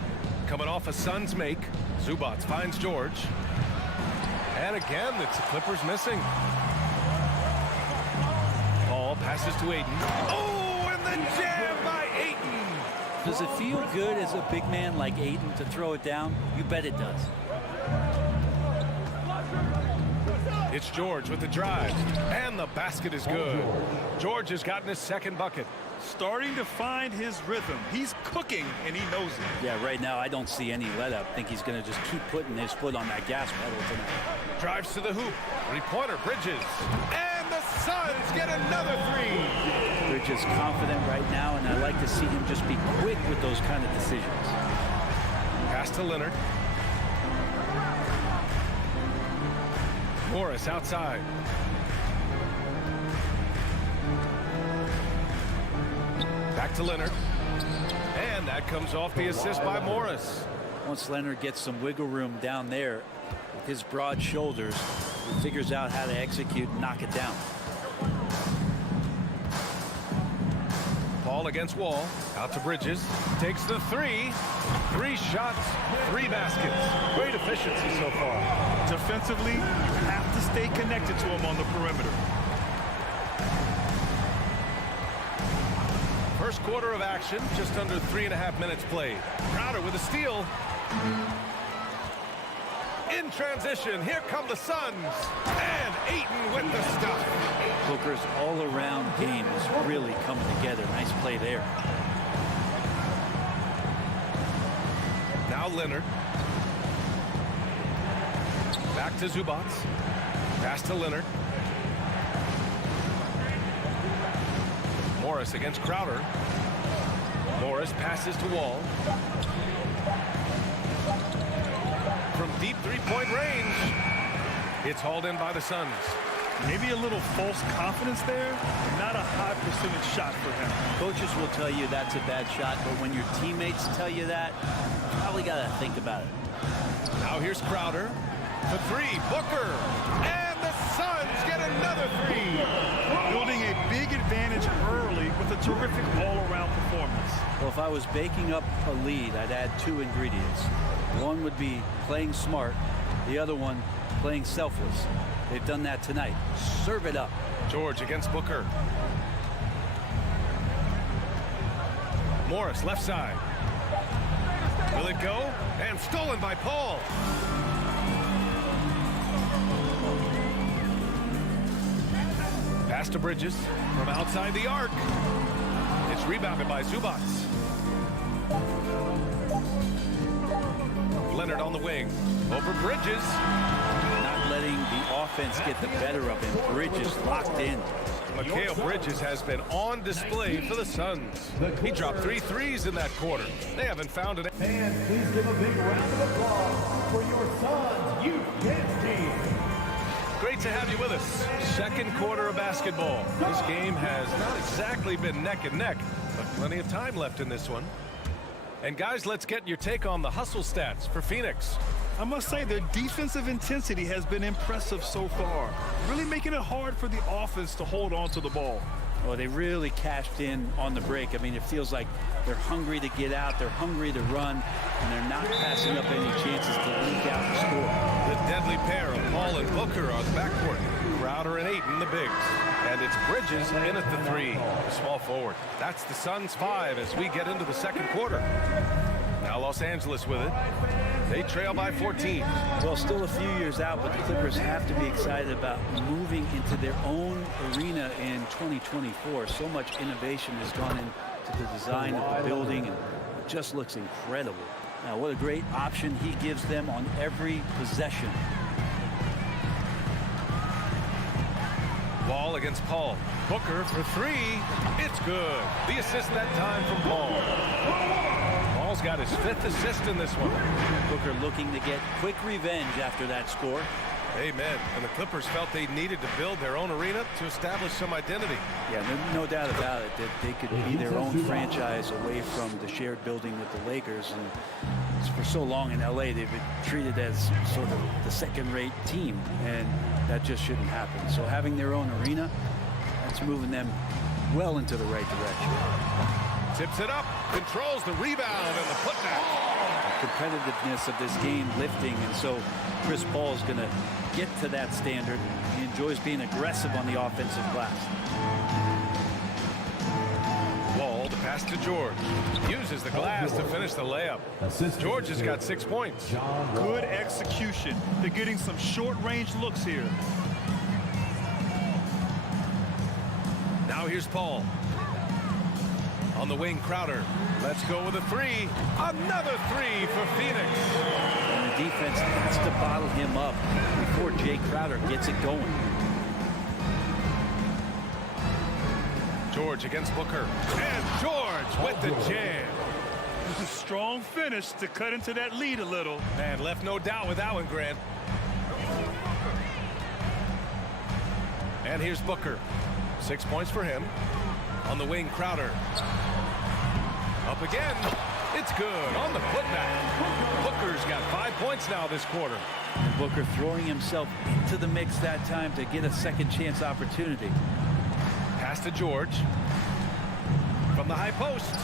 coming off a Suns make. Zubac finds George. And again, it's the Clippers missing. Ball passes to Ayton. Oh, and the jam by Ayton! Does it feel good as a big man like Ayton to throw it down? You bet it does. It's George with the drive, and the basket is good. George has gotten his second bucket. Starting to find his rhythm. He's cooking, and he knows it. Yeah, right now I don't see any let-up. I think he's going to just keep putting his foot on that gas pedal tonight. Drives to the hoop. Three-pointer, Bridges. And the Suns get another three. Bridges confident right now, and I like to see him just be quick with those kind of decisions. Pass to Leonard. Morris outside. Back to Leonard. And that comes off the assist by Morris. Once Leonard gets some wiggle room down there with his broad shoulders, he figures out how to execute and knock it down. Paul against Wall. Out to Bridges. Takes the three. 3 shots, 3 baskets. Great efficiency so far. Defensively, you have to stay connected to him on the perimeter. First quarter of action, just under 3.5 minutes played. Crowder with a steal. In transition, here come the Suns. And Ayton with the stuff. Booker's all-around game is really coming together. Nice play there. Now Leonard. Back to Zubac. Pass to Leonard. Morris against Crowder. Morris passes to Wall. From deep three-point range. It's hauled in by the Suns. Maybe a little false confidence there. Not a high percentage shot for him. Coaches will tell you that's a bad shot, but when your teammates tell you that, you probably got to think about it. Now here's Crowder. The three, Booker. And the Suns get another three. terrific all-around performance. Well, if I was baking up a lead, I'd add 2 ingredients. One would be playing smart. The other one, playing selfless. They've done that tonight. Serve it up. George against Booker. Morris, left side. Will it go? And stolen by Paul. Pass to Bridges from outside the arc. It's rebounded by Zubats. Leonard on the wing. Over Bridges. Not letting the offense get the better of him. Bridges locked in. Mikal Bridges has been on display for the Suns. He dropped 3 threes in that quarter. They haven't found it. And please give a big round of applause for your Suns youth dance team. Great to have you with us. Second quarter of basketball. This game has not exactly been neck and neck, but plenty of time left in this one. And guys, let's get your take on the hustle stats for Phoenix. I must say their defensive intensity has been impressive so far, really making it hard for the offense to hold on to the ball. Well, they really cashed in on the break. I mean, it feels like they're hungry to get out, they're hungry to run, and they're not passing up any chances to leak out and score. The deadly pair of Paul and Booker are the backcourt. Crowder and Ayton, the bigs. And it's Bridges in at the 3, the small forward. That's the Suns' 5 as we get into the second quarter. Now Los Angeles with it. They trail by 14. Well, still a few years out, but the Clippers have to be excited about moving into their own arena in 2024. So much innovation has gone into the design of the building, and it just looks incredible. Now, what a great option he gives them on every possession. Ball against Paul. Booker for 3. It's good. The assist that time from Paul. Paul's got his 5th assist in this one. Booker looking to get quick revenge after that score. Amen. And the Clippers felt they needed to build their own arena to establish some identity. Yeah, no doubt about it that they could be their own franchise away from the shared building with the Lakers. And for so long in LA, they've been treated as sort of the second-rate team, and that just shouldn't happen. So having their own arena, that's moving them well into the right direction. Tips it up, controls the rebound and the putback. The competitiveness of this game lifting, and so Chris Paul is going to get to that standard. He enjoys being aggressive on the offensive glass. Wall to pass to George. Uses the glass to finish the layup. George has got 6 points. Good execution. They're getting some short-range looks here. Now here's Paul. On the wing, Crowder. Let's go with a 3. Another 3 for Phoenix. And the defense has to bottle him up before Jay Crowder gets it going. George against Booker. And George with the jam. It's a strong finish to cut into that lead a little. Man, left no doubt with that one, Grant. And here's Booker. 6 points for him. On the wing, Crowder. Up again. It's good on the putback. Booker's got 5 points now this quarter. And Booker throwing himself into the mix that time to get a second chance opportunity. Pass to George. From the high post.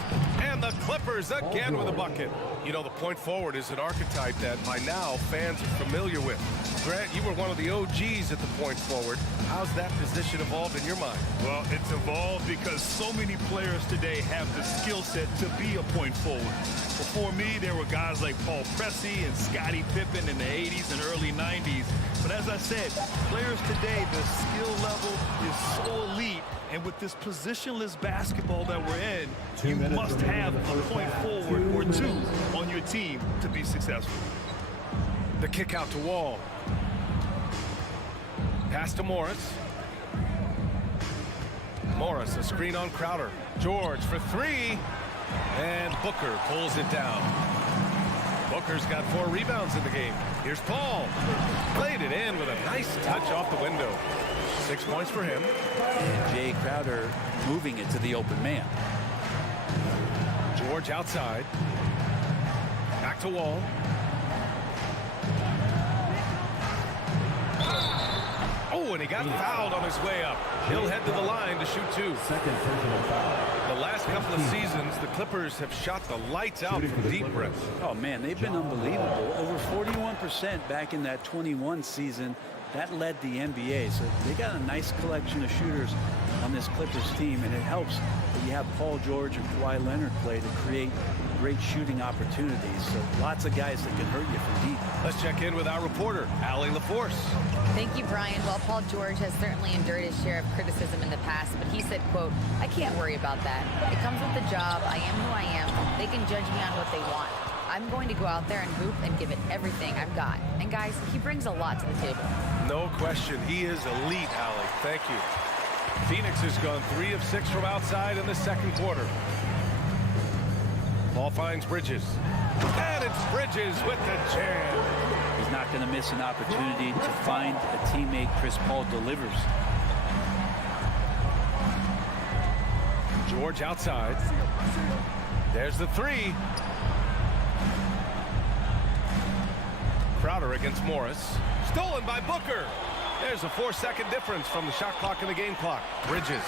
And the Clippers again with a bucket. You know, the point forward is an archetype that by now fans are familiar with. Grant, you were one of the OGs at the point forward. How's that position evolved in your mind? Well, it's evolved because so many players today have the skill set to be a point forward. Before me, there were guys like Paul Pressey and Scottie Pippen in the 80s and early 90s. But as I said, players today, the skill level is so elite. And with this positionless basketball that we're in, you must have a point forward or 2 on your team to be successful. The kick out to Wall. Pass to Morris. Morris, a screen on Crowder. George for 3. And Booker pulls it down. Booker's got 4 rebounds in the game. Here's Paul. Played it in with a nice touch off the window. 6 points for him. And Jay Crowder moving it to the open man. George outside. Back to Wall. Oh, Oh, and he got fouled on his way up. He'll head to the line to shoot 2. Second personal foul. The last couple of seasons, the Clippers have shot the lights out from deep breath. Oh, man, they've been unbelievable. Over 41% back in that 21 season. That led the NBA. So they got a nice collection of shooters on this Clippers team, and it helps that you have Paul George and Kawhi Leonard play to create great shooting opportunities. So lots of guys that can hurt you from deep. Let's check in with our reporter, Allie LaForce. Thank you, Brian. Well, Paul George has certainly endured his share of criticism in the past, but he said, quote, "I can't worry about that. It comes with the job. I am who I am. They can judge me on what they want. I'm going to go out there and hoop and give it everything I've got." And guys, he brings a lot to the table. No question. He is elite, Allie. Thank you. Phoenix has gone 3 of 6 from outside in the second quarter. Ball finds Bridges. And it's Bridges with the jam. He's not going to miss an opportunity to find a teammate. Chris Paul delivers. George outside. There's the 3. Crowder against Morris. Stolen by Booker. There's a 4-second difference from the shot clock and the game clock. Bridges.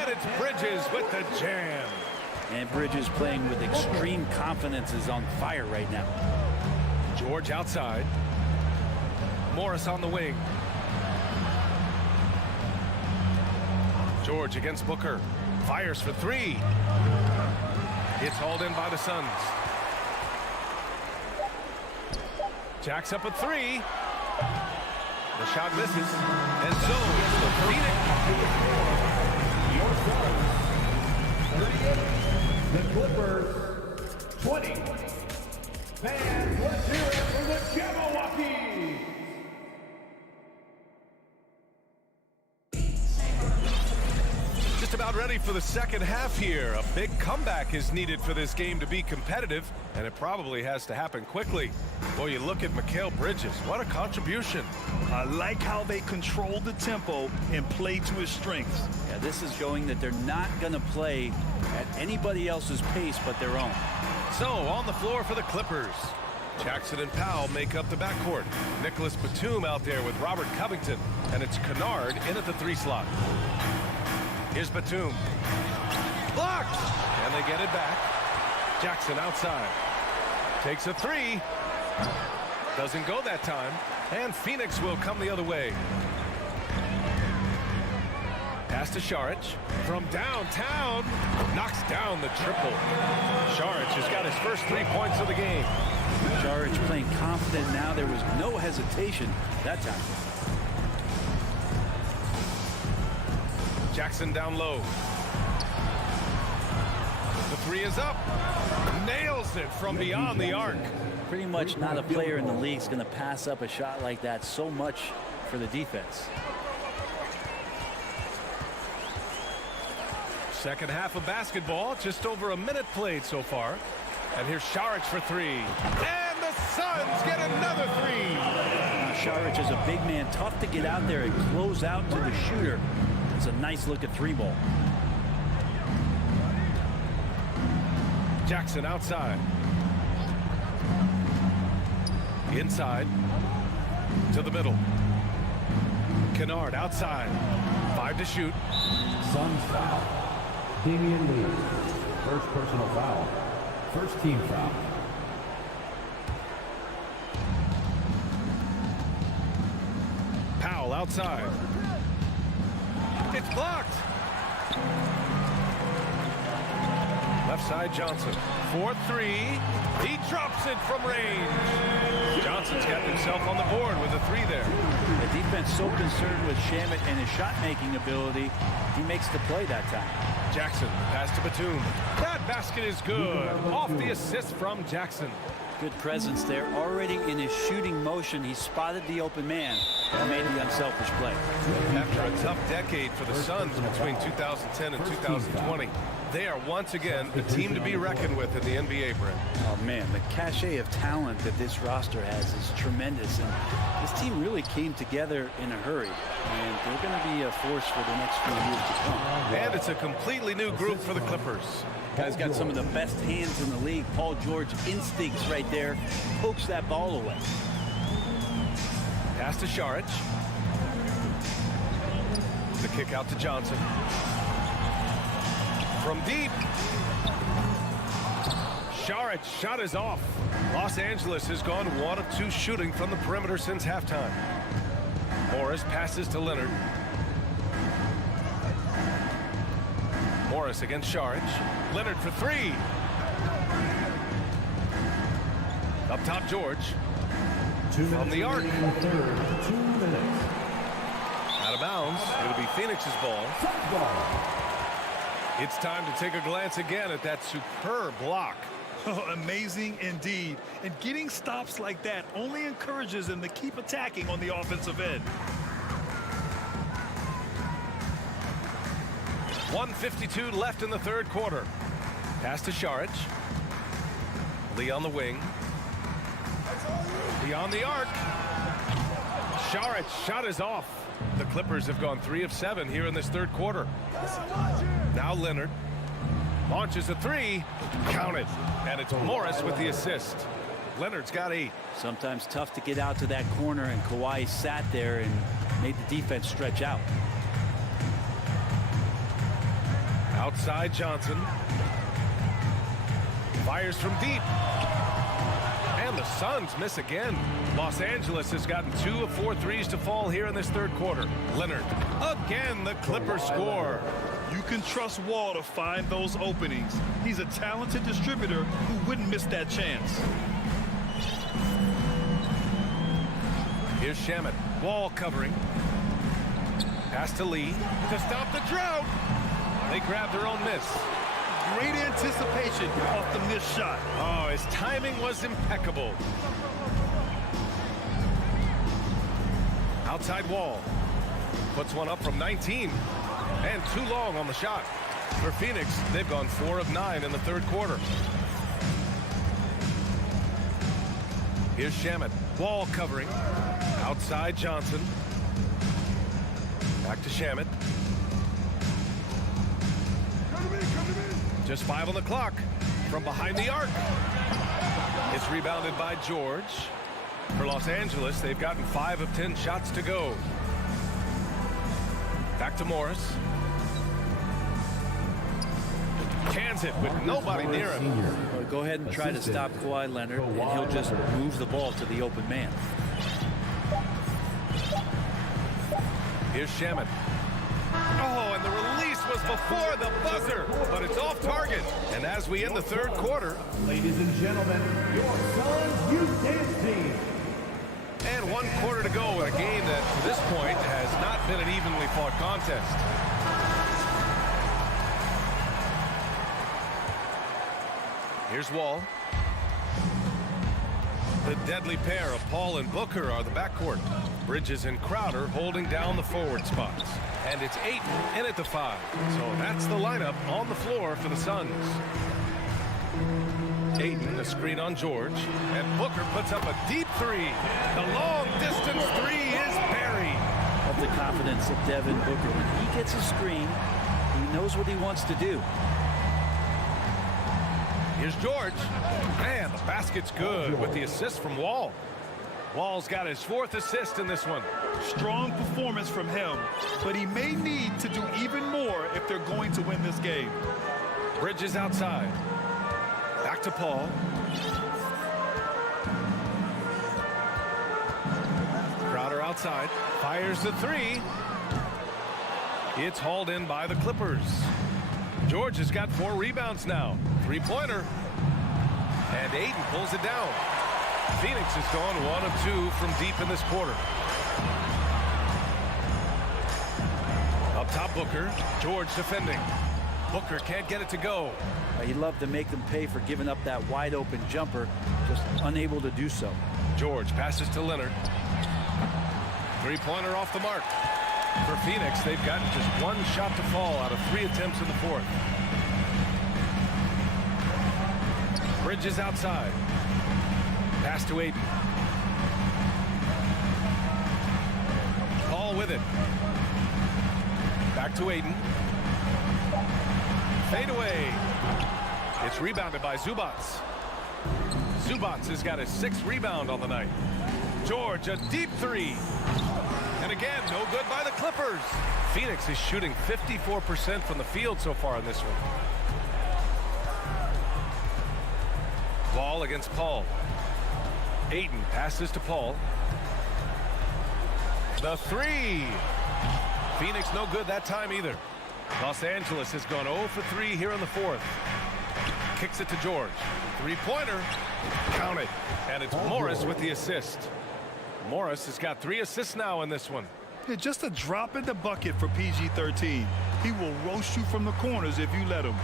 And it's Bridges with the jam. And Bridges playing with extreme confidence is on fire right now. George outside. Morris on the wing. George against Booker. Fires for 3. It's hauled in by the Suns. Jacks up a 3. The shot misses. And so it's the Phoenix. The Clippers 20. Fans, let's hear it for the Jabberwockies. Just about ready for the second half here. A big comeback is needed for this game to be competitive, and it probably has to happen quickly. Boy, you look at Mikal Bridges. What a contribution. I like how they control the tempo and play to his strengths. Yeah, this is showing that they're not going to play at anybody else's pace but their own. So, on the floor for the Clippers. Jackson and Powell make up the backcourt. Nicholas Batum out there with Robert Covington, and it's Kennard in at the 3 slot. Here's Batum. Blocked! And they get it back. Jackson outside. Takes a 3. Doesn't go that time. And Phoenix will come the other way. Pass to Šarić. From downtown. Knocks down the triple. Šarić has got his first 3 points of the game. Šarić playing confident now. There was no hesitation that time. Jackson down low. The 3 is up. Nails it from beyond the arc. Pretty much not a player in the league is going to pass up a shot like that so much for the defense. Second half of basketball, just over a minute played so far. And here's Šarić for 3. And the Suns get another 3. Šarić is a big man, tough to get out there and close out to the shooter. It's a nice look at 3 ball. Jackson outside. Inside. To the middle. Kennard outside. 5 to shoot. Suns foul. Damian Lee. First personal foul. First team foul. Powell outside. It's blocked. Left side Johnson. 4-3. He drops it from range. Johnson's got himself on the board with a 3 there. The defense so concerned with Shamet and his shot-making ability, he makes the play that time. Jackson, pass to Batum. That basket is good. Off the assist from Jackson. Good presence there. Already in his shooting motion, he spotted the open man and made the unselfish play. After a tough decade for the Suns between 2010 and 2020, they are once again a team to be reckoned with in the NBA, Brent. Oh, man, the cachet of talent that this roster has is tremendous. And this team really came together in a hurry. And they're going to be a force for the next few years to come. And it's a completely new group for the Clippers. Guy's got some of the best hands in the league. Paul George instincts right there. Pokes that ball away. Pass to Šarić. The kick out to Johnson. From deep. Sharic's shot is off. Los Angeles has gone 1 of 2 shooting from the perimeter since halftime. Morris passes to Leonard. Morris against Sharic. Leonard for 3. Up top, George. From the arc. 2 minutes. Out of bounds. It'll be Phoenix's ball. It's time to take a glance again at that superb block. Oh, amazing indeed. And getting stops like that only encourages them to keep attacking on the offensive end. 1:52 left in the third quarter. Pass to Sharic. Lee on the wing. Beyond the arc. Sharic's shot is off. The Clippers have gone 3 of 7 here in this third quarter. Now Leonard launches a 3. Count it. And it's Morris with the assist. Leonard's got 8. Sometimes tough to get out to that corner, and Kawhi sat there and made the defense stretch out. Outside Johnson. Fires from deep. And the Suns miss again. Los Angeles has gotten 2 of 4 threes to fall here in this third quarter. Leonard. Again, the Clippers score. You can trust Wall to find those openings. He's a talented distributor who wouldn't miss that chance. Here's Shamet. Wall covering. Pass to Lee to stop the drought. They grab their own miss. Great anticipation off the missed shot. Oh, his timing was impeccable. Outside Wall. Puts one up from 19. And too long on the shot. For Phoenix, they've gone 4 of 9 in the third quarter. Here's Shamet. Wall covering. Outside Johnson. Back to Shamet. Just 5 on the clock. From behind the arc. It's rebounded by George. For Los Angeles, they've gotten 5 of 10 shots to go. Back to Morris. Cans it with nobody near him. Well, go ahead and try to stop Kawhi Leonard, and he'll just move the ball to the open man. Here's Shamet. Oh, and the release was before the buzzer, but it's off target. And as we end the third quarter, Ladies and gentlemen, your Suns Youth Dance Team. and 1 quarter to go in a game that, to this point, has not been an evenly fought contest. Here's Wall. The deadly pair of Paul and Booker are the backcourt. Bridges and Crowder holding down the forward spots. And it's Ayton in at the 5. So that's the lineup on the floor for the Suns. Ayton, a screen on George. And Booker puts up a deep 3. The long-distance 3 is buried. Of the confidence of Devin Booker. When he gets a screen, he knows what he wants to do. Here's George. Man, the basket's good with the assist from Wall. Wall's got his 4th assist in this one. Strong performance from him, but he may need to do even more if they're going to win this game. Bridges outside. Back to Paul. Crowder outside. Fires the 3. It's hauled in by the Clippers. George has got 4 rebounds now. 3-pointer. And Ayton pulls it down. Phoenix has gone 1 of 2 from deep in this quarter. Up top, Booker. George defending. Booker can't get it to go. He'd love to make them pay for giving up that wide open jumper, just unable to do so. George passes to Leonard. 3-pointer off the mark. For Phoenix, they've gotten just 1 shot to fall out of 3 attempts in the 4th. Bridges outside. Pass to Ayton. Paul with it. Back to Ayton. Fade away. It's rebounded by Zubats. Zubats has got his 6th rebound on the night. George, a deep 3. And again, no good by the Clippers. Phoenix is shooting 54% from the field so far in this one. Ball against Paul. Ayton passes to Paul. The three. Phoenix no good that time either. Los Angeles has gone 0 for 3 here in the fourth. Kicks it to George. Three-pointer. Count it. And it's Morris with the assist. Morris has got 3 assists now in this one. Yeah, just a drop in the bucket for PG-13. He will roast you from the corners if you let him.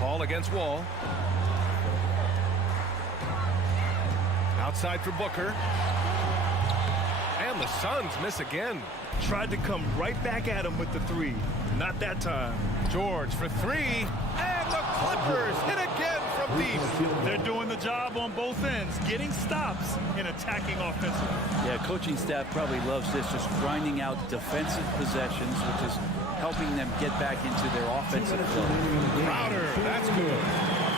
Paul against Wall. Outside for Booker. And the Suns miss again. Tried to come right back at him with the three. Not that time. George for 3. And the Clippers hit again from deep. They're doing the job on both ends, getting stops and attacking offensively. Yeah, coaching staff probably loves this, just grinding out defensive possessions, which is helping them get back into their offensive flow. Crowder, that's good.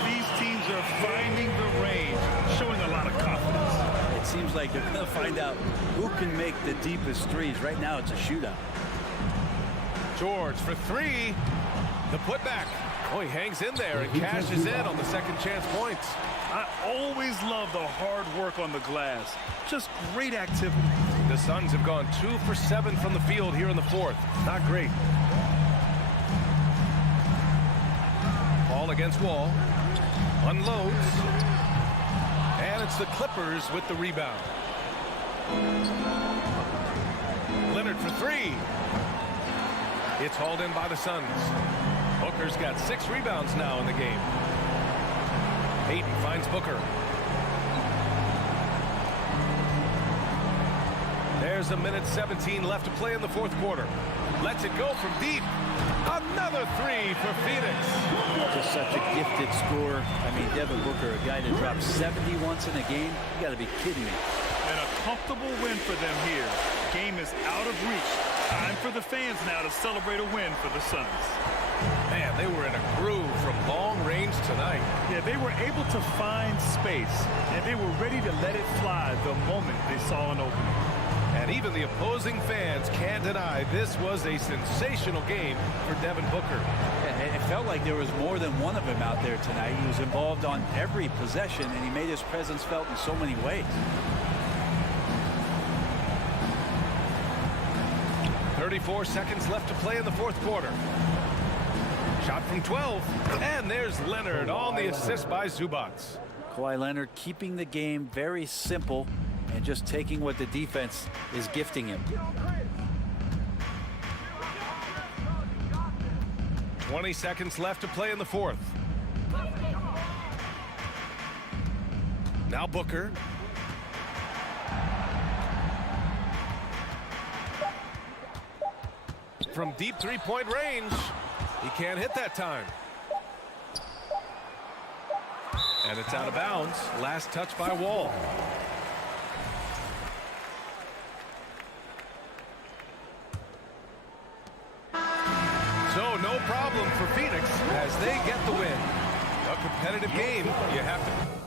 These teams are finding the range, showing a lot of confidence. It seems like they're going to find out who can make the deepest threes. Right now, it's a shootout. George for 3. The putback. Oh, he hangs in there and cashes in on the second chance points. I always love the hard work on the glass. Just great activity. The Suns have gone 2 for 7 from the field here in the fourth. Not great. Paul against Wall. Unloads. And it's the Clippers with the rebound. Leonard for 3. It's hauled in by the Suns. Booker's got 6 rebounds now in the game. Ayton finds Booker. There's a minute 17 left to play in the fourth quarter. Lets it go from deep. Another 3 for Phoenix. Just such a gifted scorer. I mean, Devin Booker, a guy that drops 70 once in a game. You got to be kidding me. And a comfortable win for them here. Game is out of reach. Time for the fans now to celebrate a win for the Suns. Man, they were in a groove from long range tonight. Yeah, they were able to find space, and they were ready to let it fly the moment they saw an opening. And even the opposing fans can't deny this was a sensational game for Devin Booker. Yeah, it felt like there was more than one of them out there tonight. He was involved on every possession, and he made his presence felt in so many ways. 34 seconds left to play in the fourth quarter. Shot from 12. And there's Leonard on the assist by Zubac. Kawhi Leonard keeping the game very simple and just taking what the defense is gifting him. 20 seconds left to play in the fourth. Now Booker. From deep three-point range. He can't hit that time. And it's out of bounds. Last touch by Wall. So no problem for Phoenix as they get the win. A competitive game, you have to...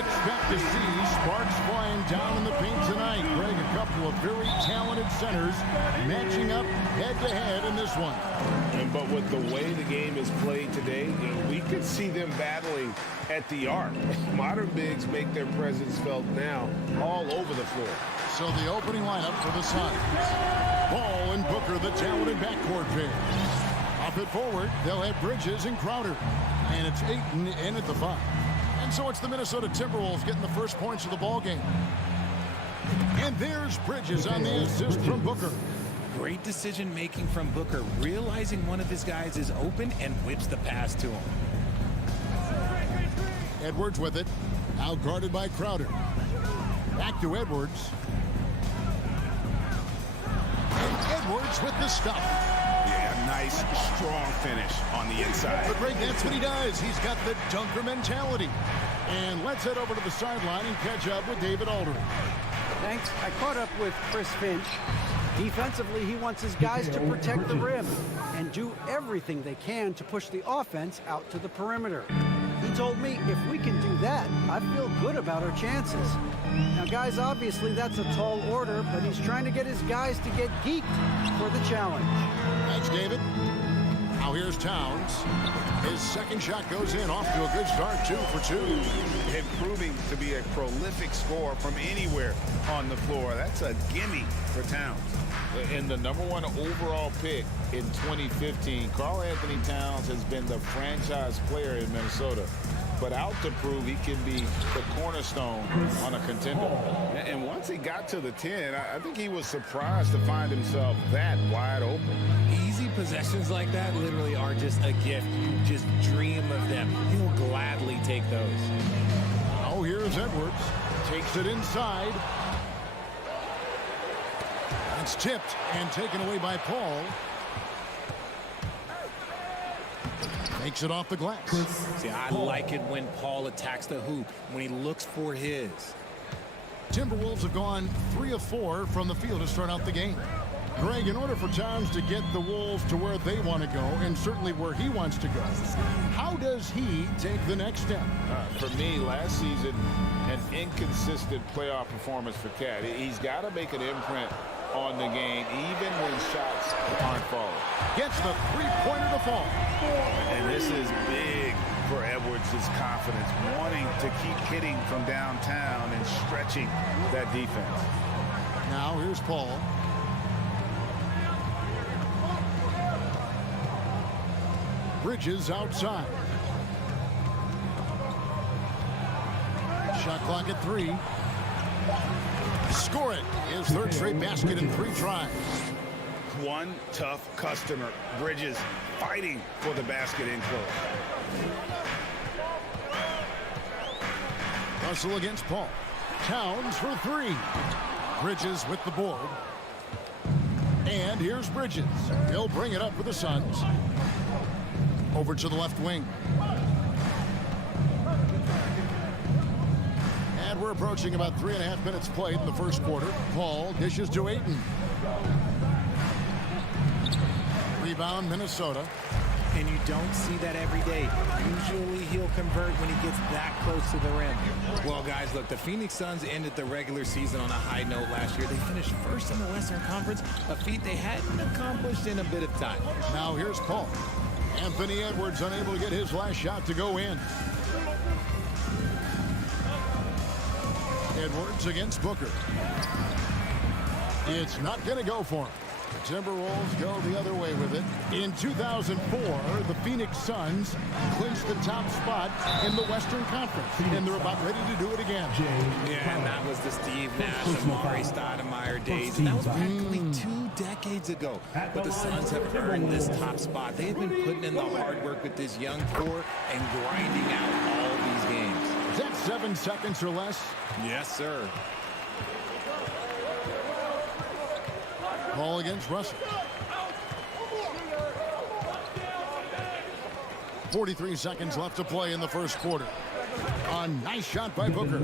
expect to see sparks flying down in the paint tonight. Greg, a couple of very talented centers matching up head-to-head in this one. But with the way the game is played today, we could see them battling at the arc. Modern bigs make their presence felt now all over the floor. So the opening lineup for the Suns. Ball and Booker, the talented backcourt pair. Up at forward, they'll have Bridges and Crowder. And it's Ayton in at the 5. And so it's the Minnesota Timberwolves getting the first points of the ball game. And there's Bridges on the assist from Booker. Great decision-making from Booker, realizing one of his guys is open and whips the pass to him. Edwards with it. Now guarded by Crowder. Back to Edwards. And Edwards with the stuff. Yeah, nice, strong finish on the inside. But Greg, that's what he does. He's got the dunker mentality. And let's head over to the sideline and catch up with David Aldridge. Thanks. I caught up with Chris Finch. Defensively, he wants his guys to protect the rim and do everything they can to push the offense out to the perimeter. He told me if we can do that, I feel good about our chances. Now, guys, obviously that's a tall order, but he's trying to get his guys to get geeked for the challenge. Thanks, David. Now here's Towns. His second shot goes in, off to a good start, 2 for 2. And proving to be a prolific scorer from anywhere on the floor. That's a gimme for Towns. And the #1 overall pick in 2015, Karl Anthony Towns has been the franchise player in Minnesota, but out to prove he can be the cornerstone on a contender. And once he got to the 10, I think he was surprised to find himself that wide open. Easy possessions like that literally are just a gift. You just dream of them. He'll gladly take those. Now here's Edwards. Takes it inside. It's tipped and taken away by Paul. Takes it off the glass. See, I like it when Paul attacks the hoop, when he looks for his. Timberwolves have gone 3 of 4 from the field to start out the game. Greg, in order for Towns to get the Wolves to where they want to go, and certainly where he wants to go, how does he take the next step? For me, last season, an inconsistent playoff performance for Cat. He's got to make an imprint on the game, even when shots aren't falling. Gets the three-pointer to fall. And this is big for Edwards' confidence, wanting to keep hitting from downtown and stretching that defense. Now here's Paul. Bridges outside. Shot clock at 3. Score it. His third straight basket in 3 tries. One tough customer. Bridges fighting for the basket in close. Russell against Paul. Towns for 3. Bridges with the board. And here's Bridges. He'll bring it up for the Suns. Over to the left wing. And we're approaching about 3.5 minutes played in the first quarter. Paul dishes to Ayton. Rebound, Minnesota. And you don't see that every day. Usually he'll convert when he gets that close to the rim. Well, guys, look, the Phoenix Suns ended the regular season on a high note last year. They finished first in the Western Conference, a feat they hadn't accomplished in a bit of time. Now here's Paul. Anthony Edwards unable to get his last shot to go in. Edwards against Booker. It's not going to go for him. The Timberwolves go the other way with it. In 2004, the Phoenix Suns clinched the top spot in the Western Conference, and they're about ready to do it again. Yeah, and that was the Steve Nash, Amari Stoudemire days, and that was practically 2 decades ago. But the Suns have earned this top spot. They've been putting in the hard work with this young core and grinding out all these games. Is that 7 seconds or less? Yes, sir. Ball against Russell. 43 seconds left to play in the first quarter. A nice shot by Booker.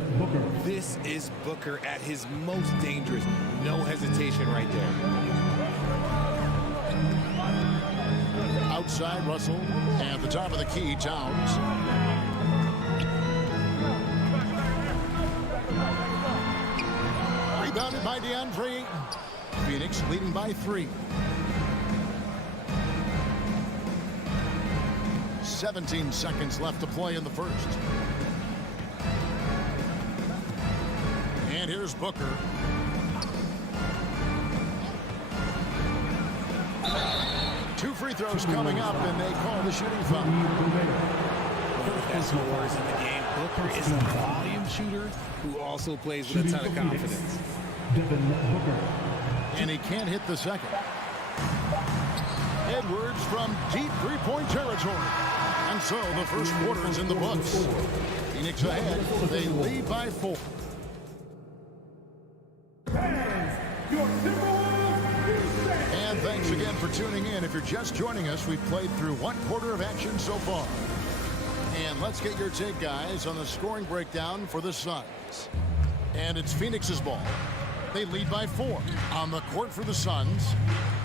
This is Booker at his most dangerous. No hesitation right there. Outside Russell. At the top of the key, Towns. Rebounded by DeAndre Ayton. Phoenix leading by 3. 17 seconds left to play in the first. And here's Booker. Two free throws coming up, and they call the shooting foul. One of the best scorers in the game. Booker is a volume shooter who also plays with a ton of confidence. And he can't hit the second. Edwards from deep three-point territory. And so the first quarter is in the books. Phoenix ahead. They lead by 4. And thanks again for tuning in. If you're just joining us, we've played through 1 quarter of action so far. And let's get your take, guys, on the scoring breakdown for the Suns. And it's Phoenix's ball. They lead by 4. On the court for the Suns,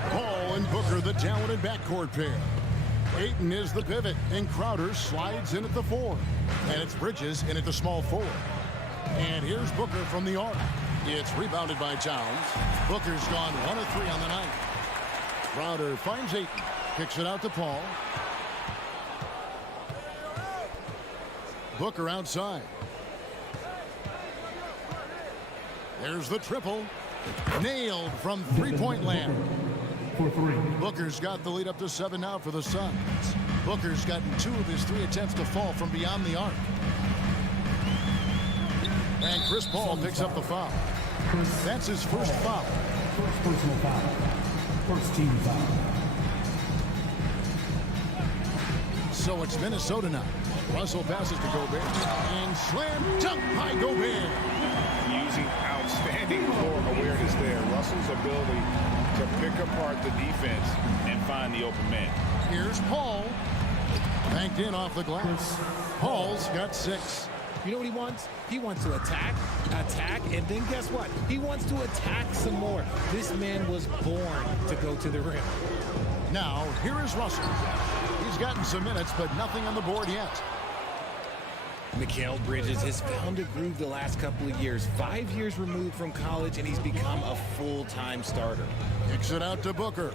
Paul and Booker, the talented backcourt pair. Ayton is the pivot, and Crowder slides in at the 4. And it's Bridges in at the small 4. And here's Booker from the arc. It's rebounded by Towns. Booker's gone 1 of 3 on the night. Crowder finds Ayton. Kicks it out to Paul. Booker outside. There's the triple. Nailed from three-point land. Booker's got the lead up to 7 now for the Suns. Booker's gotten 2 of his 3 attempts to fall from beyond the arc. And Chris Paul picks up the foul. That's his first foul. First personal foul. First team foul. So it's Minnesota now. Russell passes to Gobert. And slam dunk by Gobert. Using outstanding floor awareness there. Russell's ability to pick apart the defense and find the open man. Here's Paul. Banked in off the glass. Paul's got 6. You know what he wants? He wants to attack, and then guess what? He wants to attack some more. This man was born to go to the rim. Now, here is Russell. He's gotten some minutes, but nothing on the board yet. Mikal Bridges has found a groove the last couple of years. 5 years removed from college, and he's become a full-time starter. Kicks it out to Booker.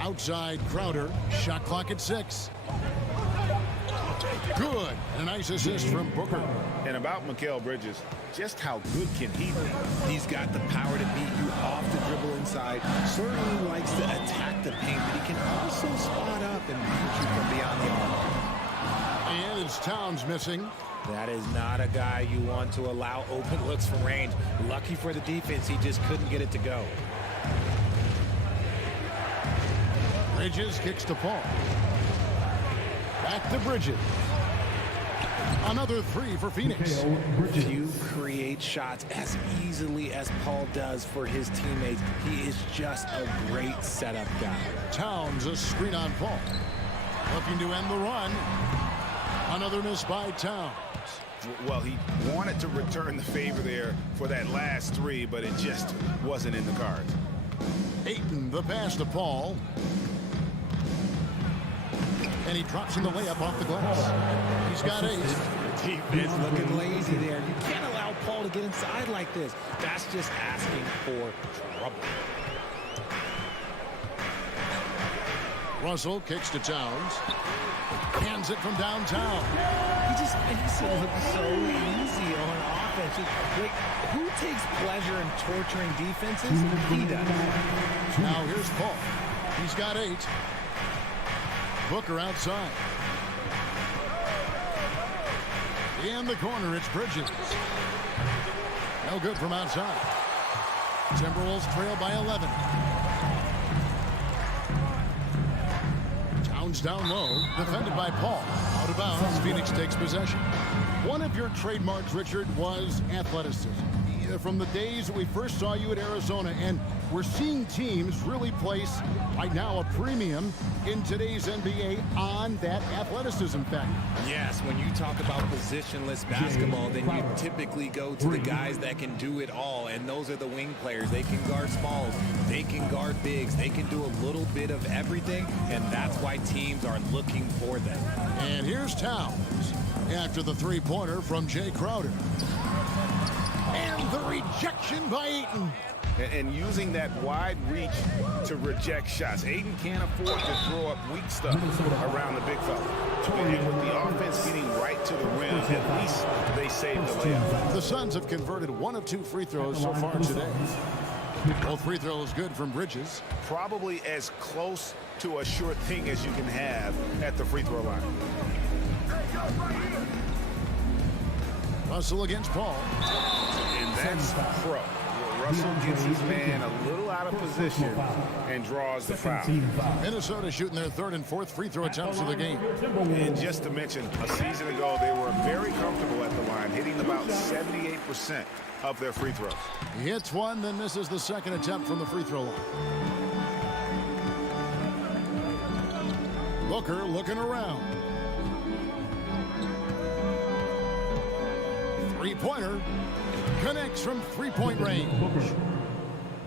Outside Crowder. Shot clock at 6. Good. A nice assist from Booker. And about Mikal Bridges, just how good can he be? He's got the power to beat you off the dribble inside. Certainly likes to attack the paint, but he can also spot up and beat you from beyond the arc. And it's Towns missing. That is not a guy you want to allow open looks from range. Lucky for the defense, he just couldn't get it to go. Bridges kicks to Paul. Back to Bridges. Another 3 for Phoenix. You create shots as easily as Paul does for his teammates. He is just a great setup guy. Towns a screen on Paul. Looking to end the run. Another miss by Towns. Well, he wanted to return the favor there for that last 3, but it just wasn't in the cards. Ayton, the pass to Paul. And he drops in the layup off the glass. He's got 8. Defense looking lazy there. You can't allow Paul to get inside like this. That's just asking for trouble. Russell kicks to Towns. Hands it from downtown. He just makes it look so easy on offense. Like, who takes pleasure in torturing defenses? He does. Now here's Paul. He's got 8. Booker outside. In the corner, it's Bridges. No good from outside. Timberwolves trail by 11. Towns down low, defended by Paul. Out of bounds, Phoenix takes possession. One of your trademarks, Richard, was athleticism. From the days that we first saw you at Arizona, and We're seeing teams really place, right now, a premium in today's NBA on that athleticism factor. Yes, when you talk about positionless basketball, then you typically go to the guys that can do it all, and those are the wing players. They can guard smalls, they can guard bigs, they can do a little bit of everything, and that's why teams are looking for them. And here's Towns after the three-pointer from Jay Crowder. And the rejection by Ayton. And using that wide reach to reject shots. Ayton can't afford to throw up weak stuff around the big fella. And with the offense getting right to the rim, at least they saved the layup. The Suns have converted 1 of 2 free throws so far today. Both free throws good from Bridges. Probably as close to a sure thing as you can have at the free throw line. Russell against Paul. And that's pro. Russell gets his man a little out of position and draws the foul. Minnesota shooting their 3rd and 4th free throw attempts of the game. And just to mention, a season ago, they were very comfortable at the line, hitting about 78% of their free throws. He hits one, then misses the second attempt from the free throw line. Booker looking around. Three-pointer. Connects from three-point range.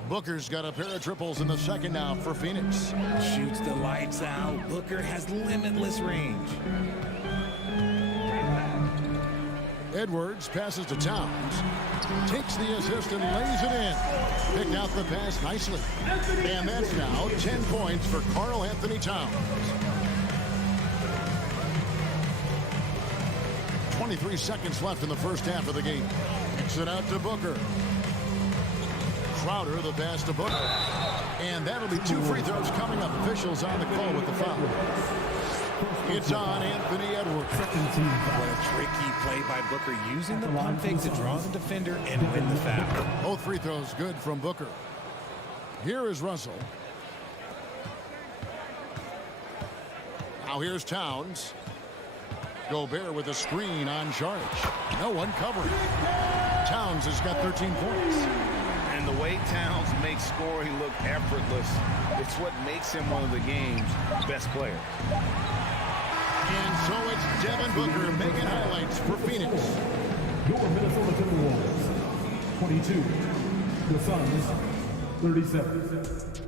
Booker's got a pair of triples in the second now for Phoenix. Shoots the lights out. Booker has limitless range. Edwards passes to Towns. Takes the assist and lays it in. Picked out the pass nicely. And that's now 10 points for Karl Anthony Towns. 23 seconds left in the first half of the game. Kicks it out to Booker. Crowder, the pass to Booker. And that'll be 2 free throws coming up. Officials on the call with the foul. It's on Anthony Edwards. What a tricky play by Booker, using the pump fake to draw the defender and win the foul. Both free throws good from Booker. Here is Russell. Now here's Towns. Gobert with a screen on Shag. No one covering. Towns has got 13 points. And the way Towns makes scoring look effortless, it's what makes him one of the game's best players. And so it's Devin Booker making highlights for Phoenix. Your Minnesota Timberwolves, 22. The Suns, 37.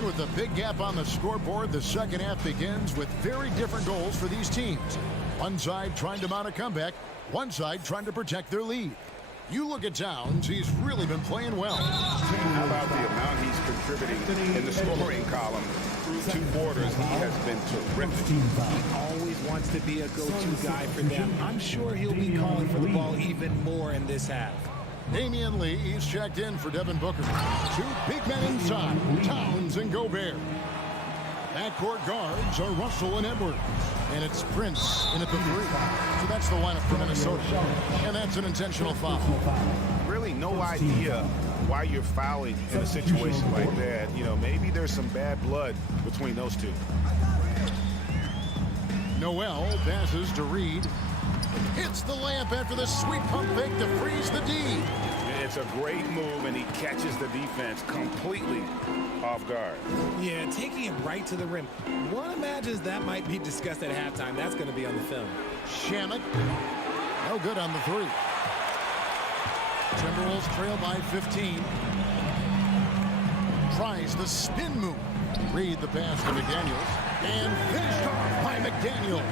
With a big gap on the scoreboard, the second half begins with very different goals for these teams. One side trying to mount a comeback, one side trying to protect their lead. You look at Towns, he's really been playing well. How about the amount he's contributing in the scoring column? Through 2 quarters, he has been terrific. He always wants to be a go-to guy for them. I'm sure he'll be calling for the ball even more in this half. Damian Lee, he's checked in for Devin Booker. 2 big men inside, Towns and Gobert. Backcourt guards are Russell and Edwards. And it's Prince in at the 3. So that's the lineup for Minnesota. And that's an intentional foul. Really no idea why you're fouling in a situation like that. You know, maybe there's some bad blood between those two. Noel passes to Reed. Hits the layup after the sweet pump fake to freeze the D. It's a great move, and he catches the defense completely off guard. Yeah, taking it right to the rim. One imagines that might be discussed at halftime. That's going to be on the film. Shamet, no good on the 3. Timberwolves trail by 15. Tries the spin move. Reed the pass to McDaniels. And finished off by McDaniels.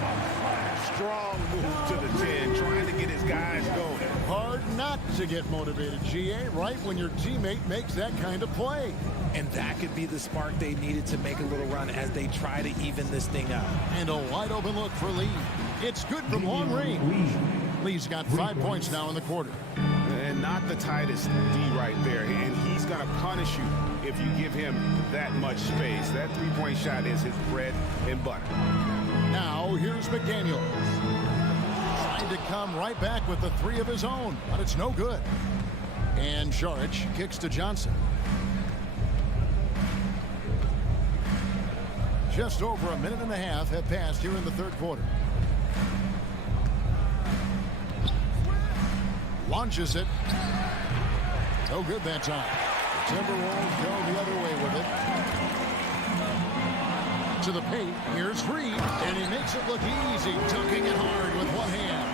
Strong move to the 10, trying to get his guys going. Hard not to get motivated, GA, right when your teammate makes that kind of play. And that could be the spark they needed to make a little run as they try to even this thing up. And a wide open look for Lee. It's good from long range. Lee's got 5 points now in the quarter. And not the tightest D right there. And he's going to punish you if you give him that much space. That three-point shot is his bread and butter. Now here's McDaniels. Trying to come right back with the 3 of his own, but it's no good. And Shag kicks to Johnson. Just over a minute and a half have passed here in the third quarter. Launches it. No good that time. The Timberwolves go the other way with it. To the paint. Here's Reed. And he makes it look easy, dunking it hard with one hand.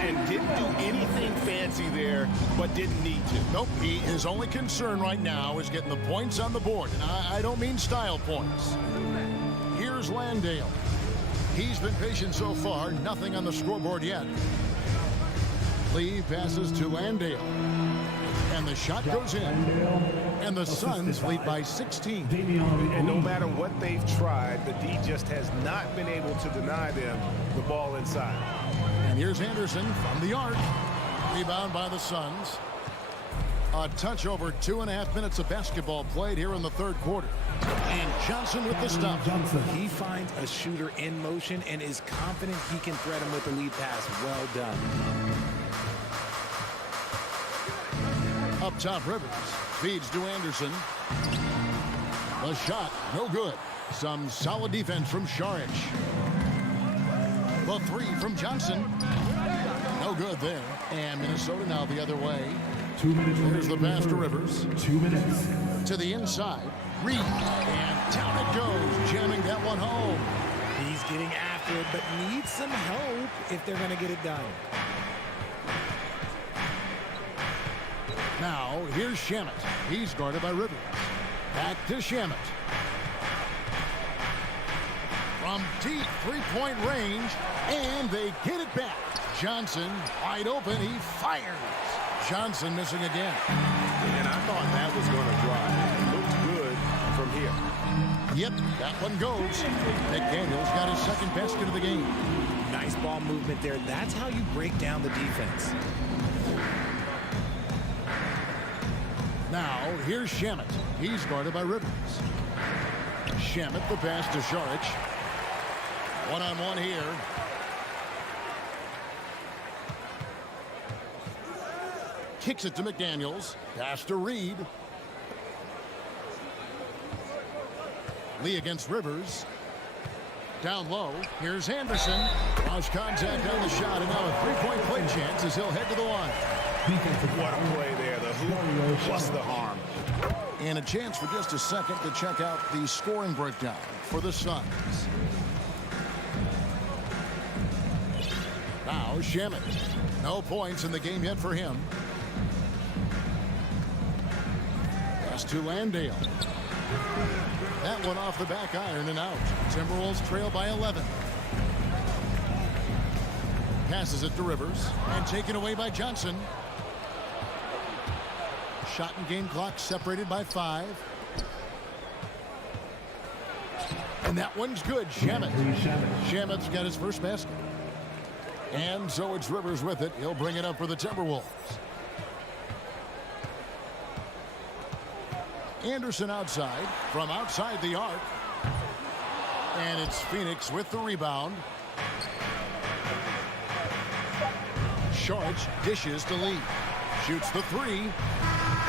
And didn't do anything fancy there, but didn't need to. Nope. His only concern right now is getting the points on the board. And I don't mean style points. Here's Landale. He's been patient so far. Nothing on the scoreboard yet. Lee passes to Landale. And the shot goes in. And the Suns lead by 16. And no matter what they've tried, the D just has not been able to deny them the ball inside. And here's Anderson from the arc. Rebound by the Suns. A touch over 2.5 minutes of basketball played here in the third quarter. And Johnson with the stop. He finds a shooter in motion and is confident he can thread him with the lead pass. Well done. Up top, Rivers feeds to Anderson. The shot, no good. Some solid defense from Šarić. The three from Johnson. No good there. And Minnesota now the other way. 2 minutes. Here's the pass to Rivers. 2 minutes. To the inside. Reed. And down it goes. Jamming that one home. He's getting after it, but needs some help if they're going to get it done. Now, here's Shamet. He's guarded by Rivers. Back to Shamet. From deep three-point range, and they get it back. Johnson, wide open, he fires. Johnson missing again. And I thought that was going to drive. It looked good from here. Yep, that one goes. McDaniels got his second basket of the game. Nice ball movement there. That's how you break down the defense. Now, here's Shamet. He's guarded by Rivers. Shamet, the pass to Šarić. One-on-one here. Kicks it to McDaniels. Pass to Reed. Lee against Rivers. Down low. Here's Anderson. Lost contact on the shot, and now a three-point play chance as he'll head to the line. What a play there. The hoop plus the harm. And a chance for just a second to check out the scoring breakdown for the Suns. Now Shamet. No points in the game yet for him. Pass to Landale. That one off the back iron and out. Timberwolves trail by 11. Passes it to Rivers and taken away by Johnson. Shot and game clock separated by 5. And that one's good. Shamet. Shamet's got his first basket. And so it's Rivers with it. He'll bring it up for the Timberwolves. Anderson outside from outside the arc. And it's Phoenix with the rebound. Šarić dishes to Lee. Shoots the three.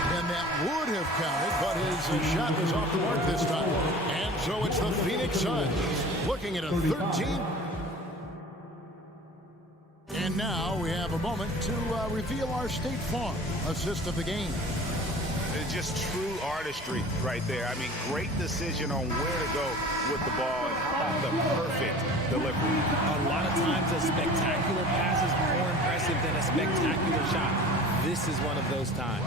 And that would have counted, but his shot was off the mark this time. And so it's the Phoenix Suns looking at a 13. And now we have a moment to reveal our State Farm assist of the game. It's just true artistry right there. I mean, great decision on where to go with the ball, and how about the perfect delivery. A lot of times a spectacular pass is more impressive than a spectacular shot. This is one of those times.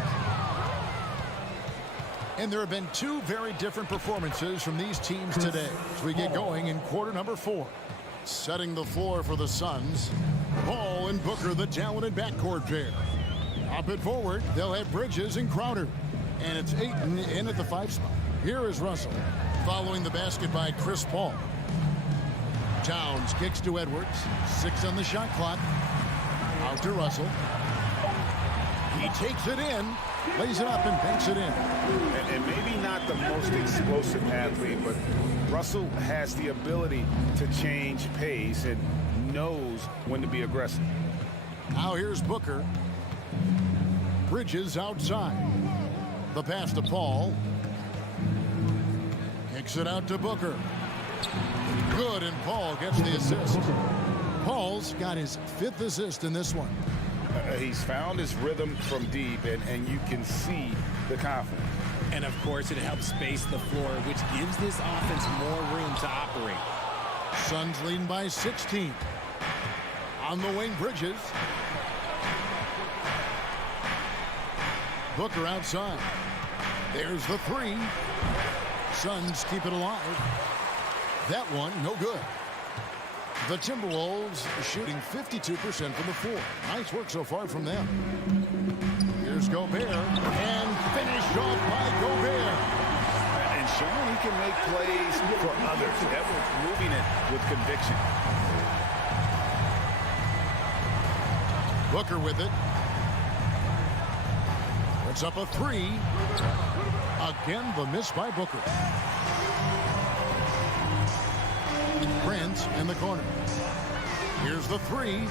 And there have been two very different performances from these teams today as we get going in quarter number 4. Setting the floor for the Suns, Ball and Booker, the talented backcourt pair. Up and forward, they'll have Bridges and Crowder. And it's Ayton in at the 5 spot. Here is Russell, following the basket by Chris Paul. Towns kicks to Edwards. 6 on the shot clock. Out to Russell. He takes it in, lays it up and banks it in. And maybe not the most explosive athlete, but Russell has the ability to change pace and knows when to be aggressive. Now here's Booker. Bridges outside. The pass to Paul. Kicks it out to Booker. Good, and Paul gets the assist. Paul's got his 5th assist in this one. He's found his rhythm from deep, and you can see the confidence. And, of course, it helps space the floor, which gives this offense more room to operate. Suns leading by 16. On the wing, Bridges. Booker outside. There's the 3. Suns keep it alive. That one, no good. The Timberwolves shooting 52% from the floor. Nice work so far from them. Here's Gobert, and finished off by Gobert. And showing he can make plays for others. Edwards moving it with conviction. Booker with it. Puts up a 3. Again, the miss by Booker. Prince in the corner. Here's the 3.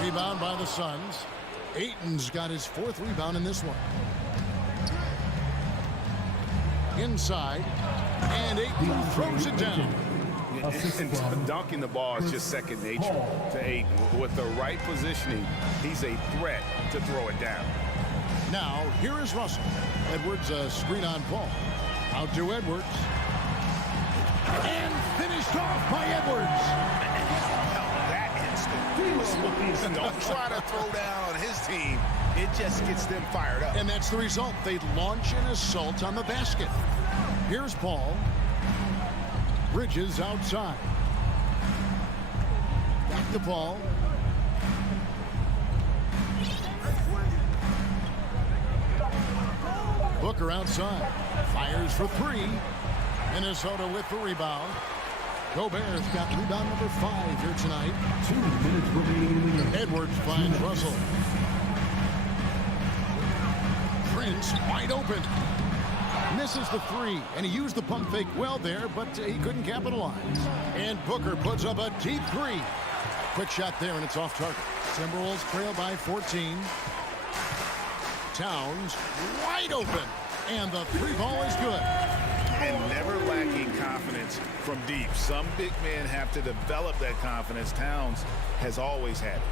Rebound by the Suns. Ayton's got his 4th rebound in this one. Inside, and Ayton throws it down. And dunking the ball is just second nature to Ayton. With the right positioning, he's a threat to throw it down. Now, here is Russell. Edwards, a screen on Paul. Out to Edwards. And finished off by Edwards. That instant. Don't try to throw down on his team. It just gets them fired up. And that's the result. They launch an assault on the basket. Here's Paul. Bridges outside. Back to Paul. Booker outside. Fires for 3. Minnesota with the rebound. Gobert's got rebound number 5 here tonight. 2 minutes remaining. Edwards finds Russell. Prince wide open. Misses the 3, and he used the pump fake well there, but he couldn't capitalize. And Booker puts up a deep 3. Quick shot there, and it's off target. Timberwolves trail by 14. Towns wide open, and the 3 ball is good. And never lacking confidence from deep. Some big men have to develop that confidence. Towns has always had it.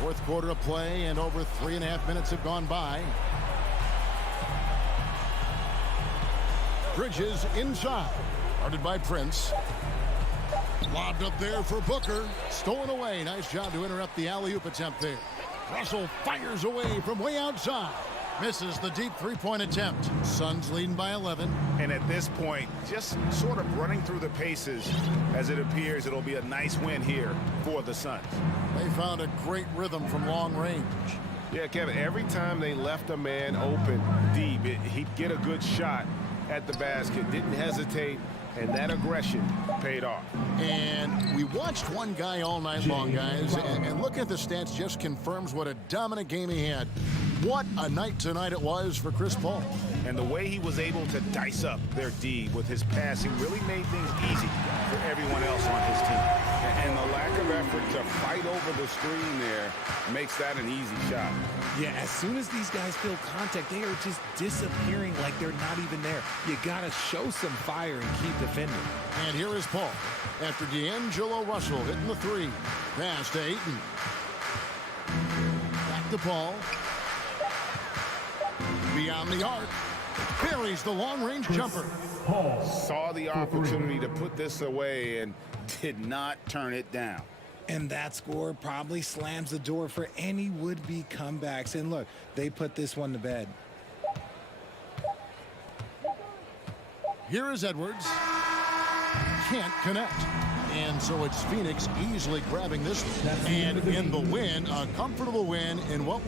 4th quarter of play, and over 3.5 minutes have gone by. Bridges inside. Guarded by Prince. Lobbed up there for Booker. Stolen away. Nice job to interrupt the alley-oop attempt there. Russell fires away from way outside. Misses the deep 3-point attempt. Suns leading by 11. And at this point, just sort of running through the paces as it appears it'll be a nice win here for the Suns. They found a great rhythm from long range. Yeah, Kevin, every time they left a man open deep, he'd get a good shot at the basket. Didn't hesitate, and that aggression paid off. And we watched one guy all night long, guys, and looking at the stats just confirms what a dominant game he had. What a night tonight it was for Chris Paul. And the way he was able to dice up their D with his passing really made things easy for everyone else on his team. And the lack of effort to fight over the screen there makes that an easy shot. Yeah, as soon as these guys feel contact, they are just disappearing like they're not even there. You got to show some fire and keep defending. And here is Paul after D'Angelo Russell hitting the 3. Pass to Ayton. Back to Paul. Beyond the arc. Buries the long-range jumper. Saw the opportunity to put this away and did not turn it down. And that score probably slams the door for any would-be comebacks. And look, they put this one to bed. Here is Edwards. Can't connect. And so it's Phoenix easily grabbing this one. And in the win, a comfortable win in what